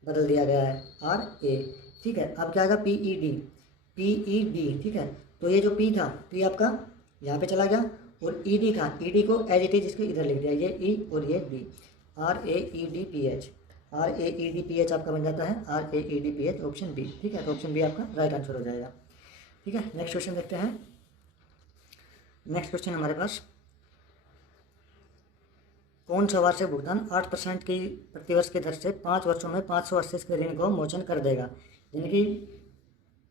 बदल दिया गया है RA, ठीक है। अब क्या आएगा PED, ठीक है। तो ये जो P था, P आपका यहाँ पे चला गया, और ED था, ED को एज इट इज इसके इधर लिख दिया, ये E और ये B, RAEDPH आपका बन जाता है RAEDPH, ऑप्शन बी, ठीक है। तो ऑप्शन बी आपका राइट आंसर हो जाएगा, ठीक है। नेक्स्ट क्वेश्चन देखते हैं। नेक्स्ट क्वेश्चन हमारे पास, कौन सा वार्षिक भुगतान 8% की प्रतिवर्ष की दर से 5 वर्षों में 580 के ऋण को मोचन कर देगा, यानी कि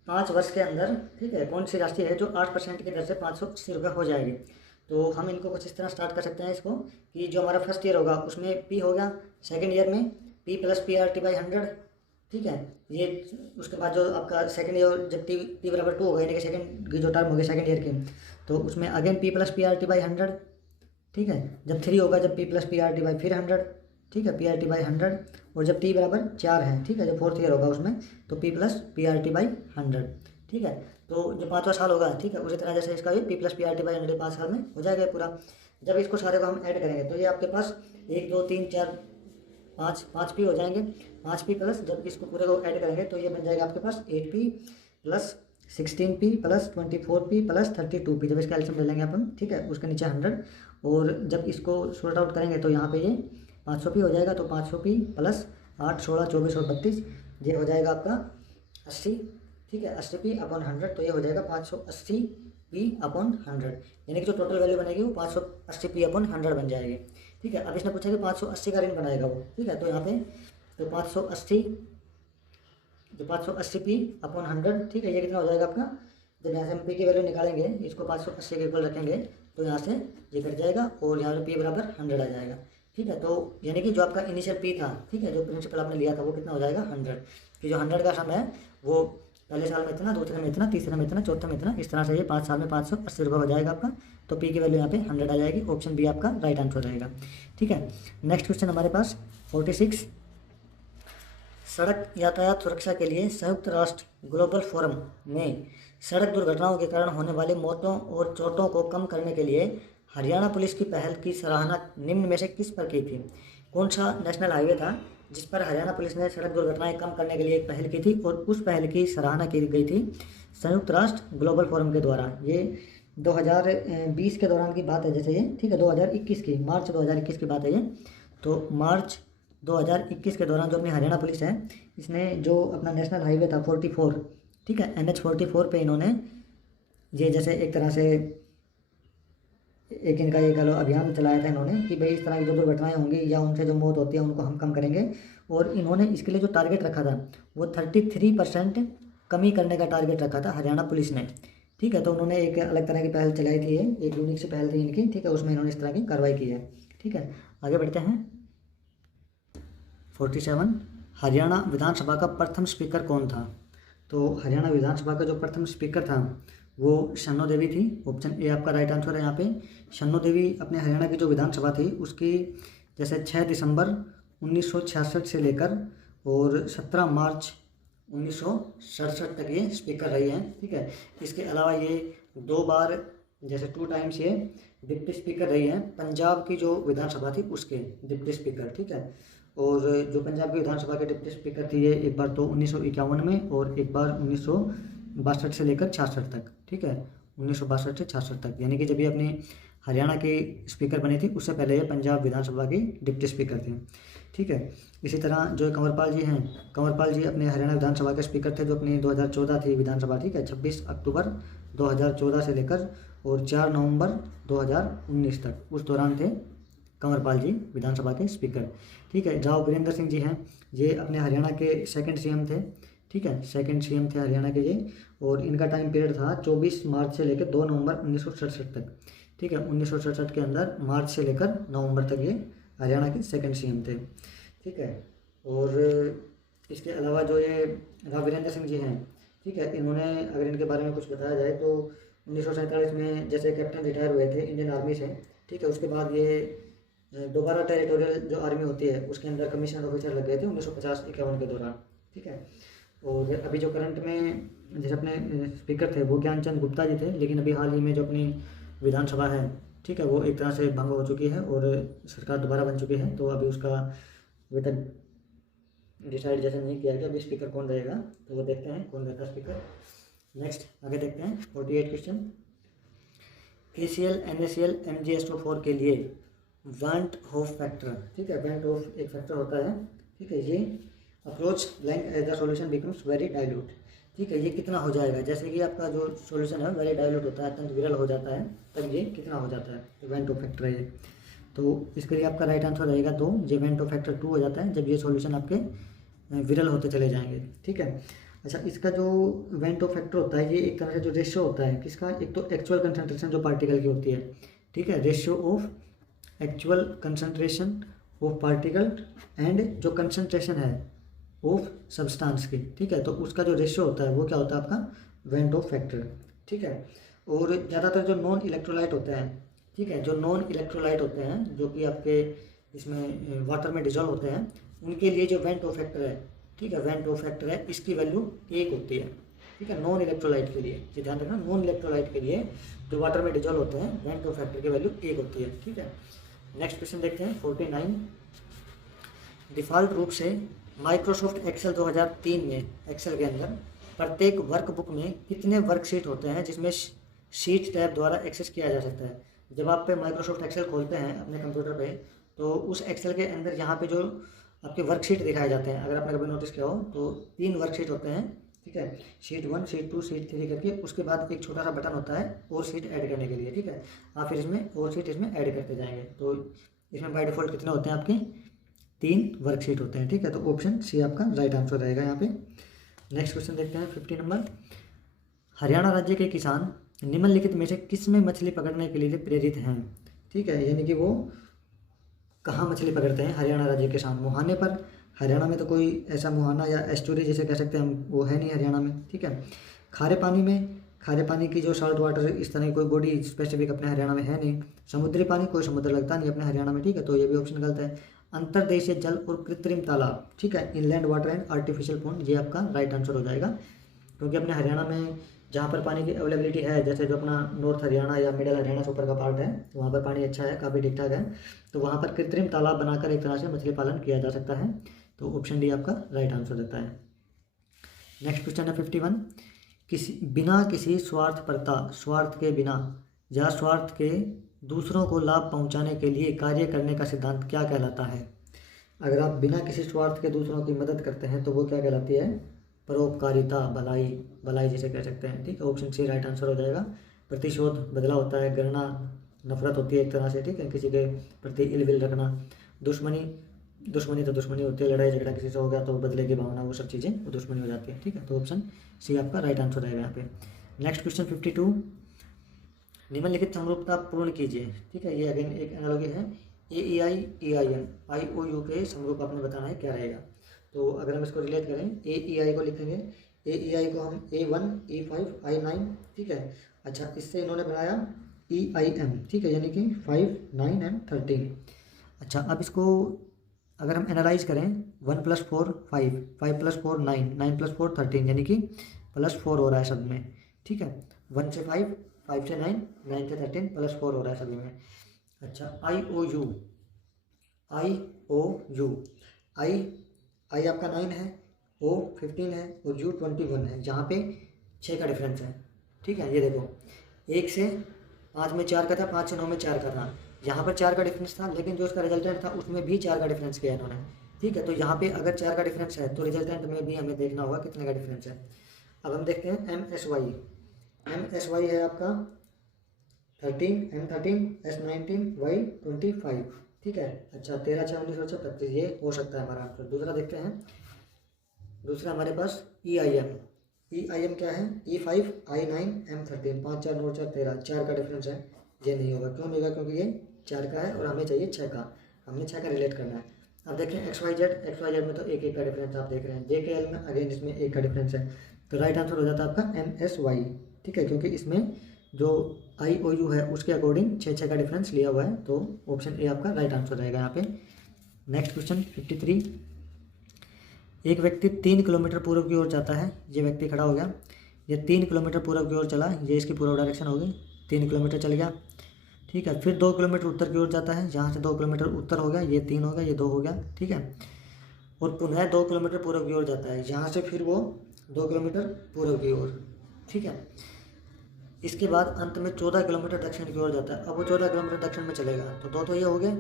5 वर्ष के अंदर, ठीक है, कौन सी राशि है जो 8% की दर से 580 रुपये हो जाएगी। तो हम इनको कुछ इस तरह स्टार्ट कर सकते हैं इसको, कि जो हमारा फर्स्ट ईयर होगा उसमें P हो गया, सेकेंड ईयर में P + PRT/100, ठीक है। ये उसके बाद जो आपका सेकेंड ईयर जब T = 2 होगा, यानी कि सेकेंड की जो टर्म होगी सेकेंड ईयर की, तो उसमें अगेन P + PRT/100, ठीक है। जब 3 होगा, जब P + PRT फिर 100, ठीक है, PRT/100, और जब T = 4 है, ठीक है, जब फोर्थ ईयर होगा उसमें तो P + PRT/100, ठीक है। तो जो 5वां साल होगा, ठीक है, उसी तरह जैसे इसका भी P + PRT/100 5 साल में हो जाएगा पूरा। जब इसको सारे को हम ऐड करेंगे तो ये आपके पास 1 2 3 4 5 P हो जाएंगे, 5P प्लस, जब इसको पूरे को ऐड करेंगे तो ये बन जाएगा आपके पास 8P + 16P + 24P + 32P, जब इसका एल्सियम ले लेंगे अपन, ठीक है, उसके नीचे 100, और जब इसको सॉर्ट आउट करेंगे तो यहाँ पे ये 500P हो जाएगा। तो 500P + 8 16 24 और 32, ये हो जाएगा आपका 80, ठीक है, 80P/100, तो ये हो जाएगा 580P/100, यानी कि जो टोटल वैल्यू बनेगी वो 580P/100 बन जाएगी, ठीक है। अब इसने पूछा कि 580 का ऋण बनाएगा वो, ठीक है, तो यहाँ पे तो 580 P/100, ठीक है, ये कितना हो जाएगा आपका, जब यहाँ से हम P की वैल्यू निकालेंगे, इसको 580 के इक्वल रखेंगे तो यहाँ से ये कट जाएगा और यहाँ पे P = 100 आ जाएगा, ठीक है। तो यानी कि जो आपका इनिशियल P था, ठीक है, जो प्रिंसिपल आपने लिया था वो कितना हो जाएगा 100, कि जो 100 का सम है वो पहले साल में इतना, दूसरे में इतना, तीसरे में इतना, चौथे में इतना, इस तरह से ये 5 साल में 580 रुपये हो जाएगा आपका। तो P की वैल्यू यहाँ पे 100 आ जाएगी, ऑप्शन बी आपका राइट आंसर रहेगा, ठीक है। नेक्स्ट क्वेश्चन हमारे पास 46, सड़क यातायात सुरक्षा के लिए संयुक्त राष्ट्र ग्लोबल फोरम ने सड़क दुर्घटनाओं के कारण होने वाली मौतों और चोटों को कम करने के लिए हरियाणा पुलिस की पहल की सराहना निम्न में से किस पर की थी। कौन सा नेशनल हाईवे था जिस पर हरियाणा पुलिस ने सड़क दुर्घटनाएं कम करने के लिए एक पहल की थी, और उस पहल की सराहना की गई थी संयुक्त राष्ट्र ग्लोबल फोरम के द्वारा। ये 2020 के दौरान की बात है जैसे ये, ठीक है, 2021 की, मार्च 2021 की बात है ये। तो मार्च 2021 के दौरान जो अपनी हरियाणा पुलिस है, इसने जो अपना नेशनल हाईवे था 44, ठीक है, NH 44 पे इन्होंने ये जैसे एक तरह से एक इनका ये कह लो अभियान चलाया था इन्होंने कि भाई इस तरह की जो दुर्घटनाएं होंगी या उनसे जो मौत होती है उनको हम कम करेंगे। और इन्होंने इसके लिए जो टारगेट रखा था वो 33% कमी करने का टारगेट रखा था हरियाणा पुलिस ने। ठीक है, तो उन्होंने एक अलग तरह की पहल चलाई थी, ये एक यूनिक सी पहल थी इनकी। ठीक है, उसमें इन्होंने इस तरह की कार्रवाई की है। ठीक है, आगे बढ़ते हैं। 47, हरियाणा विधानसभा का प्रथम स्पीकर कौन था? तो हरियाणा विधानसभा का जो प्रथम स्पीकर था वो शन्नो देवी थी। ऑप्शन ए आपका राइट आंसर है यहाँ पे। शन्नो देवी अपने हरियाणा की जो विधानसभा थी उसकी जैसे 6 दिसंबर 1966 से लेकर और 17 मार्च 1967 तक ये स्पीकर रही हैं। ठीक है, इसके अलावा ये 2 बार जैसे 2 टाइम्स ये डिप्टी स्पीकर रही हैं पंजाब की जो विधानसभा थी उसके डिप्टी स्पीकर। ठीक है, और जो पंजाब की विधानसभा के डिप्टी स्पीकर थी ये एक बार तो 1951 में और एक बार 1962 से लेकर 66 तक। ठीक है, 1962 से 66 तक, यानी कि जब ये अपनी हरियाणा के स्पीकर बनी थी उससे पहले ये पंजाब विधानसभा की डिप्टी स्पीकर थी। ठीक है, इसी तरह जो कंवरपाल जी हैं, कंवरपाल जी अपने हरियाणा विधानसभा के स्पीकर थे जो अपनी 2014 थी विधानसभा। ठीक है, 26 अक्टूबर 2014 से लेकर और 4 नवंबर 2019 तक उस दौरान थे कंवरपाल जी विधानसभा के स्पीकर। ठीक है, राव वीरेंद्र सिंह जी हैं, ये अपने हरियाणा के सेकंड सीएम थे। ठीक है, सेकंड सीएम थे हरियाणा के ये, और इनका टाइम पीरियड था 24 मार्च से लेकर 2 नवंबर 1967 तक। ठीक है, 1967 के अंदर मार्च से लेकर नवंबर तक ये हरियाणा के सेकंड सीएम थे। ठीक है, और इसके अलावा जो ये राव वीरेंद्र सिंह जी हैं, ठीक है, इन्होंने अगर इनके बारे में कुछ बताया जाए तो 1947 में जैसे कैप्टन रिटायर हुए थे इंडियन आर्मी से। ठीक है, उसके बाद ये दोबारा टेरिटोरियल जो आर्मी होती है उसके अंदर कमीशनर ऑफिसर लग गए थे 1950-51 के दौरान। ठीक है, और अभी जो करंट में जैसे अपने स्पीकर थे वो ज्ञानचंद गुप्ता जी थे, लेकिन अभी हाल ही में जो अपनी विधानसभा है, ठीक है, वो एक तरह से भंग हो चुकी है और सरकार दोबारा बन चुकी है, तो अभी उसका अभी तक डिसाइड जैसे नहीं किया गया अभी स्पीकर कौन रहेगा, तो वो देखते हैं कौन रहता है स्पीकर। नेक्स्ट आगे देखते हैं 48 क्वेश्चन। ACL NaCl MgSO4 के लिए वैंट होफ फैक्टर, ठीक है, वैंट होफ एक फैक्टर होता है। ठीक है, ये approach length as the solution becomes very dilute. ठीक है, ये कितना हो जाएगा, जैसे कि आपका जो सॉल्यूशन है वेरी डाइल्यूट होता है, अत्यंत विरल हो जाता है, तब ये कितना हो जाता है, तो वैंट होफ फैक्टर है ये। तो इसके लिए आपका राइट आंसर रहेगा 2, ये वैंट होफ फैक्टर 2 हो जाता है जब ये सॉल्यूशन आपके विरल होते चले जाएंगे। ठीक है, अच्छा, इसका जो वैंट ऑफ फैक्टर होता है ये एक तरह से जो रेशियो होता है किसका, एक तो एक्चुअल कंसंट्रेशन जो पार्टिकल की होती है। ठीक है, ratio of actual concentration of particle and जो कंसंट्रेशन है ऑफ सब्सटेंस की। ठीक है, तो उसका जो रेशियो होता है वो क्या होता है आपका वैंट ऑफ फैक्टर। ठीक है, और ज़्यादातर जो नॉन इलेक्ट्रोलाइट होते हैं, ठीक है, जो नॉन इलेक्ट्रोलाइट होते हैं जो कि आपके इसमें वाटर में डिजॉल्व होते हैं, उनके लिए जो वैंट ऑफ फैक्टर है, ठीक है, वैंट ऑफ फैक्टर है, इसकी वैल्यू 1 होती है। ठीक है, नॉन इलेक्ट्रोलाइट के लिए, ये ध्यान रखना, नॉन इलेक्ट्रोलाइट के लिए जो वाटर में डिजॉल्व होते हैं वैंट ऑफ फैक्टर की वैल्यू 1 होती है। ठीक है, नेक्स्ट क्वेश्चन देखते हैं 49। डिफ़ॉल्ट रूप से माइक्रोसॉफ्ट एक्सेल 2003 में एक्सेल के अंदर प्रत्येक वर्कबुक में कितने वर्कशीट होते हैं जिसमें शीट टैब द्वारा एक्सेस किया जा सकता है। जब आप पे माइक्रोसॉफ्ट एक्सेल खोलते हैं अपने कंप्यूटर पे, तो उस एक्सेल के अंदर यहाँ पे जो आपके वर्कशीट दिखाए जाते हैं, अगर आपने कभी नोटिस किया हो तो 3 वर्कशीट होते हैं। ठीक है, शीट 1, शीट 2, शीट 3 करके, उसके बाद एक छोटा सा बटन होता है और शीट ऐड करने के लिए। ठीक है, आप फिर इसमें और शीट इसमें ऐड करते जाएंगे, तो इसमें बाय डिफ़ॉल्ट कितने होते हैं आपके 3 वर्कशीट होते हैं। ठीक है, तो ऑप्शन सी आपका राइट आंसर रहेगा यहाँ पे। नेक्स्ट क्वेश्चन देखते हैं 50 नंबर। हरियाणा राज्य के किसान निम्नलिखित में से किस में मछली पकड़ने के लिए प्रेरित हैं। ठीक है, यानी कि वो कहाँ मछली पकड़ते हैं हरियाणा राज्य के किसान, मुहाने पर। हरियाणा में तो कोई ऐसा मुहाना या एस्टुरी जिसे कह सकते हैं हम वो है नहीं हरियाणा में। ठीक है, खारे पानी में, खारे पानी की जो सॉल्ट वाटर इस तरह की कोई बॉडी स्पेसिफिक अपने हरियाणा में है नहीं। समुद्री पानी, कोई समुद्र लगता नहीं अपने हरियाणा में। ठीक है, तो ये भी ऑप्शन गलत है। अंतर्देशीय जल और कृत्रिम तालाब, ठीक है, inland water and artificial pond, ये आपका राइट आंसर हो जाएगा, क्योंकि अपने हरियाणा में जहाँ पर पानी की अवेलेबिलिटी है, जैसे जो अपना नॉर्थ हरियाणा या मिडल हरियाणा से ऊपर का पार्ट है, वहाँ पर पानी अच्छा है, काफ़ी ठीक ठाक है, तो वहाँ पर कृत्रिम तालाब बनाकर एक तरह से मछली पालन किया जा सकता है, तो ऑप्शन डी आपका राइट आंसर देता है। नेक्स्ट क्वेश्चन है 51। बिना किसी स्वार्थपरता, स्वार्थ के बिना या स्वार्थ के दूसरों को लाभ पहुँचाने के लिए कार्य करने का सिद्धांत क्या कहलाता है। अगर आप बिना किसी स्वार्थ के दूसरों की मदद करते हैं तो वो क्या कहलाती है, परोपकारिता, भलाई, भलाई जिसे कह सकते हैं। ठीक है, ऑप्शन सी राइट आंसर हो जाएगा। प्रतिशोध बदला होता है, गणना नफरत होती है एक तरह से, ठीक है, किसी के प्रति इल विल रखना, दुश्मनी, दुश्मनी तो दुश्मनी होती है, लड़ाई झगड़ा किसी से हो गया तो बदले की भावना, वो सब चीज़ें वो दुश्मनी हो जाती है, ठीक है। तो ऑप्शन सी आपका राइट आंसर रहेगा यहाँ पे। नेक्स्ट क्वेश्चन 52, निम्नलिखित समरूपता पूर्ण कीजिए, ठीक है। ये अगेन एक एनालॉजी है, AEI IOU के समरूप आपने बताना है क्या रहेगा। तो अगर हम इसको रिलेट करें, AEI को लिखेंगे, AEI को हम A1 A5 I9, ठीक है। अच्छा, इससे इन्होंने बनाया EIM, ठीक है, यानी कि 5 9 एंड 13। अच्छा, अब इसको अगर हम एनालाइज करें, 1 + 4 5, 5 + 4 9, 9 + 4 13, यानी कि +4 हो रहा है सब में, ठीक है। 1 से 5, 5 से 9, 9 से 13, +4 हो रहा है सभी में। अच्छा, IOU आई आपका 9 है, O 15 है और U 21 है, जहाँ पे 6 का डिफरेंस है, ठीक है। ये देखो, 1 से 5 में 4 का था, 5 से 9 में 4 का था, यहाँ पर 4 का डिफरेंस था, लेकिन जो उसका रिजल्टेंट था उसमें भी 4 का डिफरेंस किया इन्होंने, ठीक है। तो यहाँ पे अगर 4 का डिफरेंस है तो रिजल्टेंट में भी हमें देखना होगा कितने का डिफरेंस है। अब हम देखते हैं MSY है आपका 13, M13, S19, Y25, ठीक है। अच्छा, 13 6 19 25, ये हो सकता है हमारा आंसर। दूसरा देखते हैं, दूसरा हमारे पास EIM क्या है, E5 I9 M13, 5 4 9 4 13, 4 का डिफरेंस है, ये नहीं होगा। क्यों नहीं होगा? क्योंकि ये 4 का है और हमें चाहिए 6 का, हमें 6 का रिलेट करना है। अब देखें XYZ में तो एक एक का डिफरेंस आप देख रहे हैं, JKL में अगेन इसमें एक का डिफरेंस है, तो राइट आंसर हो जाता है आपका MSY, ठीक है, क्योंकि इसमें जो IOU है उसके अकॉर्डिंग 6 का डिफरेंस लिया हुआ है, तो ऑप्शन ए आपका राइट आंसर रहेगा यहाँ पे। नेक्स्ट क्वेश्चन 53, एक व्यक्ति 3 किलोमीटर पूर्व की ओर जाता है, ये व्यक्ति खड़ा हो गया, ये 3 किलोमीटर पूर्व की ओर चला, ये इसकी पूर्व डायरेक्शन हो गई, 3 किलोमीटर चल गया, ठीक है। फिर 2 किलोमीटर उत्तर की ओर जाता है, जहाँ से 2 किलोमीटर उत्तर हो गया, ये 3 हो गया, ये 2 हो गया, ठीक है। और पुनः 2 किलोमीटर पूर्व की ओर जाता है, यहाँ से फिर वो 2 किलोमीटर पूर्व की ओर, ठीक है। इसके बाद अंत में 14 किलोमीटर दक्षिण की ओर जाता है। अब वो 14 किलोमीटर दक्षिण में चलेगा, तो 2 तो ये हो गए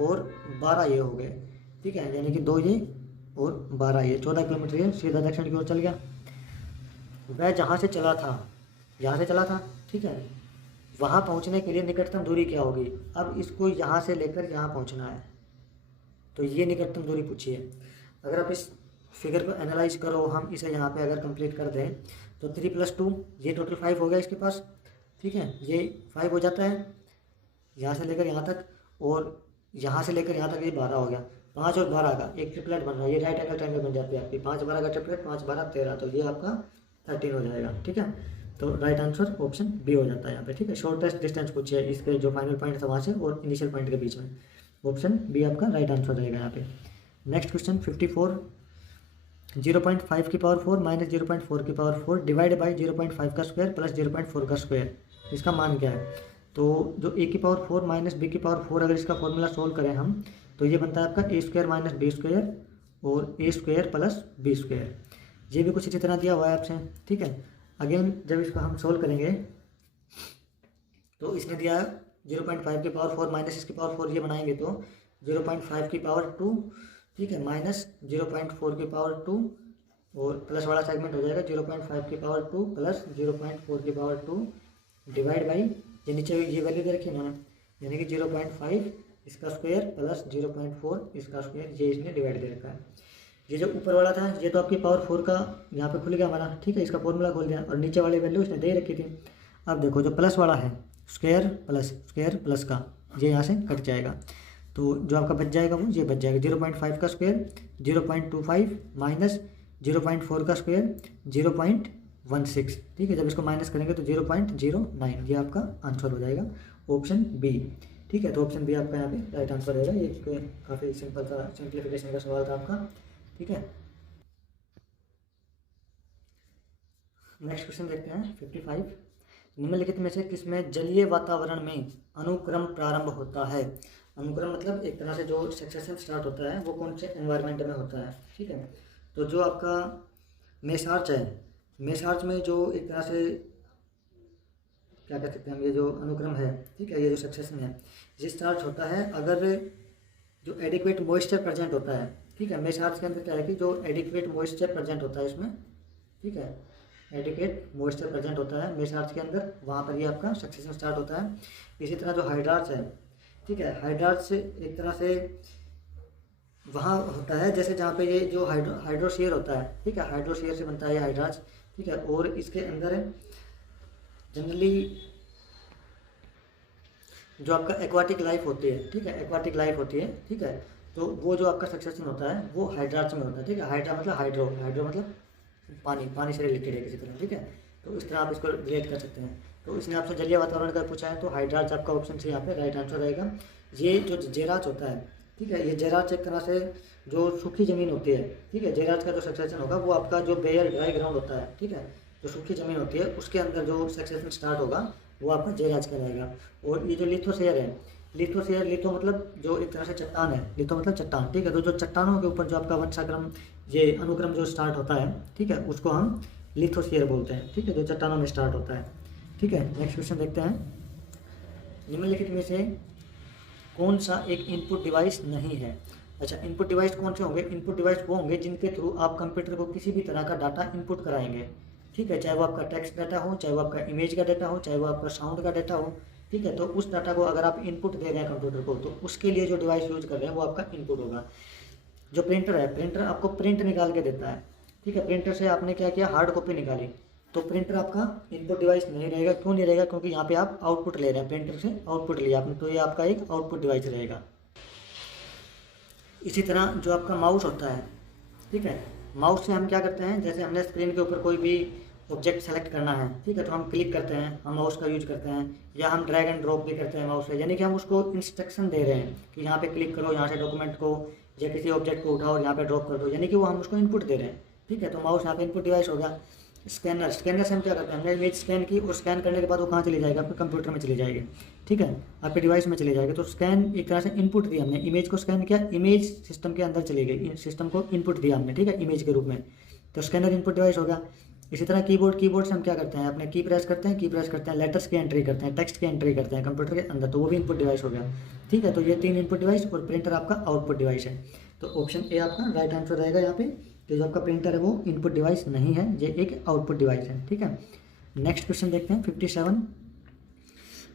और 12 ये हो गए, ठीक है, यानी कि 2 ये और 12 ये, 14 किलोमीटर ये सीधा दक्षिण की ओर चल गया। वह जहाँ से चला था, ठीक है, वहाँ पहुँचने के लिए निकटतम दूरी क्या होगी। अब इसको यहाँ से लेकर यहाँ पहुँचना है, तो ये निकटतम दूरी पूछिए। अगर आप इस फिगर को एनालाइज करो, हम इसे यहाँ पे अगर कंप्लीट कर दें तो 3 + 2 ये टोटल 5 हो गया इसके पास, ठीक है, ये 5 हो जाता है यहाँ से लेकर यहाँ तक, और यहाँ से लेकर यहाँ तक ये 12 हो गया। 5 और 12 का एक ट्रिपलेट बन रहा है, ये राइट एंगल ट्रायंगल बन जाती है आपकी, 5 12 का ट्रिपलेट, 5 12 13, तो ये आपका 13 हो जाएगा, ठीक है। तो राइट आंसर ऑप्शन बी हो जाता है यहाँ पे, ठीक है। शॉर्टेस्ट डिस्टेंस पूछिए इसके जो फाइनल पॉइंट था वहाँ से और इनिशियल पॉइंट के बीच में, ऑप्शन बी आपका राइट आंसर रहेगा यहाँ पे। नेक्स्ट क्वेश्चन 54, 0.5 की पावर 4 माइनस 0.4 की पावर 4 डिवाइड बाई 0.5 का स्क्वायर प्लस 0.4 का स्क्वायर, इसका मान क्या है। तो जो a की पावर 4 माइनस b की पावर 4, अगर इसका फॉर्मूला सोल्व करें हम, तो ये बनता है आपका a² माइनस b² और a² प्लस b²। ये भी कुछ इसी तरह दिया हुआ है आपसे, ठीक है। अगेन जब इसको हम सोल्व करेंगे तो इसने दिया 0.5 की पावर 4 माइनस इसकी पावर 4, ये बनाएंगे तो 0.5 की पावर 2, ठीक है, माइनस 0.4 की पावर 2 और प्लस वाला सेगमेंट हो जाएगा 0.5 की पावर 2 प्लस 0.4 की पावर 2 डिवाइड बाई, ये नीचे ये वैल्यू दे रखी है इन्होंने, यानी कि 0.5 इसका स्क्वायर प्लस 0.4 इसका स्क्वायर, ये इसने डिवाइड दे रखा है। ये जो ऊपर वाला था ये तो आपकी पावर 4 का यहाँ पे खुल गया हमारा, ठीक है, इसका फॉर्मूला खोल दिया, और नीचे वाली वैल्यू इसने दे रखी थी। अब देखो जो प्लस वाला है स्क्वायर प्लस का, ये यहाँ से कट जाएगा, तो जो आपका बच जाएगा वो ये बच जाएगा 0.5 का स्क्वायर 0.25 माइनस 0.4 का स्क्वायर 0.16, ठीक है। जब इसको माइनस करेंगे तो 0.09, ये आपका आंसर हो जाएगा ऑप्शन बी, ठीक है। तो ऑप्शन बी आपका यहाँ पे राइट आंसर रहेगा। ये काफ़ी सिंपल सा सिंप्लीफिकेशन का सवाल था आपका, ठीक है। नेक्स्ट क्वेश्चन देखते हैं 55, निम्नलिखित में से किसमें जलीय वातावरण में अनुक्रम प्रारंभ होता है। अनुक्रम मतलब एक तरह से जो सक्सेशन स्टार्ट होता है वो कौन से एनवायरनमेंट में होता है, ठीक है। तो जो आपका मेसार्च है, मेसार्च में जो एक तरह से क्या कह सकते हैं हम, ये जो अनुक्रम है, ठीक है, ये जो सक्सेशन है ये स्टार्ट होता है अगर जो एडिक्वेट मॉइस्चर प्रेजेंट होता है, ठीक है। मेसार्च के अंदर क्या है कि जो एडिक्वेट मॉइस्चर प्रेजेंट होता है इसमें, ठीक है, एडिकेट मॉइस्चर प्रेजेंट होता है मेसआर्च के अंदर, वहाँ पर ये आपका सक्सेशन स्टार्ट होता है। इसी तरह जो हाइड्रार्च है, ठीक है, हाइड्रार्च एक तरह से वहाँ होता है जैसे जहाँ पे ये जो हाइड्रोशियर होता है, ठीक है, हाइड्रोशियर से बनता है ये हाइड्रार्च, ठीक है। और इसके अंदर जनरली जो आपका एक्वाटिक लाइफ होती है, ठीक है, एक्वाटिक लाइफ होती है, ठीक है, तो वो जो आपका सक्सेशन होता है वो हाइड्रार्च में होता है, ठीक है। हाइड्रा मतलब हाइड्रो, हाइड्रो मतलब पानी, पानी से रिलेटेड है किसी तरह, ठीक है। तो इस तरह आप इसको रिलेट कर सकते हैं। तो इसने आपसे जलीय वातावरण का पूछा है, तो हाइड्रार्च आपका ऑप्शन से यहाँ पे राइट आंसर रहेगा। ये जो जेराच होता है, ठीक है, ये जेराच एक तरह से जो सूखी ज़मीन होती है, ठीक है, जेराच का जो सक्सेशन होगा वो आपका जो बेयर ड्राई ग्राउंड होता है, ठीक है, जो सूखी ज़मीन होती है उसके अंदर जो सक्सेशन स्टार्ट होगा वो आपका जेराच का रहेगा। और ये जो लिथोसेयर है, लिथोसेयर, लिथो मतलब जो एक तरह से चट्टान है, लिथो मतलब चट्टान, ठीक है, तो जो चट्टानों के ऊपर जो आपका वंशाक्रम ये अनुक्रम जो स्टार्ट होता है, ठीक है, उसको हम लिथोसेयर बोलते हैं, ठीक है, जो चट्टानों में स्टार्ट होता है, ठीक है। नेक्स्ट क्वेश्चन देखते हैं, निम्नलिखित में से कौन सा एक इनपुट डिवाइस नहीं है। अच्छा, इनपुट डिवाइस कौन से होंगे? इनपुट डिवाइस वो होंगे जिनके थ्रू आप कंप्यूटर को किसी भी तरह का डाटा इनपुट कराएंगे, ठीक है, चाहे वो आपका टेक्स्ट डाटा हो, चाहे वो आपका इमेज का डाटा हो, चाहे वो आपका साउंड का डाटा हो, ठीक है। तो उस डाटा को अगर आप इनपुट दे रहे हैं कंप्यूटर को, तो उसके लिए जो डिवाइस यूज कर रहे हैं वो आपका इनपुट होगा। जो प्रिंटर है, प्रिंटर आपको प्रिंट निकाल के देता है, ठीक है, प्रिंटर से आपने क्या किया, हार्ड कॉपी निकाली, तो प्रिंटर आपका इनपुट डिवाइस नहीं रहेगा। क्यों नहीं रहेगा? क्योंकि यहाँ पे आप आउटपुट ले रहे हैं, प्रिंटर से आउटपुट लिया आपने, तो ये आपका एक आउटपुट डिवाइस रहेगा। इसी तरह जो आपका माउस होता है, ठीक है, माउस से हम क्या करते हैं, जैसे हमने स्क्रीन के ऊपर कोई भी ऑब्जेक्ट सेलेक्ट करना है, ठीक है, तो हम क्लिक करते हैं, हम माउस का यूज करते हैं, या हम ड्रैग एंड ड्रॉप भी करते हैं माउस से, यानी कि हम उसको इंस्ट्रक्शन दे रहे हैं कि यहाँ पे क्लिक करो, यहाँ से डॉक्यूमेंट को या किसी ऑब्जेक्ट को उठाओ, यहाँ पे ड्रॉप कर दो, यानी कि वो हम उसको इनपुट दे रहे हैं, ठीक है। तो माउस यहाँ पे इनपुट डिवाइस हो गया। स्कैनर, स्कैनर से हम क्या करते हैं, हमने इमेज स्कैन की और स्कैन करने के बाद वो कहाँ चली जाएगी, आपके कंप्यूटर में चली जाएगी, ठीक है, आपके डिवाइस में चली जाएगी। तो स्कैन एक तरह से इनपुट दिया हमने, इमेज को स्कैन किया, इमेज सिस्टम के अंदर चली गई, सिस्टम को इनपुट दिया हमने, ठीक है, इमेज के रूप में, तो स्कैनर इनपुट डिवाइस हो गया। इसी तरह कीबोर्ड, कीबोर्ड से हम क्या करते हैं, अपने की प्रेस करते हैं, की प्रेस करते हैं, लेटर्स की एंट्री करते हैं, टेक्स्ट की एंट्री करते हैं कंप्यूटर के अंदर, तो वो भी इनपुट डिवाइस हो गया, ठीक है। तो ये 3 इनपुट डिवाइस और प्रिंटर आपका आउटपुट डिवाइस है। तो ऑप्शन ए आपका राइट आंसर रहेगा यहाँ पे, कि जो आपका प्रिंटर है वो इनपुट डिवाइस नहीं है, ये एक आउटपुट डिवाइस है, ठीक है। नेक्स्ट क्वेश्चन देखते हैं 57।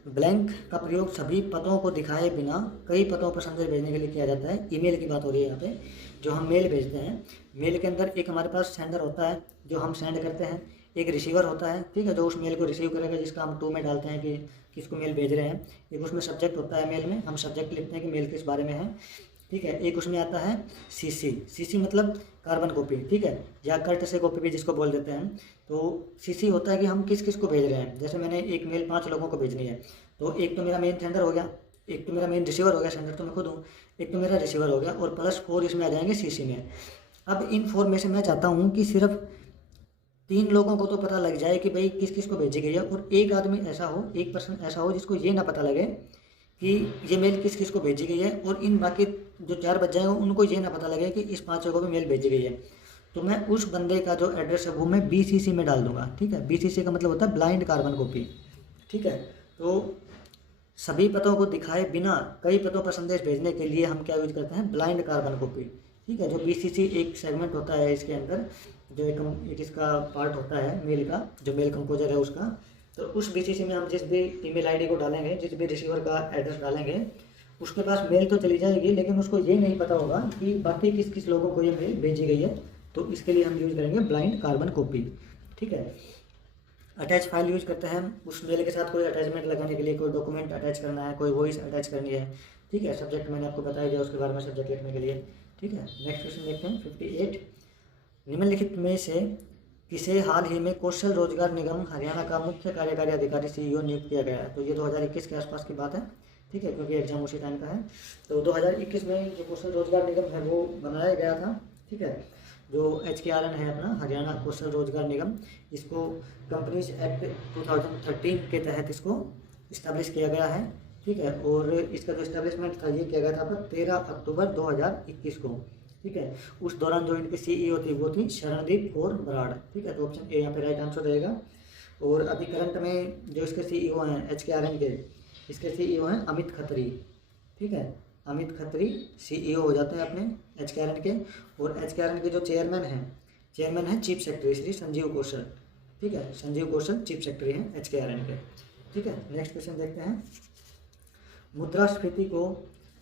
ब्लैंक का प्रयोग सभी पदों को दिखाए बिना कई पदों पर संदेश भेजने के लिए किया जाता है। ईमेल की बात हो रही है यहाँ पे, जो हम मेल भेजते हैं, मेल के अंदर एक हमारे पास सेंडर होता है जो हम सेंड करते हैं, एक रिसीवर होता है, ठीक है, जो उस मेल को रिसीव करेगा, जिसका हम टू में डालते हैं कि किसको मेल भेज रहे हैं। एक उसमें सब्जेक्ट होता है, मेल में हम सब्जेक्ट लिखते हैं कि मेल किस बारे में है, ठीक है। एक उसमें आता है सीसी, सीसी मतलब कार्बन कॉपी, ठीक है, या कर्ट से कॉपी भी जिसको बोल देते हैं। तो सीसी होता है कि हम किस किस को भेज रहे हैं। जैसे मैंने एक मेल 5 लोगों को भेजनी है, तो एक तो मेरा मेन सेंडर हो गया, एक तो मेरा मेन रिसीवर हो गया, सेंडर तो मैं खुद हूँ, एक तो मेरा रिसीवर हो गया, और +4 इसमें आ जाएंगे सीसी में। अब इन्फॉर्मेशन मैं चाहता हूँ कि सिर्फ 3 लोगों को तो पता लग जाए कि भाई किस किस को भेजी गई है, और एक आदमी ऐसा हो, एक पर्सन ऐसा हो जिसको ये ना पता लगे कि ये मेल किस किस को भेजी गई है, और इन बाकी जो 4 बच जाएंगे उनको ये ना पता लगे कि इस 5 को भी मेल भेजी गई है। तो मैं उस बंदे का जो एड्रेस है वो मैं BCC में डाल दूंगा, ठीक है। BCC का मतलब होता है ब्लाइंड कार्बन कॉपी, ठीक है। तो सभी पतों को दिखाए बिना कई पतों पर संदेश भेजने के लिए हम क्या यूज करते हैं, ब्लाइंड कार्बन कॉपी, ठीक है। जो BCC एक सेगमेंट होता है इसके अंदर, जो एक इसका पार्ट होता है मेल का, जो मेल कंपोजर है उसका, तो उस BCC में हम जिस भी ईमेल आईडी को डालेंगे, जिस भी रिसीवर का एड्रेस डालेंगे, उसके पास मेल तो चली जाएगी, लेकिन उसको ये नहीं पता होगा कि बाकी किस किस लोगों को ये मेल भेजी गई है। तो इसके लिए हम यूज़ करेंगे ब्लाइंड कार्बन कॉपी, ठीक है। अटैच फाइल यूज करते हैं हम उस मेल के साथ कोई अटैचमेंट लगाने के लिए, कोई डॉक्यूमेंट अटैच करना है, कोई वॉइस अटैच करनी है, ठीक है। सब्जेक्ट मैंने आपको बताया दिया उसके बारे में, सब्जेक्ट लिखने के लिए, ठीक है। नेक्स्ट क्वेश्चन देखते हैं 58। निम्नलिखित में से किसे हाल ही में कौशल रोजगार निगम हरियाणा का मुख्य कार्यकारी अधिकारी CEO नियुक्त किया गया है। तो ये 2021 के आसपास की बात है, ठीक है, क्योंकि एग्जाम उसी टाइम का है। तो 2021 में जो कौशल रोजगार निगम है वो बनाया गया था, ठीक है। जो HKRN है अपना, हरियाणा कौशल रोजगार निगम, इसको कंपनीज एक्ट 2013 के तहत इसको इस्टेब्लिश किया गया है, ठीक है। और इसका जो इस्टेब्लिशमेंट था ये किया गया था 13 अक्टूबर 2021 को, ठीक है। उस दौरान जो इनकी CEO थी वो थी शरणदीप कौर बराड़, ठीक है। तो ऑप्शन ए यहाँ पे राइट आंसर रहेगा। और अभी करंट में जो इसके CEO हैं HKRN के, इसके CEO हैं अमित खत्री, ठीक है। अमित खत्री CEO हो जाते हैं अपने HKRN के। और HKRN के जो चेयरमैन हैं चीफ सेक्रेटरी श्री संजीव कौशल, ठीक है। संजीव कौशल चीफ सेक्रेटरी हैं HKRN के, ठीक है। नेक्स्ट क्वेश्चन देखते हैं। मुद्रास्फीति को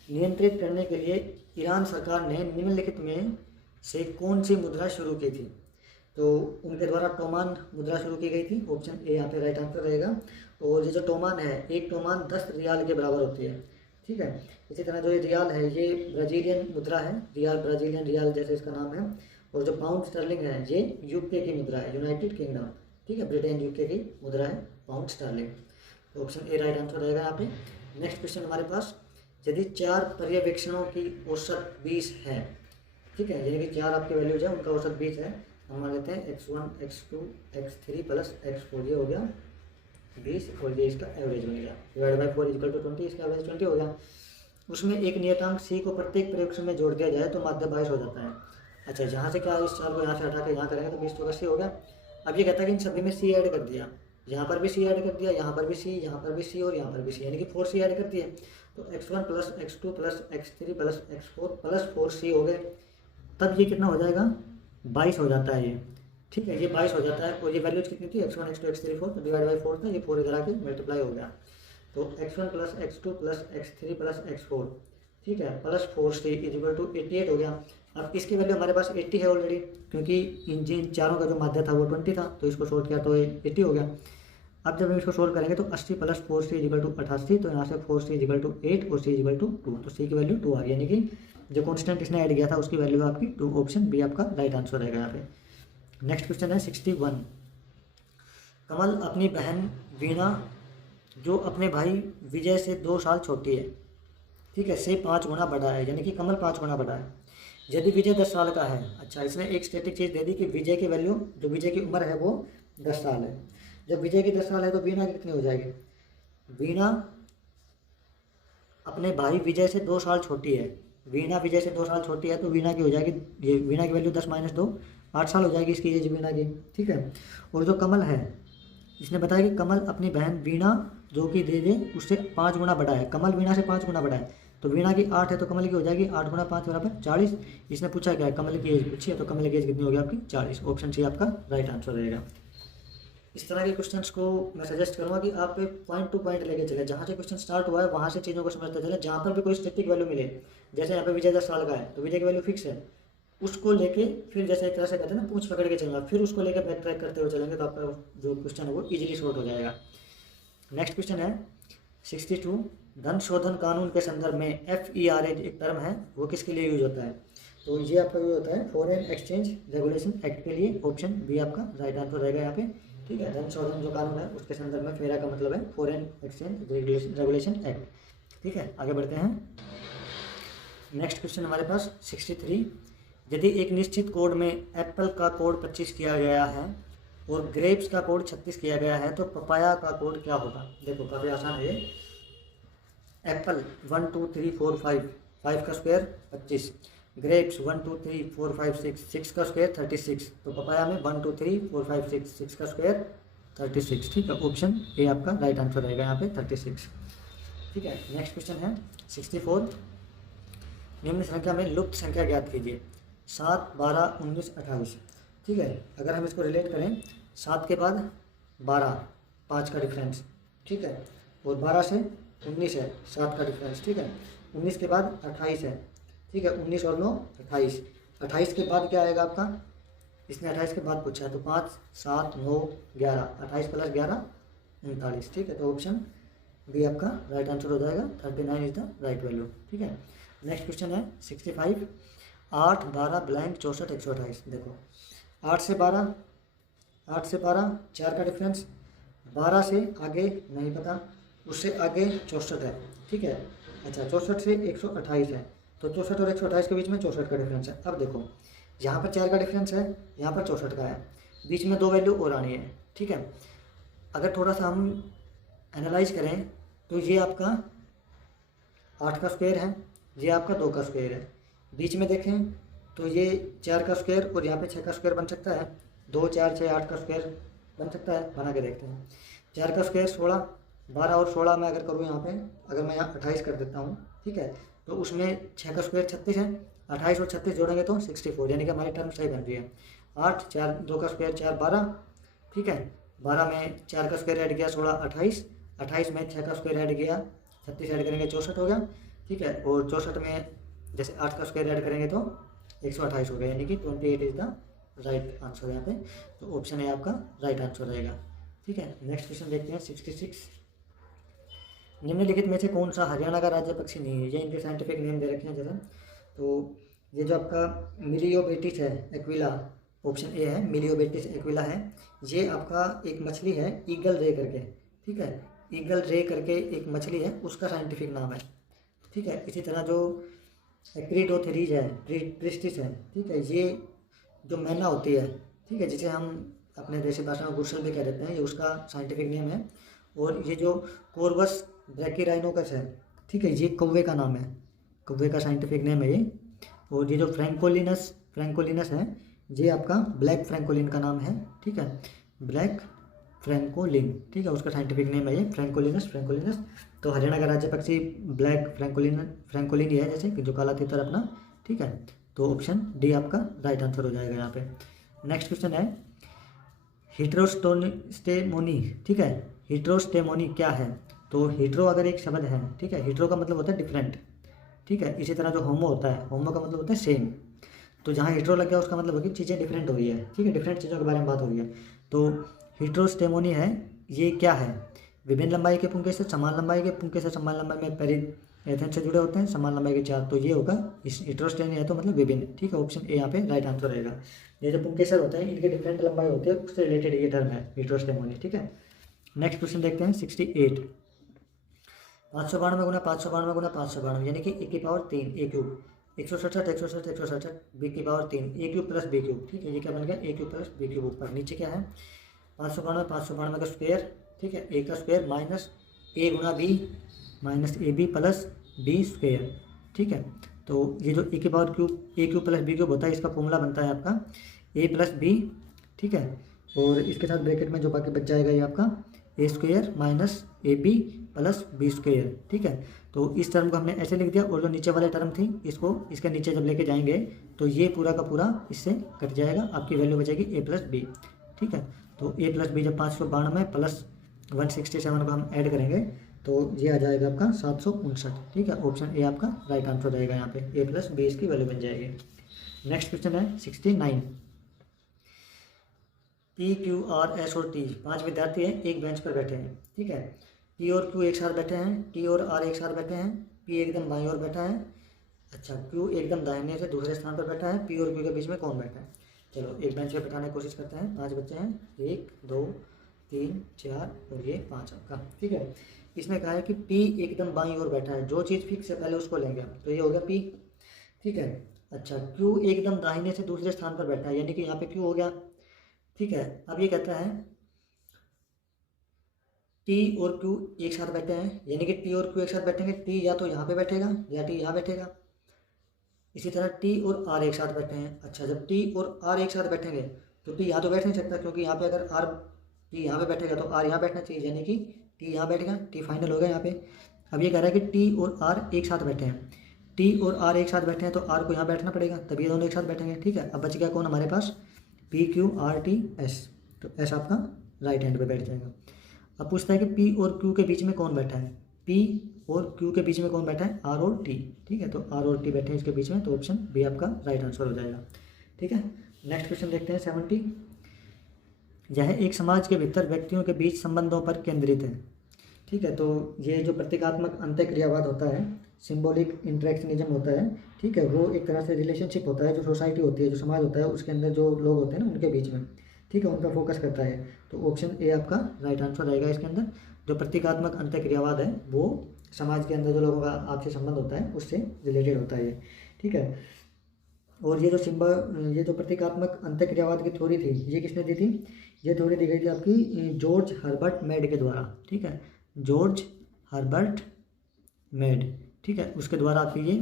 नियंत्रित करने के लिए ईरान सरकार ने निम्नलिखित में से कौन सी मुद्रा शुरू की थी? तो उनके द्वारा टोमान मुद्रा शुरू की गई थी, ऑप्शन ए यहाँ पे राइट आंसर रहेगा। और ये जो टोमान है, एक टोमान 10 रियाल के बराबर होती है, ठीक है। इसी तरह जो ये रियाल है ये ब्राज़ीलियन मुद्रा है, रियाल ब्राज़ीलियन रियाल जैसे इसका नाम है। और जो पाउंड स्टर्लिंग है ये यूके की मुद्रा है, यूनाइटेड किंगडम, ठीक है, ब्रिटेन यूके की मुद्रा है pound sterling. Option A right answer रहेगा यहाँ पे। नेक्स्ट क्वेश्चन हमारे पास, यदि 4 पर्यवेक्षणों की औसत 20 है, ठीक है, यानी कि 4 आपके वैल्यूज है उनका औसत 20 है, हम मान लेते हैं x1 x2 x3 plus x4, ये हो गया 20 और ये इसका एवरेज बन गया, डिवाइड बाई 4 इक्वल टू 20, इसका एवरेज 20 हो गया। उसमें एक नियतांक c को प्रत्येक पर्यवेक्षण में जोड़ दिया जाए तो माध्य 22 हो जाता है। अच्छा, यहाँ से क्या, इस 4 को यहाँ से हटा के यहाँ करेंगे तो 20 तो 80 हो गया। अब ये कहता है कि इन सभी में c ऐड कर दिया, यहाँ पर भी c ऐड कर दिया, यहाँ पर भी c, यहाँ पर भी c और यहाँ पर भी c, यानी कि 4c ऐड कर दिए। तो x1 plus x2 plus x3 plus x4 plus 4c हो गए, तब ये कितना हो जाएगा, 22 हो जाता है ये, ठीक है, ये 22 हो जाता है। और ये वैल्यूज कितनी थी, x1 x2 x3 4, तो डिवाइड बाई 4 था, ये 4 इधर आके मल्टीप्लाई हो गया। तो x1 plus x2 plus x3 plus x4, ठीक है, प्लस 4c इक्वल टू 88 हो गया। अब इसकी वैल्यू हमारे पास 80 है ऑलरेडी, क्योंकि इन चारों का जो माध्य था वो 20 था, तो इसको सोल्व किया तो 80 हो गया। अब जब हम इसको सोल्व करेंगे तो 80 प्लस 4c इक्वल टू 88, तो यहाँ से 4c इक्वल टू 8 और c इक्वल टू 2, तो c की वैल्यू 2 आ गई, यानी कि जो कॉन्स्टेंट इसने ऐड किया था उसकी वैल्यू आपकी 2, ऑप्शन बी आपका राइट आंसर रहेगा यहाँ पे। नेक्स्ट क्वेश्चन है 61। कमल अपनी बहन वीणा जो अपने भाई विजय से 2 साल छोटी है, ठीक है, से 5 गुना बड़ा है, यानी कि कमल 5 गुना बड़ा है। यदि विजय 10 साल का है, अच्छा, इसने एक स्टैटिक चीज़ दे दी कि विजय की वैल्यू, जो विजय की उम्र है वो 10 साल है। जब विजय की 10 साल है तो वीणा कितनी हो जाएगी, वीणा अपने भाई विजय से 2 साल छोटी है, वीणा विजय से 2 साल छोटी है, तो वीणा की हो जाएगी, ये वीणा की वैल्यू 10 माइनस 2, 8 साल हो जाएगी इसकी एज वीणा की, ठीक है। और जो कमल है, इसने बताया कि कमल अपनी बहन वीणा जो कि दे दे उससे 5 गुना बड़ा है, कमल वीणा से 5 गुना बड़ा है, तो वीणा की 8 है तो कमल की हो जाएगी 8 गुना 5 बराबर 40। इसने पूछा क्या है, कमल की एज पूछी है, तो कमल की एज कितनी होगी आपकी 40, ऑप्शन सी आपका राइट आंसर रहेगा। इस तरह के क्वेश्चंस को मैं सजेस्ट करूँगा कि आप पॉइंट टू पॉइंट लेके चले, जहाँ से क्वेश्चन स्टार्ट हुआ है वहाँ से चीज़ों को समझते चले। जहाँ पर भी कोई स्टैटिक वैल्यू मिले, जैसे यहाँ पे विजय 10 साल का है तो विजय की वैल्यू फिक्स है, उसको लेके फिर जैसे एक तरह से कहते हैं ना पूंछ पकड़ के चलना, फिर उसको लेकर बैक ट्रैक करते हुए चलेंगे तो आपका जो क्वेश्चन है वो इजीली सॉल्व हो जाएगा। नेक्स्ट क्वेश्चन है 62। धन शोधन कानून के संदर्भ में FERA एक टर्म है, वो किसके लिए यूज होता है? तो ये आपका यूज होता है फॉरेन एक्सचेंज रेगुलेशन एक्ट के लिए, ऑप्शन बी आपका राइट आंसर रहेगा यहाँ पे, ठीक है। धन शोधन जो कानून है उसके संदर्भ में फेरा का मतलब है फॉरेन एक्सचेंज रेगुलेशन एक्ट, ठीक है। आगे बढ़ते हैं। नेक्स्ट क्वेश्चन हमारे पास 63। यदि एक निश्चित कोड में एप्पल का कोड 25 किया गया है और ग्रेप्स का कोड 36 किया गया है तो पपाया का कोड क्या होगा? देखो काफ़ी आसान है ये। एप्पल 1 2 3 4 5, 5 का स्क्वायर 25, ग्रेप्स 1 2 3 4 5 6, 6 का स्क्वायर 36, तो पपाया में 1 2 3 4 5 6, 6 का स्क्वायर 36, ठीक है। ऑप्शन ए आपका राइट आंसर रहेगा यहाँ पे 36, ठीक है। नेक्स्ट क्वेश्चन है 64। निम्न संख्या में लुप्त संख्या ज्ञात कीजिए। 7 12 19 28, ठीक है। अगर हम इसको रिलेट करें, 7 के बाद 12, 5 का डिफरेंस, ठीक है, और 12 से 19 है 7 का डिफरेंस, ठीक है। 19 के बाद 28 है, ठीक है, 19 और 9 28, 28 के बाद क्या आएगा आपका, इसने 28 के बाद पूछा है तो 5 7 9 11, 28 प्लस 11 39, ठीक है। तो ऑप्शन बी आपका राइट आंसर हो जाएगा, 39 इज द राइट वैल्यू, ठीक है। नेक्स्ट क्वेश्चन है 65। 8 12 ब्लैंक 64 128, देखो 8 से 12, 8 से 12 4 का डिफरेंस, 12 से आगे नहीं पता, उससे आगे 64 है, ठीक है। अच्छा 64 से 128 है, तो 64 और 128 के बीच में 64 का डिफरेंस है। अब देखो यहाँ पर 4 का डिफरेंस है, यहाँ पर 64 का है, बीच में 2 वैल्यू और आनी है, ठीक है। अगर थोड़ा सा हम एनालाइज करें तो ये आपका 8 का स्क्वायर है, ये आपका 2 का स्क्वायर है, बीच में देखें तो ये 4 का स्क्वायर और यहाँ पे 6 का स्क्वायर बन सकता है, 2 4 6 8 का स्क्वायर बन सकता है, बना के देखते हैं। 4 का स्क्वायर 16, 12 और 16 मैं अगर करूँ यहाँ पे, अगर मैं यहाँ 28 कर देता हूँ, ठीक है, तो उसमें 6 का स्क्वायर 36 है, 28 और 36 जोड़ेंगे तो 64, यानी कि हमारी टर्म सही बन रही है। 8 4 2 का स्क्वायर 4 12, ठीक है। 12 में 4 का स्क्वायर ऐड किया 16 28, 28 में 6 का स्क्वायर ऐड किया 36 ऐड करेंगे 64 हो गया, ठीक है। और 64 में जैसे 8 का स्क्वायर ऐड करेंगे तो 128 हो गया, यानी कि 28 इज द राइट आंसर यहाँ पे। तो ऑप्शन ए आपका राइट आंसर रहेगा, ठीक है। नेक्स्ट क्वेश्चन देखते हैं 66। निम्नलिखित में से कौन सा हरियाणा का राज्य पक्षी नहीं है? ये इनके साइंटिफिक नेम दे रखे हैं जैसे, तो ये जो आपका मिलियोबेटिस है एक्विला, ऑप्शन ए है मिलियोबेटिस एक्विला है। ये आपका एक मछली है ईगल रे करके, ठीक है। ईगल रे करके एक मछली है, उसका साइंटिफिक नाम है, ठीक है। इसी तरह जो एक्रीडोथेरीज है प्रिस्टिस है, ठीक है। ये जो मैना होती है, ठीक है, जिसे हम अपने देसी भाषा में गुरसल भी कह देते हैं, ये उसका साइंटिफिक नेम है। और ये जो कोर्वस ब्रैकिराइनोकस है, ठीक है, ये कौवे का नाम है, कौवे का साइंटिफिक नेम है ये। और ये जो फ्रैंकोलिनस है, ये आपका ब्लैक फ्रैंकोलिन का नाम है, ठीक है, ब्लैक फ्रैंकोलिन, ठीक है, उसका साइंटिफिक नेम है ये फ्रैंकोलिनस। तो हरियाणा का राज्य पक्षी ब्लैक फ्रैंकोलिन ही है, जैसे कि जो काला तीतर अपना, ठीक है। तो ऑप्शन डी आपका राइट आंसर हो जाएगा यहाँ पे। नेक्स्ट क्वेश्चन है हीट्रोस्टेमोनी, ठीक है। हीट्रोस्टेमोनी क्या है? तो हीट्रो अगर एक शब्द है, ठीक है, हीट्रो का मतलब होता है डिफरेंट, ठीक है। इसी तरह जो होमो होता है, होमो का मतलब होता है सेम। तो जहाँ हीट्रो लग गया उसका मतलब होगी चीज़ें डिफरेंट हो रही है, ठीक है, डिफरेंट चीज़ों के बारे में बात हो रही है। तो हीट्रोस्टेमोनी है, ये क्या है? विभिन्न लंबाई के पुंके से समान लंबाई के पुंके से समान लंबाई में पेरिथेन से जुड़े होते हैं, समान लंबाई के चार, तो ये होगा इस हीट्रोस्टेमोनी है तो मतलब विभिन्न, ठीक है। ऑप्शन ए यहाँ पे राइट आंसर रहेगा। ये जो पुंकेसर होते हैं इनके डिफरेंट लंबाई होती है, उससे रिलेटेड ये टर्म है हीट्रोस्टेमोनी, ठीक है। नेक्स्ट क्वेश्चन देखते हैं 68। 592 गुना 592 गुना 592 यानी कि ए की पावर 3 ए क्यूब, 167 167 167 बी की पावर 3 ए क्यूब प्लस बी क्यूब, ठीक है। ये क्या बन गया? ए क्यूब प्लस बी क्यूब। ऊपर नीचे क्या है? 592 का स्क्वायर, ठीक है, ए का स्क्वायर माइनस ए गुना b minus A B plus B square, ठीक है। तो ये जो ए की power cube a cube plus b cube होता है, इसका फॉर्मूला बनता है आपका ए प्लस बी, ठीक है। और इसके साथ ब्रैकेट में जो बाकी बच जाएगा ये आपका A square minus A B plus B square, ठीक है। तो इस टर्म को हमने ऐसे लिख दिया, और जो नीचे वाले टर्म थी इसको इसके नीचे जब लेके जाएंगे तो ये पूरा का पूरा इससे कट जाएगा, आपकी वैल्यू बचेगी ए प्लस बी, ठीक है। तो ए प्लस बी जब 592 प्लस 167 को हम ऐड करेंगे तो ये आ जाएगा आपका 759, ठीक है। ऑप्शन ए आपका राइट आंसर रहेगा यहाँ पे, ए प्लस बी इसकी वैल्यू बन जाएगी। नेक्स्ट क्वेश्चन है 69। पी क्यू आर एस और टी 5 विद्यार्थी हैं, एक बेंच पर बैठे हैं, ठीक है। पी और क्यू एक साथ बैठे हैं, टी और आर एक साथ बैठे हैं, पी एकदम बाईं ओर बैठा है, अच्छा क्यू एकदम दाहिने से दूसरे स्थान पर बैठा है, पी और क्यू के बीच में कौन बैठा है? चलो एक बेंच पे बैठाने की कोशिश करते हैं। 5 बच्चे हैं, 1 2 3 4 और ये 5 आपका, ठीक है। इसने कहा है कि पी एकदम बाईं ओर बैठा है, जो चीज़ फिक्स है पहले उसको लेंगे, तो ये हो गया पी, ठीक है। अच्छा क्यू एकदम दाहिने से दूसरे स्थान पर बैठा है, यानी कि यहाँ पे क्यू हो गया, ठीक है। अब ये कहता है टी और क्यू एक साथ बैठे हैं, यानी कि टी और क्यू एक साथ बैठेंगे, टी या तो यहाँ पे बैठेगा या टी यहाँ बैठेगा। इसी तरह टी और आर एक साथ बैठे हैं, अच्छा जब टी और आर एक साथ बैठेंगे तो टी यहाँ तो बैठ नहीं सकता, क्योंकि यहाँ पे अगर आर टी यहाँ पे बैठेगा तो आर यहाँ बैठना चाहिए, यानी कि टी यहाँ बैठेगा, टी फाइनल हो गया यहाँ पे। अब ये कह रहा है कि टी और आर एक साथ बैठे हैं, टी और आर एक साथ बैठे हैं तो आर को यहाँ बैठना पड़ेगा, तभी ये दोनों एक साथ बैठेंगे, ठीक है। अब बच गया कौन हमारे पास? P Q R T S, तो एस आपका राइट हैंड पे बैठ जाएगा। अब पूछता है कि पी और क्यू के बीच में कौन बैठा है? पी और क्यू के बीच में कौन बैठा है? आर और टी, ठीक है। तो आर और टी बैठे हैं इसके बीच में, तो ऑप्शन बी आपका राइट आंसर हो जाएगा, ठीक है। नेक्स्ट क्वेश्चन देखते हैं 70। यह एक समाज के भीतर व्यक्तियों के बीच संबंधों पर केंद्रित है, ठीक है। तो ये जो प्रतीकात्मक अंतःक्रियावाद होता है, सिंबॉलिक इंटरेक्शनिज्म होता है, ठीक है, वो एक तरह से रिलेशनशिप होता है, जो सोसाइटी होती है, जो समाज होता है, उसके अंदर जो लोग होते हैं ना उनके बीच में, ठीक है, उन पर फोकस करता है। तो ऑप्शन ए आपका राइट आंसर रहेगा इसके अंदर। जो प्रतीकात्मक अंतःक्रियावाद है वो समाज के अंदर जो लोगों का आपसे संबंध होता है उससे रिलेटेड होता है, ठीक है। और ये जो प्रतीकात्मक अंतःक्रियावाद की थ्योरी थी, ये किसने दी थी? ये थ्योरी दी गई थी आपकी जॉर्ज हर्बर्ट मेड के द्वारा, ठीक है, जॉर्ज हर्बर्ट मेड, ठीक है, उसके द्वारा आपकी ये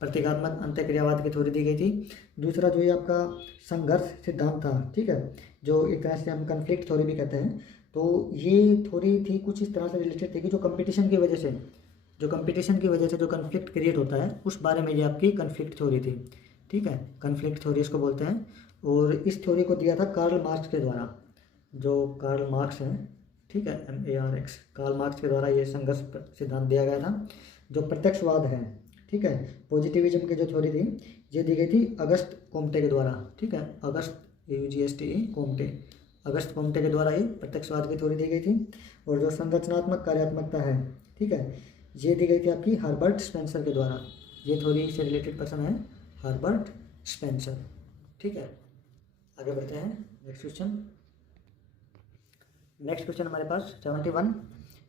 प्रतीकात्मक अंतःक्रियावाद की थ्योरी दी गई थी। दूसरा जो ये आपका संघर्ष सिद्धांत था, ठीक है, जो एक तरह से हम कन्फ्लिक्ट थ्योरी भी कहते हैं, तो ये थ्योरी थी कुछ इस तरह से रिलेटेड थी कि जो कंपटीशन की वजह से जो कन्फ्लिक्ट क्रिएट होता है उस बारे में ये आपकी कन्फ्लिक्ट थ्योरी थी, ठीक है, कन्फ्लिक्ट थ्योरी इसको बोलते हैं। और इस थ्योरी को दिया था कार्ल मार्क्स के द्वारा, जो कार्ल मार्क्स हैं, ठीक है, MARX, कार्ल मार्क्स के द्वारा ये संघर्ष सिद्धांत दिया गया था। जो प्रत्यक्षवाद है, ठीक है, पॉजिटिविज्म की जो थ्योरी थी, ये दी गई थी अगस्त कोम्टे के द्वारा, ठीक है, अगस्त AUGSTE कोम्टे, अगस्त कोम्टे के द्वारा ये प्रत्यक्षवाद की थ्योरी दी गई थी। और जो संरचनात्मक कार्यात्मकता है, ठीक है, ये दी गई थी आपकी हर्बर्ट स्पेंसर के द्वारा। ये थ्योरी से रिलेटेड पर्सन है हर्बर्ट स्पेंसर, ठीक है। आगे बढ़ते हैं नेक्स्ट क्वेश्चन। नेक्स्ट क्वेश्चन हमारे पास 71।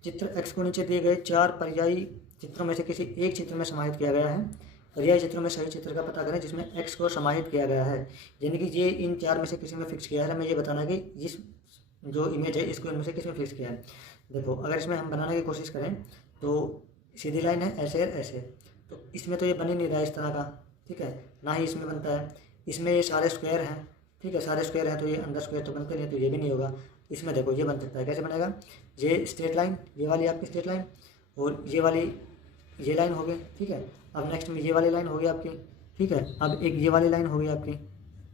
चित्र x को नीचे दिए गए 4 पर्यायी चित्रों में से किसी एक चित्र में समाहित किया गया है। पर्यायी चित्रों में सही चित्र का पता करें जिसमें x को समाहित किया गया है। यानी कि ये इन 4 में से किसी में फिक्स किया है। हमें ये बताना है कि जिस जो इमेज है इसको इनमें से किस में फिक्स किया है। देखो, अगर इसमें हम बनाने की कोशिश करें तो सीधी लाइन है, ऐसे है, ऐसे, तो इसमें तो ये बन ही नहीं रहा है इस तरह का, ठीक है, ना ही इसमें बनता है। इसमें ये सारे स्क्वायर हैं, ठीक है, सारे स्क्वायर हैं, तो ये अंदर स्क्वायर तो बनते नहीं, तो ये भी नहीं होगा। इसमें देखो ये बन सकता है, कैसे बनेगा, ये स्ट्रेट लाइन, ये वाली आपकी स्ट्रेट लाइन, और ये वाली ये लाइन हो गई, ठीक है। अब नेक्स्ट में ये वाली लाइन हो गई आपकी, ठीक है। अब एक ये वाली लाइन हो गई आपकी,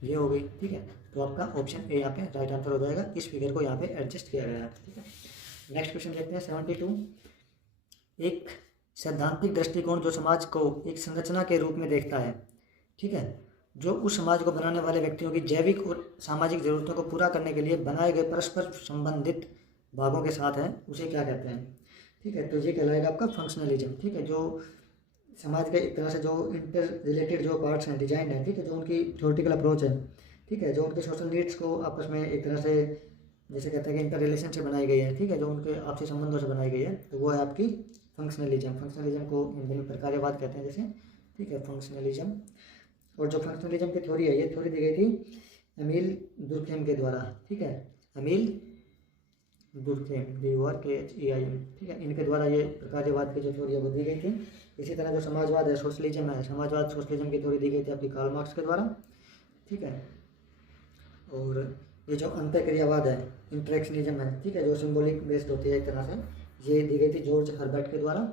ये हो गई, ठीक है। तो आपका ऑप्शन ए यहाँ पे राइट आंसर हो जाएगा। इस फिगर को यहाँ पे एडजस्ट किया गया है, ठीक है। नेक्स्ट क्वेश्चन देखते हैं 72। एक सैद्धांतिक दृष्टिकोण जो समाज को एक संरचना के रूप में देखता है, ठीक है, जो उस समाज को बनाने वाले व्यक्तियों की जैविक और सामाजिक जरूरतों को पूरा करने के लिए बनाए गए परस्पर संबंधित भागों के साथ है, उसे क्या कहते हैं, ठीक है। तो ये कहलाएगा आपका फंक्शनलिज्म, ठीक है। जो समाज के एक तरह से जो इंटर रिलेटेड जो पार्ट्स हैं, डिजाइन है, ठीक है, जो उनकी थ्योरेटिकल अप्रोच है, ठीक है, जो उनके सोशल नीड्स को आपस में एक तरह से जैसे कहते हैं कि इंटर रिलेशन से बनाई गई है, ठीक है, जो उनके आपसी संबंधों से बनाई गई है, तो वो है आपकी फंक्शनलिज्म। फंक्शनलिज्म को हिंदी में प्रकार्यवाद कहते हैं जैसे, ठीक है, फंक्शनलिज्म। और जो फंक्शनलिज्म की थ्योरी है, ये थ्योरी दी गई थी एमिल दुर्खेम के द्वारा, ठीक है, एमिल दुर्खेम, DURKHEIM, ठीक है, इनके द्वारा ये प्रकार्यवाद की जो थ्योरी है वो दी गई थी। इसी तरह जो समाजवाद है, सोशलिज्म है, समाजवाद सोशलिज्म की थ्योरी दी गई थी आपकी कार्ल मार्क्स के द्वारा, ठीक है। और ये जो अंतःक्रियावाद है, इंटरेक्शनिज्म है, ठीक है, जो सिंबॉलिक बेस्ड होती है एक तरह से, ये दी गई थी जॉर्ज हर्बर्ट के द्वारा,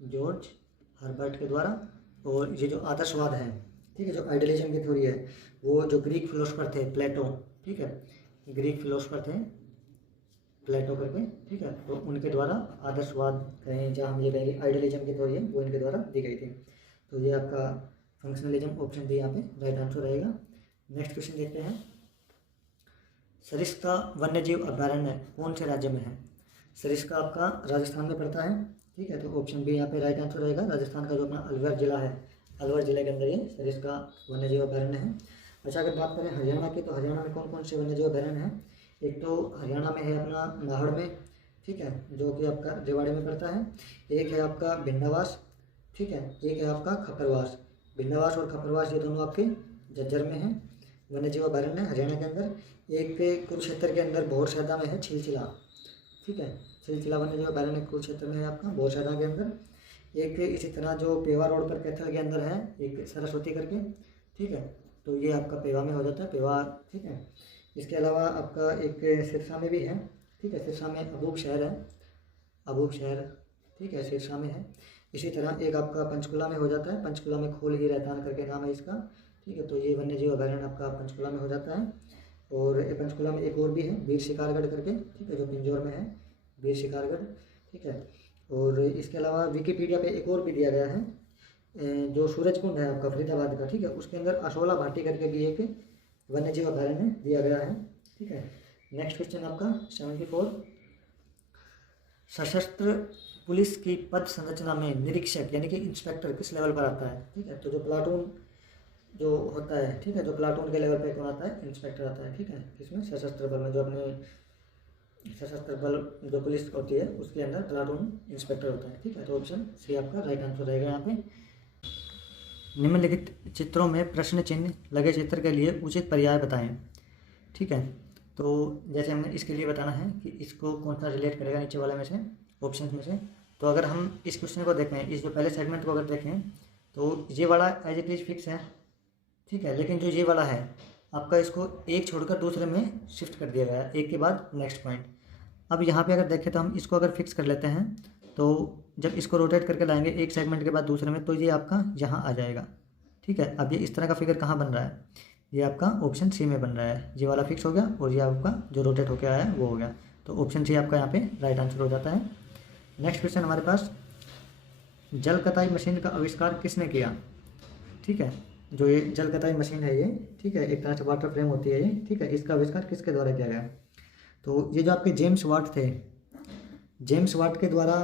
जॉर्ज हर्बर्ट के द्वारा। और ये जो आदर्शवाद है, ठीक है, जो आइडियलिज्म की थ्योरी है, वो जो ग्रीक फिलोसफर थे प्लेटो, ठीक है, ग्रीक फिलोसफर थे प्लेटो करके, ठीक है, तो उनके द्वारा आदर्शवाद कहें, जहाँ हम ये कहेंगे आइडियलिज्म की थ्योरी है, वो इनके द्वारा दी गई थी। तो ये आपका फंक्शनलिज्म ऑप्शन डी यहाँ पे राइट आंसर रहेगा। नेक्स्ट क्वेश्चन देखते हैं। सरिस्का वन्यजीव अभयारण्य कौन से राज्य में है? सरिस्का आपका राजस्थान में पड़ता है, ठीक है, तो ऑप्शन बी यहाँ पे राइट आंसर रहेगा। राजस्थान का जो अपना अलवर जिला है, अलवर जिले के अंदर ये सरिस्का वन्यजीव अभयारण्य है। अच्छा, अगर बात करें हरियाणा की, तो हरियाणा में कौन कौन से वन्यजीव अभयारण्य हैं? एक तो हरियाणा में है अपना नाहड़ में, ठीक है, जो कि आपका रेवाड़ी में पड़ता है। एक है आपका भिंडावास, ठीक है, एक है आपका खपरवास। भिंडावास और खपरवास ये दोनों आपके झज्जर में हैं, वन्यजीव अभयारण्य हरियाणा के अंदर। एक कुरुक्षेत्र के अंदर भौरसैदा में है छिलचिला, ठीक है, छिलचिला वन्यजीव अभयारण्य कुरुक्षेत्र में है आपका भौरसैदा के अंदर। एक इसी तरह जो पेवा रोड पर कैथल के अंदर है एक सरस्वती करके, ठीक है, तो ये आपका पेवा में हो जाता है, पेवा, ठीक है। इसके अलावा आपका एक सिरसा में भी है, ठीक है, सिरसा में अबूक शहर है, अबूक शहर, ठीक है, सिरसा में है। इसी तरह एक आपका पंचकुला में हो जाता है, पंचकुला में खोल ही रहतान करके नाम है इसका, ठीक है, तो ये वन्यजीव अभयारण्य आपका पंचकुला में हो जाता है। और ये पंचकुला में एक और भी है वीर शिकारगढ़ करके, ठीक है, जो पिंजौर में है, वीर शिकारगढ़, ठीक है। और इसके अलावा विकिपीडिया पे एक और भी दिया गया है, जो सूरजकुंड है आपका फरीदाबाद का, ठीक है, उसके अंदर असोला भाटी करके भी एक वन्यजीव अभयारण्य दिया गया है, ठीक है। नेक्स्ट क्वेश्चन आपका 74। सशस्त्र पुलिस की पद संरचना में निरीक्षक यानी कि इंस्पेक्टर किस लेवल पर आता है? ठीक है, तो जो प्लाटून जो होता है, ठीक है, जो प्लाटून के लेवल पे कौन आता है? इंस्पेक्टर आता है, ठीक है, इसमें सशस्त्र बल में जो अपने सशस्त्र बल जो पुलिस होती है उसके अंदर प्लाटून इंस्पेक्टर होता है, ठीक है। तो ऑप्शन सी आपका राइट आंसर रहेगा यहाँ पे। निम्नलिखित चित्रों में प्रश्न चिन्ह लगे चित्र के लिए उचित पर्याय बताएं, ठीक है। तो जैसे हमें इसके लिए बताना है कि इसको कौन सा रिलेट करेगा नीचे वाले में से, ऑप्शन में से। तो अगर हम इस क्वेश्चन को देखें, इस जो पहले सेगमेंट को अगर देखें तो ये वाला एज इट इज फिक्स है, ठीक है, लेकिन जो ये वाला है आपका इसको एक छोड़कर दूसरे में शिफ्ट कर दिया गया है, एक के बाद नेक्स्ट पॉइंट। अब यहाँ पे अगर देखें तो हम इसको अगर फिक्स कर लेते हैं तो जब इसको रोटेट करके लाएंगे एक सेगमेंट के बाद दूसरे में तो ये आपका यहाँ आ जाएगा, ठीक है। अब ये इस तरह का फिगर कहाँ बन रहा है? ये आपका ऑप्शन सी में बन रहा है, ये वाला फिक्स हो गया और ये आपका जो रोटेट होकर आया है वो हो गया। तो ऑप्शन सी आपका यहाँ पे राइट आंसर हो जाता है। नेक्स्ट क्वेश्चन हमारे पास, जल कताई मशीन का आविष्कार किसने किया? ठीक है, जो ये जल कताई मशीन है ये, ठीक है, एक तरह से वाटर फ्रेम होती है ये, ठीक है, इसका आविष्कार किसके द्वारा किया गया? तो ये जो आपके जेम्स वाट थे, जेम्स वाट के द्वारा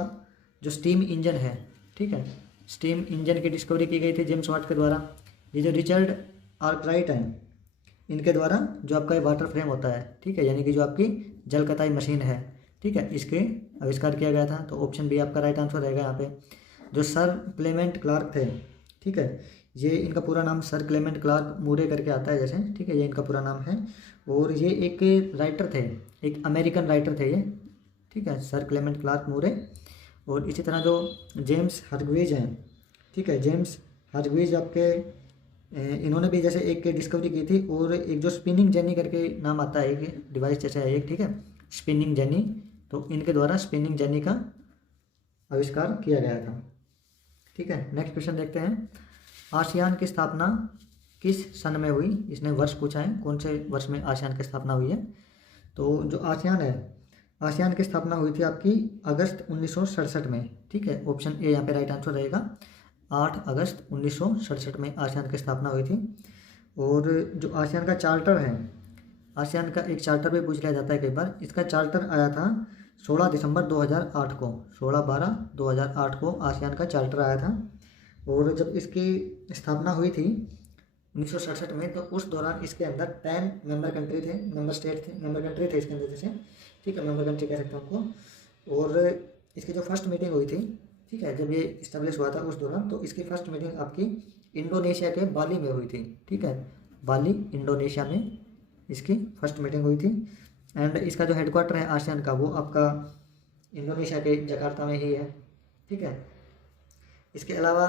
जो स्टीम इंजन है, ठीक है, स्टीम इंजन की डिस्कवरी की गई थी जेम्स वाट के द्वारा। ये जो रिचर्ड आर्कराइट हैं, इनके द्वारा जो आपका ये वाटर फ्रेम होता है, ठीक है, यानी कि जो आपकी जल कताई मशीन है, ठीक है, इसके आविष्कार किया गया था। तो ऑप्शन बी आपका राइट आंसर रहेगा यहाँ पे। जो सर क्लेमेंट क्लार्क थे, ठीक है, ये इनका पूरा नाम सर क्लेमेंट क्लार्क मूरे करके आता है जैसे, ठीक है, ये इनका पूरा नाम है। और ये एक राइटर थे, एक अमेरिकन राइटर थे ये, ठीक है, सर क्लेमेंट क्लार्क मूरे। और इसी तरह जो जेम्स हर्ग्रीज हैं, ठीक है, जेम्स हर्ग्रीज आपके इन्होंने भी जैसे एक डिस्कवरी की थी। और एक जो स्पिनिंग जेनी करके नाम आता है, एक डिवाइस जैसे है एक, ठीक है, स्पिनिंग जेनी, तो इनके द्वारा स्पिनिंग जेनी का आविष्कार किया गया था। ठीक है, नेक्स्ट क्वेश्चन देखते हैं, आसियान की स्थापना किस सन में हुई? इसने वर्ष पूछा है, कौन से वर्ष में आसियान की स्थापना हुई है? तो जो आसियान है, आसियान की स्थापना हुई थी आपकी अगस्त 1967 में, ठीक है, ऑप्शन ए यहाँ पे राइट आंसर रहेगा। 8 अगस्त 1967 में आसियान की स्थापना हुई थी। और जो आसियान का चार्टर है, आसियान का एक चार्टर भी पूछ लिया जाता है कई बार, इसका चार्टर आया था 16 दिसंबर 2008 को, 16/12/2008 को आसियान का चार्टर आया था। और जब इसकी स्थापना हुई थी 1967 में, तो उस दौरान इसके अंदर 10 मेंबर कंट्री थे, मेंबर स्टेट थे, मेंबर कंट्री थे इसके अंदर जैसे, ठीक है, मेंबर कंट्री कह सकते हैं उनको। और इसकी जो फर्स्ट मीटिंग हुई थी, ठीक है, जब ये इस्टेब्लिश हुआ था उस दौरान, तो इसकी फर्स्ट मीटिंग आपकी इंडोनेशिया के बाली में हुई थी, ठीक है, बाली इंडोनेशिया में इसकी फर्स्ट मीटिंग हुई थी। एंड इसका जो हेडक्वार्टर है आसियान का, वो आपका इंडोनेशिया के जकार्ता में ही है, ठीक है। इसके अलावा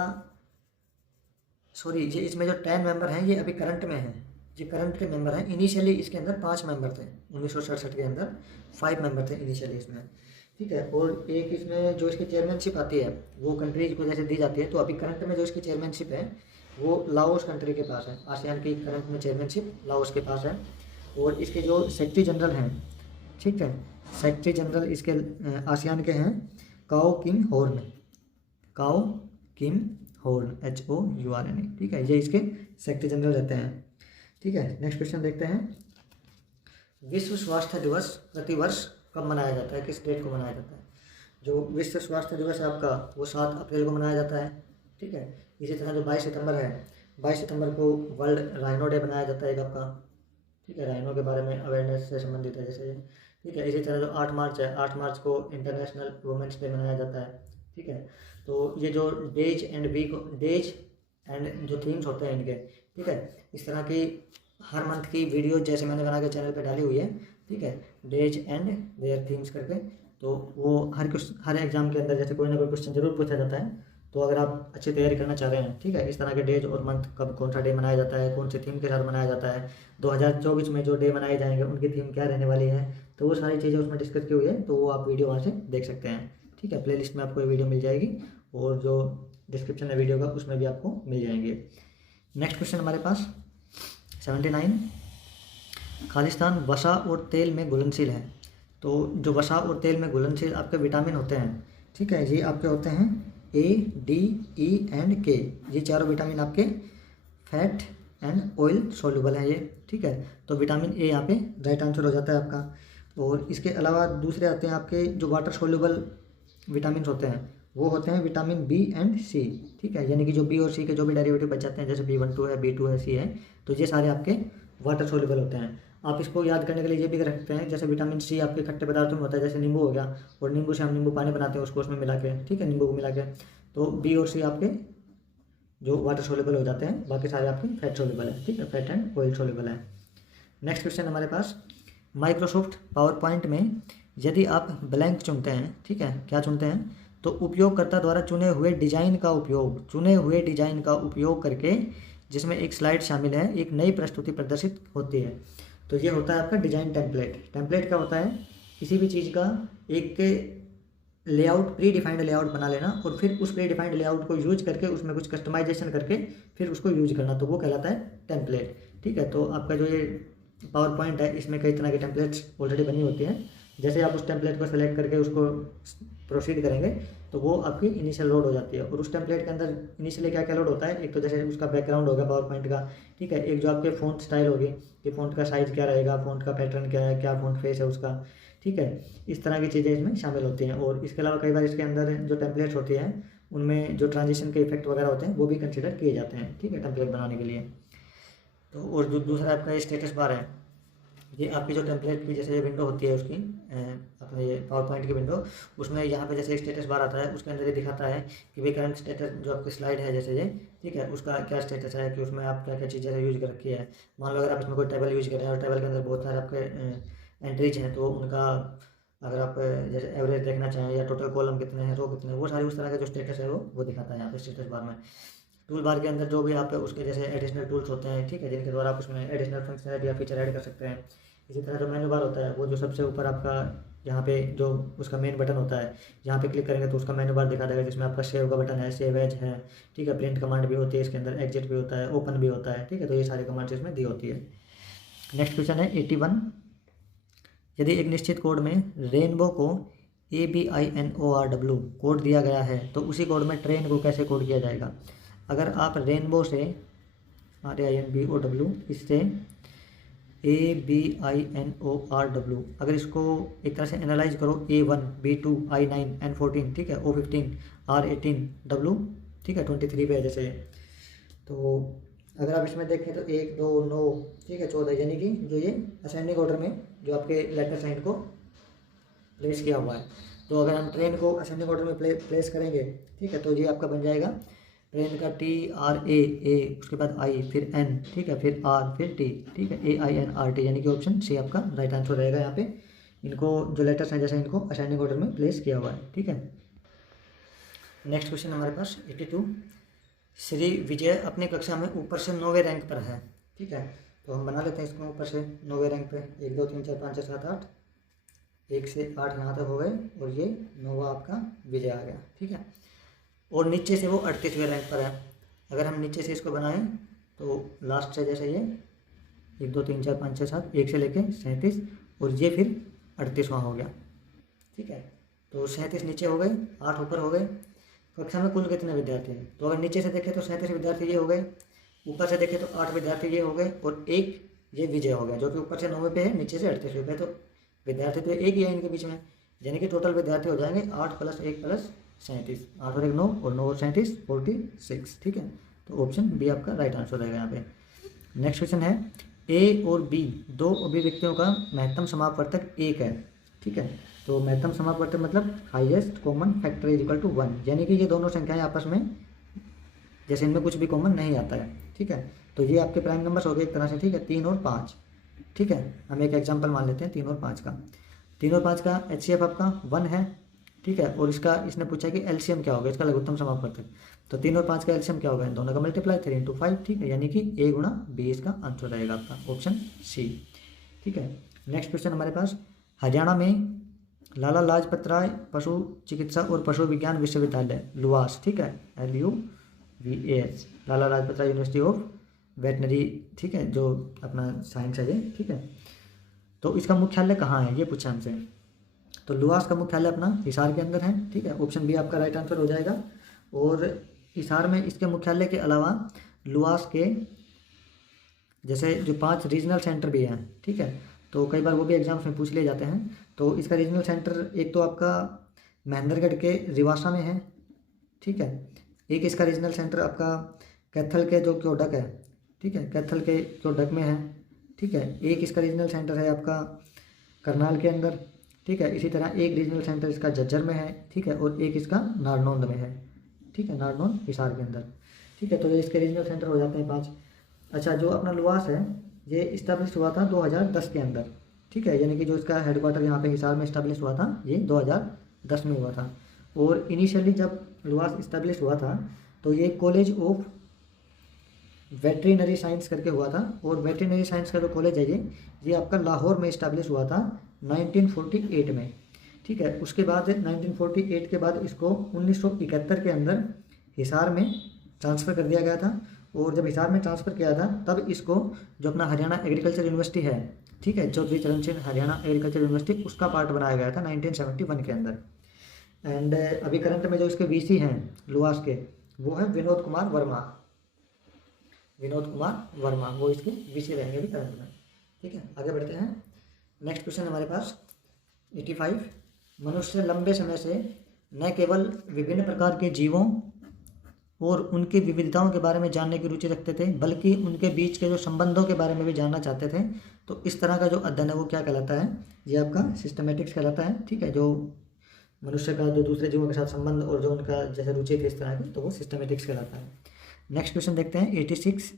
सॉरी, ये इसमें जो 10 मेंबर हैं ये अभी करंट में हैं, ये करंट के मेंबर हैं। इनिशियली इसके अंदर 5 मेंबर थे, 1967 के अंदर 5 मेंबर थे इनिशियली इसमें, ठीक है। और एक इसमें जो इसकी चेयरमैनशिप आती है वो कंट्रीज को जैसे दी जाती है, तो अभी करंट में जो इसकी चेयरमैनशिप है वो लाओस कंट्री के पास है। आसियान की करंट में चेयरमैनशिप लाओस के पास है। और इसके जो सेक्रेटरी जनरल हैं, ठीक है, सेक्रेटरी जनरल इसके आसियान के हैं काओ किम होर्न, काओ किम होर्न, HOURN, ठीक है, ये इसके सेक्रेटरी जनरल रहते हैं, ठीक है। नेक्स्ट क्वेश्चन देखते हैं, विश्व स्वास्थ्य दिवस प्रतिवर्ष कब मनाया जाता है, किस डेट को मनाया जाता है? जो विश्व स्वास्थ्य दिवस है आपका वो 7 अप्रैल को मनाया जाता है, ठीक है। इसी तरह जो 22 सितंबर है, 22 सितंबर को वर्ल्ड राइनो डे मनाया जाता है एक आपका, ठीक है, राइनो के बारे में अवेयरनेस से संबंधित है जैसे, ठीक है। इसी तरह जो 8 मार्च है, 8 मार्च को इंटरनेशनल वुमेंस डे मनाया जाता है, ठीक है। तो ये जो days and week, days and जो थीम्स होते हैं इनके, ठीक है, इस तरह की हर मंथ की वीडियो जैसे मैंने बना के चैनल पे डाली हुई है, ठीक है, डेज एंड देयर थीम्स करके। तो वो हर एग्जाम के अंदर जैसे कोई ना कोई क्वेश्चन जरूर पूछा जाता है। तो अगर आप अच्छी तैयारी करना चाह रहे हैं, ठीक है, इस तरह के डेज और मंथ कब कौन सा डे मनाया जाता है, कौन सी थीम के साथ मनाया जाता है, 2024 में जो डे मनाए जाएंगे उनकी थीम क्या रहने वाली है, तो वो सारी चीज़ें उसमें डिस्कस की हुई है। तो वो आप वीडियो वहाँ से देख सकते हैं, ठीक है। प्लेलिस्ट में आपको ये वीडियो मिल जाएगी और जो डिस्क्रिप्शन है वीडियो का उसमें भी आपको मिल जाएंगे। नेक्स्ट क्वेश्चन हमारे पास 79, खालिस्तान वसा और तेल में घुलनशील है। तो जो वसा और तेल में घुलनशील आपके विटामिन होते हैं, ठीक है, ये आपके होते हैं A, D, E and K। ये चारों विटामिन आपके फैट एंड ऑयल सोल्यूबल है ये, ठीक है। तो विटामिन A यहाँ पे राइट आंसर हो जाता है आपका। और इसके अलावा दूसरे आते हैं आपके जो वाटर सोल्यूबल विटामिन होते हैं, वो होते हैं विटामिन B एंड C, ठीक है, यानी कि जो B और C के जो भी डेरिवेटिव बच जाते हैं, जैसे B12 है, B2 है, C है, तो ये सारे आपके वाटर सोल्यूबल होते हैं। आप इसको याद करने के लिए ये भी कर सकते हैं, जैसे विटामिन C आपके खट्टे पदार्थों में होता है, जैसे नींबू हो गया, और नींबू से हम नींबू पानी बनाते हैं उसको उसमें मिला के, ठीक है, नींबू को मिला के। तो B और C आपके जो वाटर सोल्यूबल हो जाते हैं, बाकी सारे आपके फैट सोल्यूबल है, ठीक है, फैट एंड ऑयल सोल्यूबल है। नेक्स्ट क्वेश्चन हमारे पास, माइक्रोसॉफ्ट पावर पॉइंट में यदि आप ब्लैंक चुनते हैं, ठीक है, क्या चुनते हैं, तो उपयोगकर्ता द्वारा चुने हुए डिजाइन का उपयोग करके जिसमें एक स्लाइड शामिल है, एक नई प्रस्तुति प्रदर्शित होती है। तो ये होता है आपका डिजाइन टेम्पलेट। टेम्पलेट क्या होता है, किसी भी चीज़ का एक लेआउट, प्री डिफाइंड लेआउट बना लेना और फिर उस प्री डिफाइंड लेआउट को यूज करके उसमें कुछ कस्टमाइजेशन करके फिर उसको यूज करना, तो वो कहलाता है टेम्पलेट। ठीक है, तो आपका जो ये पावर पॉइंट है इसमें कई तरह की टेम्पलेट्स ऑलरेडी बनी होती हैं। जैसे आप उस टेम्पलेट को सेलेक्ट करके उसको प्रोसीड करेंगे तो वो आपकी इनिशियल लोड हो जाती है। और उस टेम्पलेट के अंदर इनिशियली क्या क्या लोड होता है, एक तो जैसे उसका बैकग्राउंड होगा पावर पॉइंट का, ठीक है, एक जो आपके फ़ॉन्ट स्टाइल होगी कि फ़ॉन्ट का साइज़ क्या रहेगा, फ़ॉन्ट का पैटर्न क्या है, क्या फ़ॉन्ट फेस है उसका, ठीक है, इस तरह की चीज़ें इसमें शामिल होती हैं। और इसके अलावा कई बार इसके अंदर जो टेम्पलेट्स होती हैं उनमें जो ट्रांजिशन के इफेक्ट वगैरह होते हैं वो भी कंसिडर किए जाते हैं, ठीक है, टेम्पलेट बनाने के लिए। तो और जो दूसरा आपका ये स्टेटस बार है, ये आपकी जो टेम्पलेट की जैसे ये विंडो होती है उसकी अपने ये पावर पॉइंट की विंडो, उसमें यहाँ पे जैसे स्टेटस बार आता है उसके अंदर ये दिखाता है कि भाई करंट स्टेटस जो आपकी स्लाइड है जैसे ये, ठीक है, उसका क्या स्टेटस है कि उसमें आप क्या क्या चीज़ें यूज़ कर रखी है। मान लो अगर आप इसमें कोई टेबल यूज़ कर रहे हैं और टेबल के अंदर बहुत सारे आपके एंट्रीज हैं, तो उनका अगर आप जैसे एवरेज देखना चाहें या टोटल कॉलम कितने हैं, रो कितने हैं, वो सारी उस तरह का जो स्टेटस है वो दिखाता है यहाँ पे स्टेटस बार में। टूल बार के अंदर जो भी आप उसके जैसे एडिशनल टूल्स होते हैं, ठीक है, जिनके द्वारा आप उसमें एडिशनल फंक्शनलिटी या फीचर ऐड कर सकते हैं। इसी तरह जो मेन्यू बार होता है वो जो सबसे ऊपर आपका यहाँ पे जो उसका मेन बटन होता है, यहाँ पे क्लिक करेंगे तो उसका मेन्यू बार दिखा देगा, जिसमें आपका सेव का बटन है, सेव एज है, ठीक है, प्रिंट कमांड भी होती है इसके अंदर, एग्जिट भी होता है, ओपन भी होता है, ठीक है, तो ये सारी कमांड्स इसमें दी होती है। नेक्स्ट क्वेश्चन है 81, यदि एक निश्चित कोड में रेनबो को ABINORW कोड दिया गया है तो उसी कोड में ट्रेन को कैसे कोड किया जाएगा। अगर आप रेनबो से RAINBOW इससे ABINORW अगर इसको एक तरह से एनालाइज करो, A1 B2 I9 N14, ठीक है, O15 R18 W, ठीक है, 23 पे जैसे। तो अगर आप इसमें देखें तो 1 2 9, ठीक है, 14, यानी कि जो ये असेंडिंग ऑर्डर में जो आपके लेटर साइन को प्लेस किया हुआ है। तो अगर हम ट्रेन को असेंडिंग ऑर्डर में प्लेस करेंगे, ठीक है, तो ये आपका बन जाएगा ट्रेन का TRAA, उसके बाद I, फिर N, ठीक है, फिर R, फिर T, ठीक है, AINRT, यानी कि ऑप्शन सी आपका राइट आंसर रहेगा। यहाँ पे इनको जो लेटर्स हैं जैसे इनको असेंडिंग ऑर्डर में प्लेस किया हुआ है, ठीक है। नेक्स्ट क्वेश्चन हमारे पास 82, श्री विजय अपनी कक्षा में ऊपर से 9वें रैंक पर है, ठीक है, तो हम बना लेते हैं इसको ऊपर से 9वें रैंक पे। 1 2 3 4 5 6 7 8, 1 से 8 यहाँ तक हो गए और ये 9वां आपका विजय आ गया, ठीक है। और नीचे से वो 38वें रैंक पर है। अगर हम नीचे से इसको बनाएं तो लास्ट से जैसे ये 1 2 3 4 5 6 7, 1 से लेके 37 और ये फिर 38वां हो गया, ठीक है। तो 37 नीचे हो गए, 8 ऊपर हो गए। कक्षा में कुल कितने विद्यार्थी हैं, तो अगर नीचे से देखें तो 37 विद्यार्थी ये हो गए, ऊपर से देखें तो 8 विद्यार्थी ये हो गए और एक ये विजय हो गया जो कि ऊपर से 9वें पे है, नीचे से 38वें पे। तो विद्यार्थी तो एक ही है इनके बीच में, यानी कि टोटल विद्यार्थी हो जाएंगे 8 + 1 + 37, 8 और 1 9 और 9 और 37 46, ठीक है। तो ऑप्शन बी आपका राइट आंसर रहेगा यहाँ पे। नेक्स्ट क्वेश्चन है A और B दो अभिव्यक्तियों का महत्तम समापवर्तक 1 है, ठीक है। तो महत्तम समापवर्तक मतलब highest common factor is equal to 1, यानी कि ये दोनों संख्याएं आपस में जैसे इनमें कुछ भी कॉमन नहीं आता है, ठीक है। तो ये आपके प्राइम नंबर्स हो गए एक तरह से, ठीक है, 3 और 5, ठीक है। हम एक एग्जाम्पल मान लेते हैं 3 और 5 का। 3 और 5 का HCF आपका 1 है, ठीक है, और इसका इसने पूछा कि LCM क्या होगा, इसका लघुत्तम समापवर्तक। तो 3 और 5 का LCM क्या होगा, दोनों का मल्टीप्लाई 3 × 5, ठीक है, यानी कि A × B इसका आंसर रहेगा आपका ऑप्शन सी, ठीक है। नेक्स्ट क्वेश्चन हमारे पास, हरियाणा में लाला लाजपत राय पशु चिकित्सा और पशु विज्ञान विश्वविद्यालय लुआस, ठीक है, LUVAS, Lala Lajpat Rai university of veterinary, ठीक है, जो अपना साइंस है ये, ठीक है। तो इसका मुख्यालय कहाँ है ये पूछा हमसे। तो लुआस का मुख्यालय अपना हिसार के अंदर है, ठीक है, ऑप्शन बी आपका राइट आंसर हो जाएगा। और हिसार में इसके मुख्यालय के अलावा लुआस के जैसे जो 5 रीजनल सेंटर भी हैं, ठीक है, तो कई बार वो भी एग्जाम्स में पूछ लिए जाते हैं। तो इसका रीजनल सेंटर एक तो आपका महेंद्रगढ़ के रिवासा में है, ठीक है, एक इसका रीजनल सेंटर आपका कैथल के जो क्योडक है, ठीक है, कैथल के क्योडक में है, ठीक है, एक इसका रीजनल सेंटर है आपका करनाल के अंदर, ठीक है। इसी तरह एक रीजनल सेंटर इसका झज्जर में है, ठीक है, और एक इसका नारनौंद में है, ठीक है, नारनौंद हिसार के अंदर, ठीक है। तो ये इसके रीजनल सेंटर हो जाते हैं 5। अच्छा, जो अपना लुआस है ये इस्टेब्लिश हुआ था 2010 के अंदर, ठीक है, यानी कि जो इसका हेडक्वार्टर यहाँ पे हिसार में इस्टेब्लिश हुआ था ये 2010 में हुआ था। और इनिशियली जब लुआस इस्टेब्लिश हुआ था तो ये कॉलेज ऑफ वेटरिनरी साइंस करके हुआ था। और वेटरिनरी साइंस का जो कॉलेज है ये आपका लाहौर में इस्टेब्लिश हुआ था 1948 में, ठीक है। उसके बाद 1948 के बाद इसको 1971 के अंदर हिसार में ट्रांसफ़र कर दिया गया था। और जब हिसार में ट्रांसफ़र किया था तब इसको जो अपना हरियाणा एग्रीकल्चर यूनिवर्सिटी है, ठीक है, चौधरी चरण सिंह हरियाणा एग्रीकल्चर यूनिवर्सिटी, उसका पार्ट बनाया गया था 1971 के अंदर। एंड अभी करंट में जो इसके वीसी हैं लुआस के, वो है विनोद कुमार वर्मा। विनोद कुमार वर्मा वो इसके वीसी रहेंगे अभी करंट में। ठीक है, आगे बढ़ते हैं। नेक्स्ट क्वेश्चन हमारे पास 85। मनुष्य लंबे समय से न केवल विभिन्न प्रकार के जीवों और उनकी विविधताओं के बारे में जानने की रुचि रखते थे, बल्कि उनके बीच के जो संबंधों के बारे में भी जानना चाहते थे। तो इस तरह का जो अध्ययन है वो क्या कहलाता है? ये आपका सिस्टमेटिक्स कहलाता है। ठीक है, जो मनुष्य का जो दूसरे जीवों के साथ संबंध और जो उनका जैसे रुचि थी इस तरह की, तो वो सिस्टमेटिक्स कहलाता है। नेक्स्ट क्वेश्चन देखते हैं 86।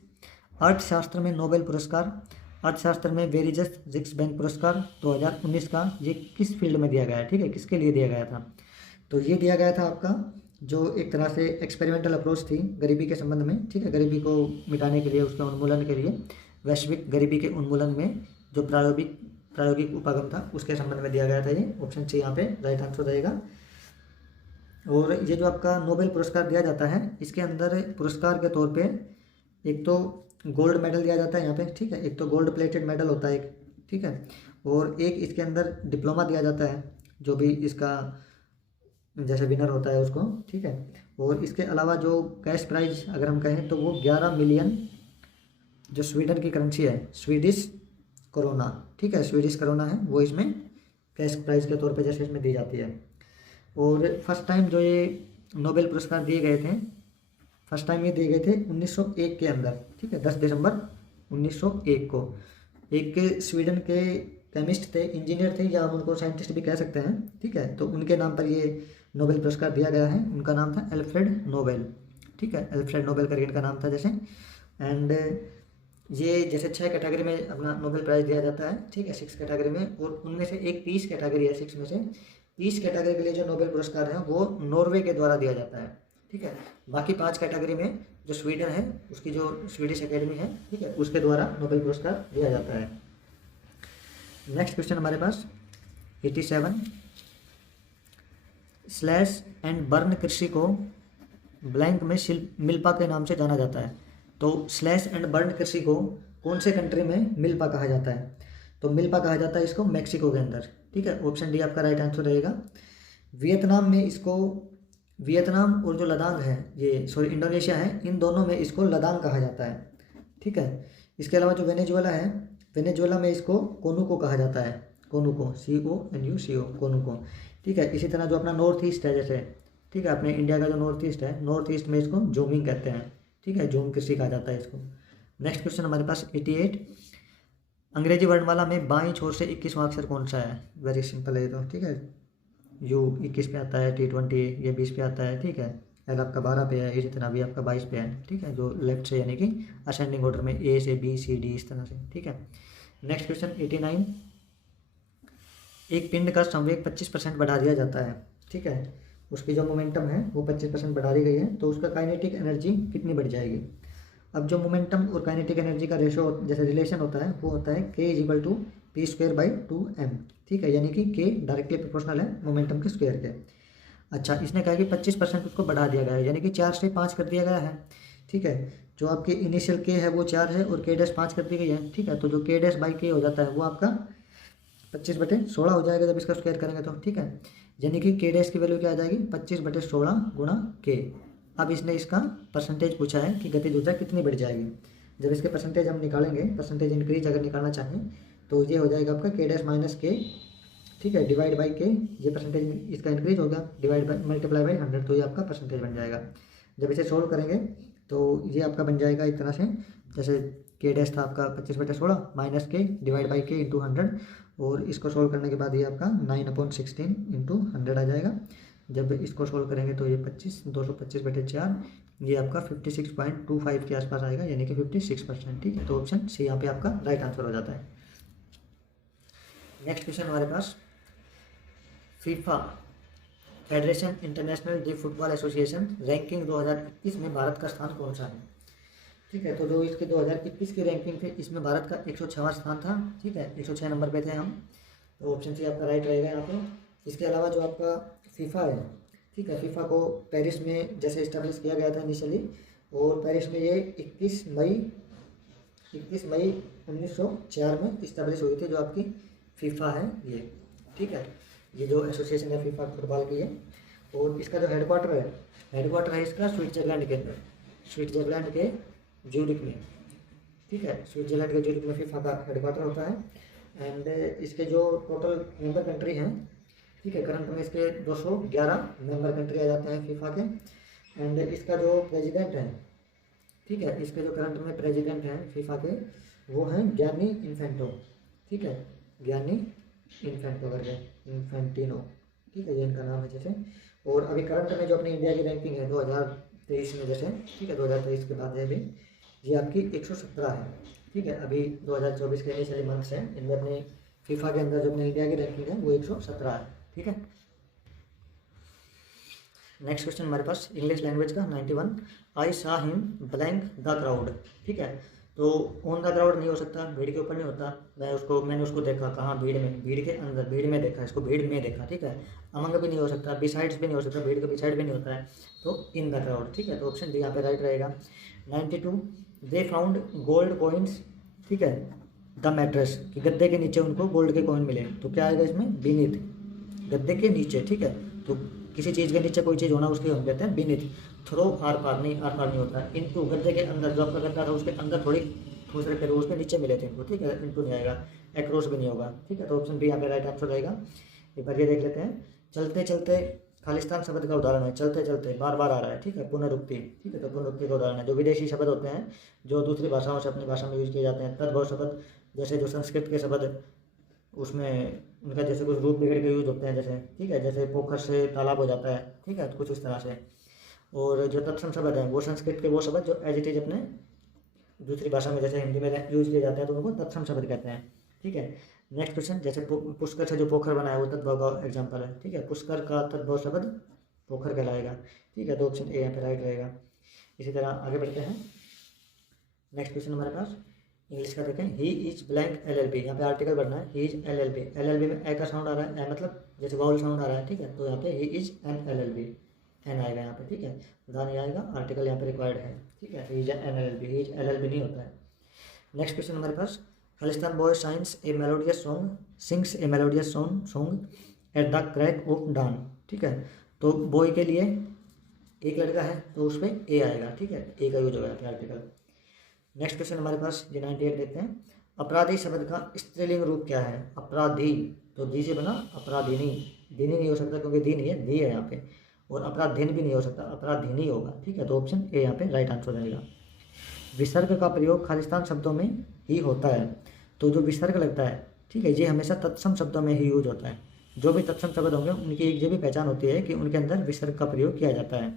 अर्थशास्त्र में नोबेल पुरस्कार, अर्थशास्त्र में वेरिजस जिक्स बैंक पुरस्कार 2019 का, ये किस फील्ड में दिया गया है? ठीक है, किसके लिए दिया गया था? तो ये दिया गया था आपका जो एक तरह से एक्सपेरिमेंटल अप्रोच थी गरीबी के संबंध में। ठीक है, गरीबी को मिटाने के लिए, उसके उन्मूलन के लिए, वैश्विक गरीबी के उन्मूलन में जो प्रायोगिक उपागम था उसके संबंध में दिया गया था। ये ऑप्शन सी यहाँ पे राइट आंसर रहेगा। और ये जो आपका नोबेल पुरस्कार दिया जाता है, इसके अंदर पुरस्कार के तौर पे एक तो गोल्ड मेडल दिया जाता है यहाँ पे। ठीक है, एक तो गोल्ड प्लेटेड मेडल होता है एक, ठीक है, और एक इसके अंदर डिप्लोमा दिया जाता है जो भी इसका जैसे विनर होता है उसको। ठीक है, और इसके अलावा जो कैश प्राइज अगर हम कहें तो वो 11 मिलियन जो स्वीडन की करेंसी है, स्वीडिश कोरोना, ठीक है, स्वीडिश कोरोना है, वो इसमें कैश प्राइज के तौर पे जैसे इसमें दी जाती है। और फर्स्ट टाइम जो ये नोबेल पुरस्कार दिए गए थे, फर्स्ट टाइम ये दिए गए थे 1901 के अंदर। ठीक है, 10 दिसंबर 1901 को एक स्वीडन के केमिस्ट थे, इंजीनियर थे, या उनको साइंटिस्ट भी कह सकते हैं। ठीक है, तो उनके नाम पर ये नोबेल पुरस्कार दिया गया है। उनका नाम था एल्फ्रेड नोबेल। ठीक है, एल्फ्रेड नोबेल करके इनका नाम था जैसे। एंड ये जैसे 6 कैटेगरी में अपना नोबेल प्राइज़ दिया जाता है। ठीक है, 6 कैटेगरी में, और उनमें से एक 30 कैटेगरी है। 6 में से 30 कैटेगरी के लिए जो नोबेल पुरस्कार है वो नॉर्वे के द्वारा दिया जाता है। ठीक है, बाकी 5 कैटेगरी में जो स्वीडन है उसकी जो स्वीडिश एकेडमी है, ठीक है, उसके द्वारा नोबेल पुरस्कार दिया जाता है। नेक्स्ट क्वेश्चन हमारे पास 87। स्लैश एंड बर्न कृषि को ब्लैंक में मिल्पा के नाम से जाना जाता है। तो स्लैश एंड बर्न कृषि को कौन से कंट्री में मिल्पा कहा जाता है? तो मिल्पा कहा जाता है इसको मैक्सिको के अंदर। ठीक है, ऑप्शन डी आपका राइट आंसर रहेगा। वियतनाम में इसको, वियतनाम और जो लदांग है, ये सॉरी इंडोनेशिया है, इन दोनों में इसको लदांग कहा जाता है। ठीक है, इसके अलावा जो वेनेजुएला है, वेनेजुएला में इसको कोनुको कहा जाता है। कोनुको, CONUCO, कोनुको। ठीक है, इसी तरह जो अपना नॉर्थ ईस्ट है जैसे, ठीक है, अपने इंडिया का जो नॉर्थ ईस्ट है, नॉर्थ ईस्ट में इसको जोमिंग कहते हैं। ठीक है, जोम कृषि कहा जाता है इसको। नेक्स्ट क्वेश्चन हमारे पास 88। अंग्रेजी वर्णमाला में बाईं छोर से 21वां अक्षर कौन सा है? वेरी सिंपल है ये तो। ठीक है, U 21 पे आता है, T20 ये 20 पे आता है। ठीक है, L आपका 12 पे है, इसी तरह भी आपका 22 पे है। ठीक है, जो लेफ्ट से यानी कि असेंडिंग ऑर्डर में A से B C D इस तरह से। ठीक है, नेक्स्ट क्वेश्चन 89। एक पिंड का संवेग 25% बढ़ा दिया जाता है। ठीक है, उसकी जो मोमेंटम है वो 25% बढ़ा दी गई है, तो उसका काइनेटिक एनर्जी कितनी बढ़ जाएगी? अब जो मोमेंटम और काइनेटिक एनर्जी का रेशो जैसे रिलेशन होता है वो होता है K=P²/2m। ठीक है, यानी कि K डायरेक्टली प्रोपोर्शनल है मोमेंटम के स्क्वायर के। अच्छा, इसने कहा कि 25% उसको बढ़ा दिया गया है, यानी कि 4 से 5 कर दिया गया है। ठीक है, जो आपके इनिशियल K है वो 4 है और K' 5 कर दी गई है। ठीक है, तो जो K'/K हो जाता है वो आपका 25/16 हो जाएगा जब इसका स्क्वायर करेंगे तो। ठीक है, यानी कि K' की वैल्यू क्या आ जाएगी? 25/16 गुणा K। अब इसने इसका परसेंटेज पूछा है कि गतिज ऊर्जा कितनी बढ़ जाएगी। जब इसके परसेंटेज हम निकालेंगे, परसेंटेज इंक्रीज अगर निकालना चाहें तो ये हो जाएगा आपका K'-K। ठीक है, डिवाइड बाई K, ये परसेंटेज इसका इंक्रीज होगा, डिवाइड बाई मल्टीप्लाई बाई 100, तो ये आपका परसेंटेज बन जाएगा। जब इसे सोल्व करेंगे तो ये आपका बन जाएगा एक तरह से, जैसे K' था आपका 25/16 minus K divide by K into 100, और इसको सोल्व करने के बाद ये आपका 9/16 इंटू 100 आ जाएगा। जब इसको सोल्व करेंगे तो ये 225/4 ये आपका 56.25 के आसपास आएगा, यानी कि 56%। ठीक है, तो ऑप्शन सी यहाँ पे आपका राइट आंसर हो जाता है। नेक्स्ट क्वेश्चन हमारे पास FIFA federation international de football association ranking 2021 में भारत का स्थान कौन सा है? ठीक है, तो जो इसके 2021 की रैंकिंग थे इसमें भारत का 106वां स्थान था। ठीक है, 106 नंबर पे थे हम, तो ऑप्शन सी आपका राइट रहेगा यहाँ पे। इसके अलावा जो आपका फीफा है, ठीक है, फीफा को पेरिस में जैसे इस्टेब्लिश किया गया था इनिशियली, और पेरिस में ये 21 मई 1904 में इस्टेब्लिश हुई थी जो आपकी फीफा है ये, ठीक है, ये जो एसोसिएशन है फीफा फुटबॉल की है। और इसका जो हेडक्वार्टर है इसका स्विट्जरलैंड के ज्यूरिख में, ठीक है, स्विट्जरलैंड के ज्यूरिख में फीफा का हेडक्वार्टर होता है। एंड इसके जो टोटल मेंबर कंट्री हैं, ठीक है, करंट में इसके 211 मेंबर कंट्री आ जाते हैं फीफा के। एंड इसका जो प्रेसिडेंट है, ठीक है, इसके जो करंट में प्रेसिडेंट हैं फीफा के, वो हैं गियानी इन्फेंटो, ठीक है, गियानी इन्फेंटो करके, इन्फेंटिनो, ठीक है, ये इनका नाम है जैसे। और अभी करंट में जो अपनी इंडिया की रैंकिंग है 2023 में जैसे, ठीक है, 2023 के बाद है अभी, ये आपकी 117 है, ठीक है। अभी 2024 के इनिशियली मंथ्स हैं, इनमें अपनी फीफा के अंदर जो अपनी इंडिया की रैंकिंग है वो 117 है, ठीक है। नेक्स्ट क्वेश्चन हमारे पास इंग्लिश लैंग्वेज का 91, आई सा हिम ब्लैंक द क्राउड, ठीक है। तो ऑन द क्राउड नहीं हो सकता, भीड़ के ऊपर नहीं होता, मैंने उसको देखा कहाँ, भीड़ में, भीड़ के अंदर, भीड़ में देखा, इसको भीड़ में देखा, ठीक है। अमंग भी नहीं हो सकता, बिसाइड्स भी नहीं हो सकता, भीड़ के बिसाइड भी नहीं होता है, तो इन द क्राउड, ठीक है। तो ऑप्शन डी यहाँ पे राइट रहेगा। 92, दे फाउंड गोल्ड कॉइन्स, ठीक है, द मैट्रेस, कि गद्दे के नीचे उनको गोल्ड के कॉइन मिले, तो क्या आएगा इसमें, बीनीथ, गद्दे के नीचे, ठीक है। तो किसी चीज़ के नीचे कोई चीज़ होना उसकी हम कहते हैं बीनीथ। थ्रो आर पार नहीं होता, इनटू गद्दे के अंदर, जो आपका गद्दा था उसके अंदर थोड़ी दूसरे पैर उसके नीचे मिले थे इनको, ठीक है, इनटू नहीं आएगा, एक्रोस भी नहीं होगा, ठीक है। तो ऑप्शन बी यहाँ पे राइट आंसर रहेगा। एक बार ये देख लेते हैं, चलते चलते खालिस्तान शब्द का उदाहरण है, चलते चलते बार बार आ रहा है, ठीक है, पुनरुक्ति, ठीक है, तो पुनरुक्ति का उदाहरण है। जो विदेशी शब्द होते हैं जो दूसरी भाषाओं से अपनी भाषा में यूज किए जाते हैं, तद्भव शब्द, जैसे जो संस्कृत के शब्द उसमें उनका जैसे कुछ रूप बिगड़ के यूज होते हैं जैसे, ठीक है, जैसे पोखर से तालाब हो जाता है, ठीक है, तो कुछ इस तरह से। और जो तत्सम शब्द हैं वो संस्कृत के वो शब्द जो एज इट इज अपने दूसरी भाषा में जैसे हिंदी में यूज किए जाते हैं तो उनको तत्सम शब्द कहते हैं, ठीक है। नेक्स्ट क्वेश्चन, जैसे पुष्कर से जो पोखर बना है वो तद्भव का एग्जाम्पल है, ठीक है, पुष्कर का तद्भव शब्द पोखर कहलाएगा, ठीक है। तो ऑप्शन ए यहाँ पे राइट रहेगा। इसी तरह आगे बढ़ते हैं। नेक्स्ट क्वेश्चन हमारे पास इंग्लिश का देखें, ही इज ब्लैंक LLB, यहाँ पे आर्टिकल बनना है, ही इज LLB में ए का साउंड आ रहा है, ए मतलब जैसे वाउल साउंड आ रहा है, ठीक है, तो यहाँ पे ही इज एन LLB, एन आएगा यहाँ पे, ठीक है, दा नहीं आएगा, आर्टिकल यहाँ पे रिक्वायर्ड है, ठीक है, he is an LLB, he is LLB नहीं होता है। नेक्स्ट क्वेश्चन हमारे पास, Khalistan boy sings a melodious song at the crack of dawn, ठीक है। तो बॉय के लिए एक लड़का है तो उस पर ए आएगा, ठीक है, ए का यूज होगा यहाँ आर्टिकल। नेक्स्ट क्वेश्चन हमारे पास ये 98 देखते हैं, अपराधी शब्द का स्त्रीलिंग रूप क्या है, अपराधी, तो दी से बना अपराधिनी, दिनी नहीं हो सकता क्योंकि दी नहीं है, दी है यहाँ पे, और अपराधीन भी नहीं हो सकता, अपराधिनी होगा, ठीक है। तो ऑप्शन ए यहाँ पे राइट आंसर रहेगा। विसर्ग का प्रयोग खालिस्तान शब्दों में ही होता है, तो जो विसर्ग लगता है, ठीक है, ये हमेशा तत्सम शब्दों में ही यूज होता है। जो भी तत्सम शब्द होंगे उनकी एक ये भी पहचान होती है कि उनके अंदर विसर्ग का प्रयोग किया जाता है,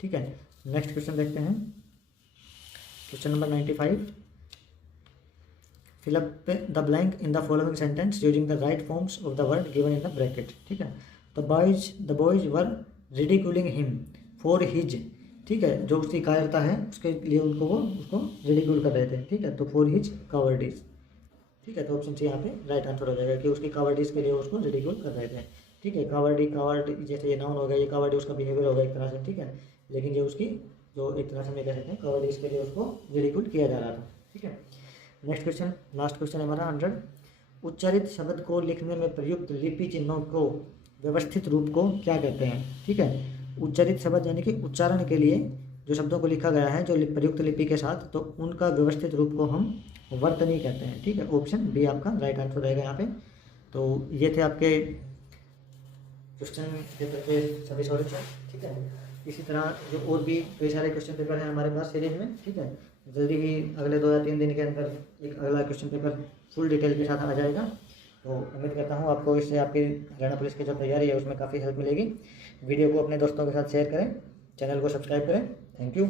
ठीक है। नेक्स्ट क्वेश्चन देखते हैं, question number 95, fill up the blank in the following sentence using the right forms of the word given in the bracket, ठीक है। तो the boys were ridiculing him for his, ठीक है, जो उसकी कायरता है उसके लिए उसको रिडिक्यूल कर रहे थे, ठीक है, तो फॉर हिज कावर्डिस, ठीक है। तो ऑप्शन सी यहाँ पे राइट आंसर हो जाएगा कि उसकी कावर्डिस के लिए उसको रिडिक्यूल कर रहे थे, ठीक है। कावर्ड जैसे ये नाउन हो गया, ये कावर्डी उसका बिहेवियर हो गया एक तरह से, ठीक है, लेकिन ये उसकी जो एक तरह से मैं कह सकते हैं कावर्डिस के लिए उसको रिडिक्यूल किया जा रहा था, ठीक है। नेक्स्ट क्वेश्चन, लास्ट क्वेश्चन हमारा 100, उच्चारित शब्द को लिखने में प्रयुक्त लिपि चिन्हों को व्यवस्थित रूप को क्या कहते हैं, ठीक है। उच्चारित शब्द यानी कि उच्चारण के लिए जो शब्दों को लिखा गया है जो प्रयुक्त लिपि के साथ, तो उनका व्यवस्थित रूप को हम वर्तनी कहते हैं, ठीक है। ऑप्शन बी आपका राइट आंसर रहेगा यहाँ पे। तो ये थे आपके क्वेश्चन पेपर के सभी सॉल्यूशन, ठीक है। इसी तरह जो और भी कई सारे क्वेश्चन पेपर हैं हमारे पास सीरीज में, ठीक है, जल्दी ही अगले 2 या 3 दिन के अंदर एक अगला क्वेश्चन पेपर फुल डिटेल के साथ आ जाएगा। तो उम्मीद करता हूँ आपको इससे आपकी हरियाणा पुलिस की जो तैयारी है उसमें काफ़ी हेल्प मिलेगी। वीडियो को अपने दोस्तों के साथ शेयर करें, चैनल को सब्सक्राइब करें। Thank you.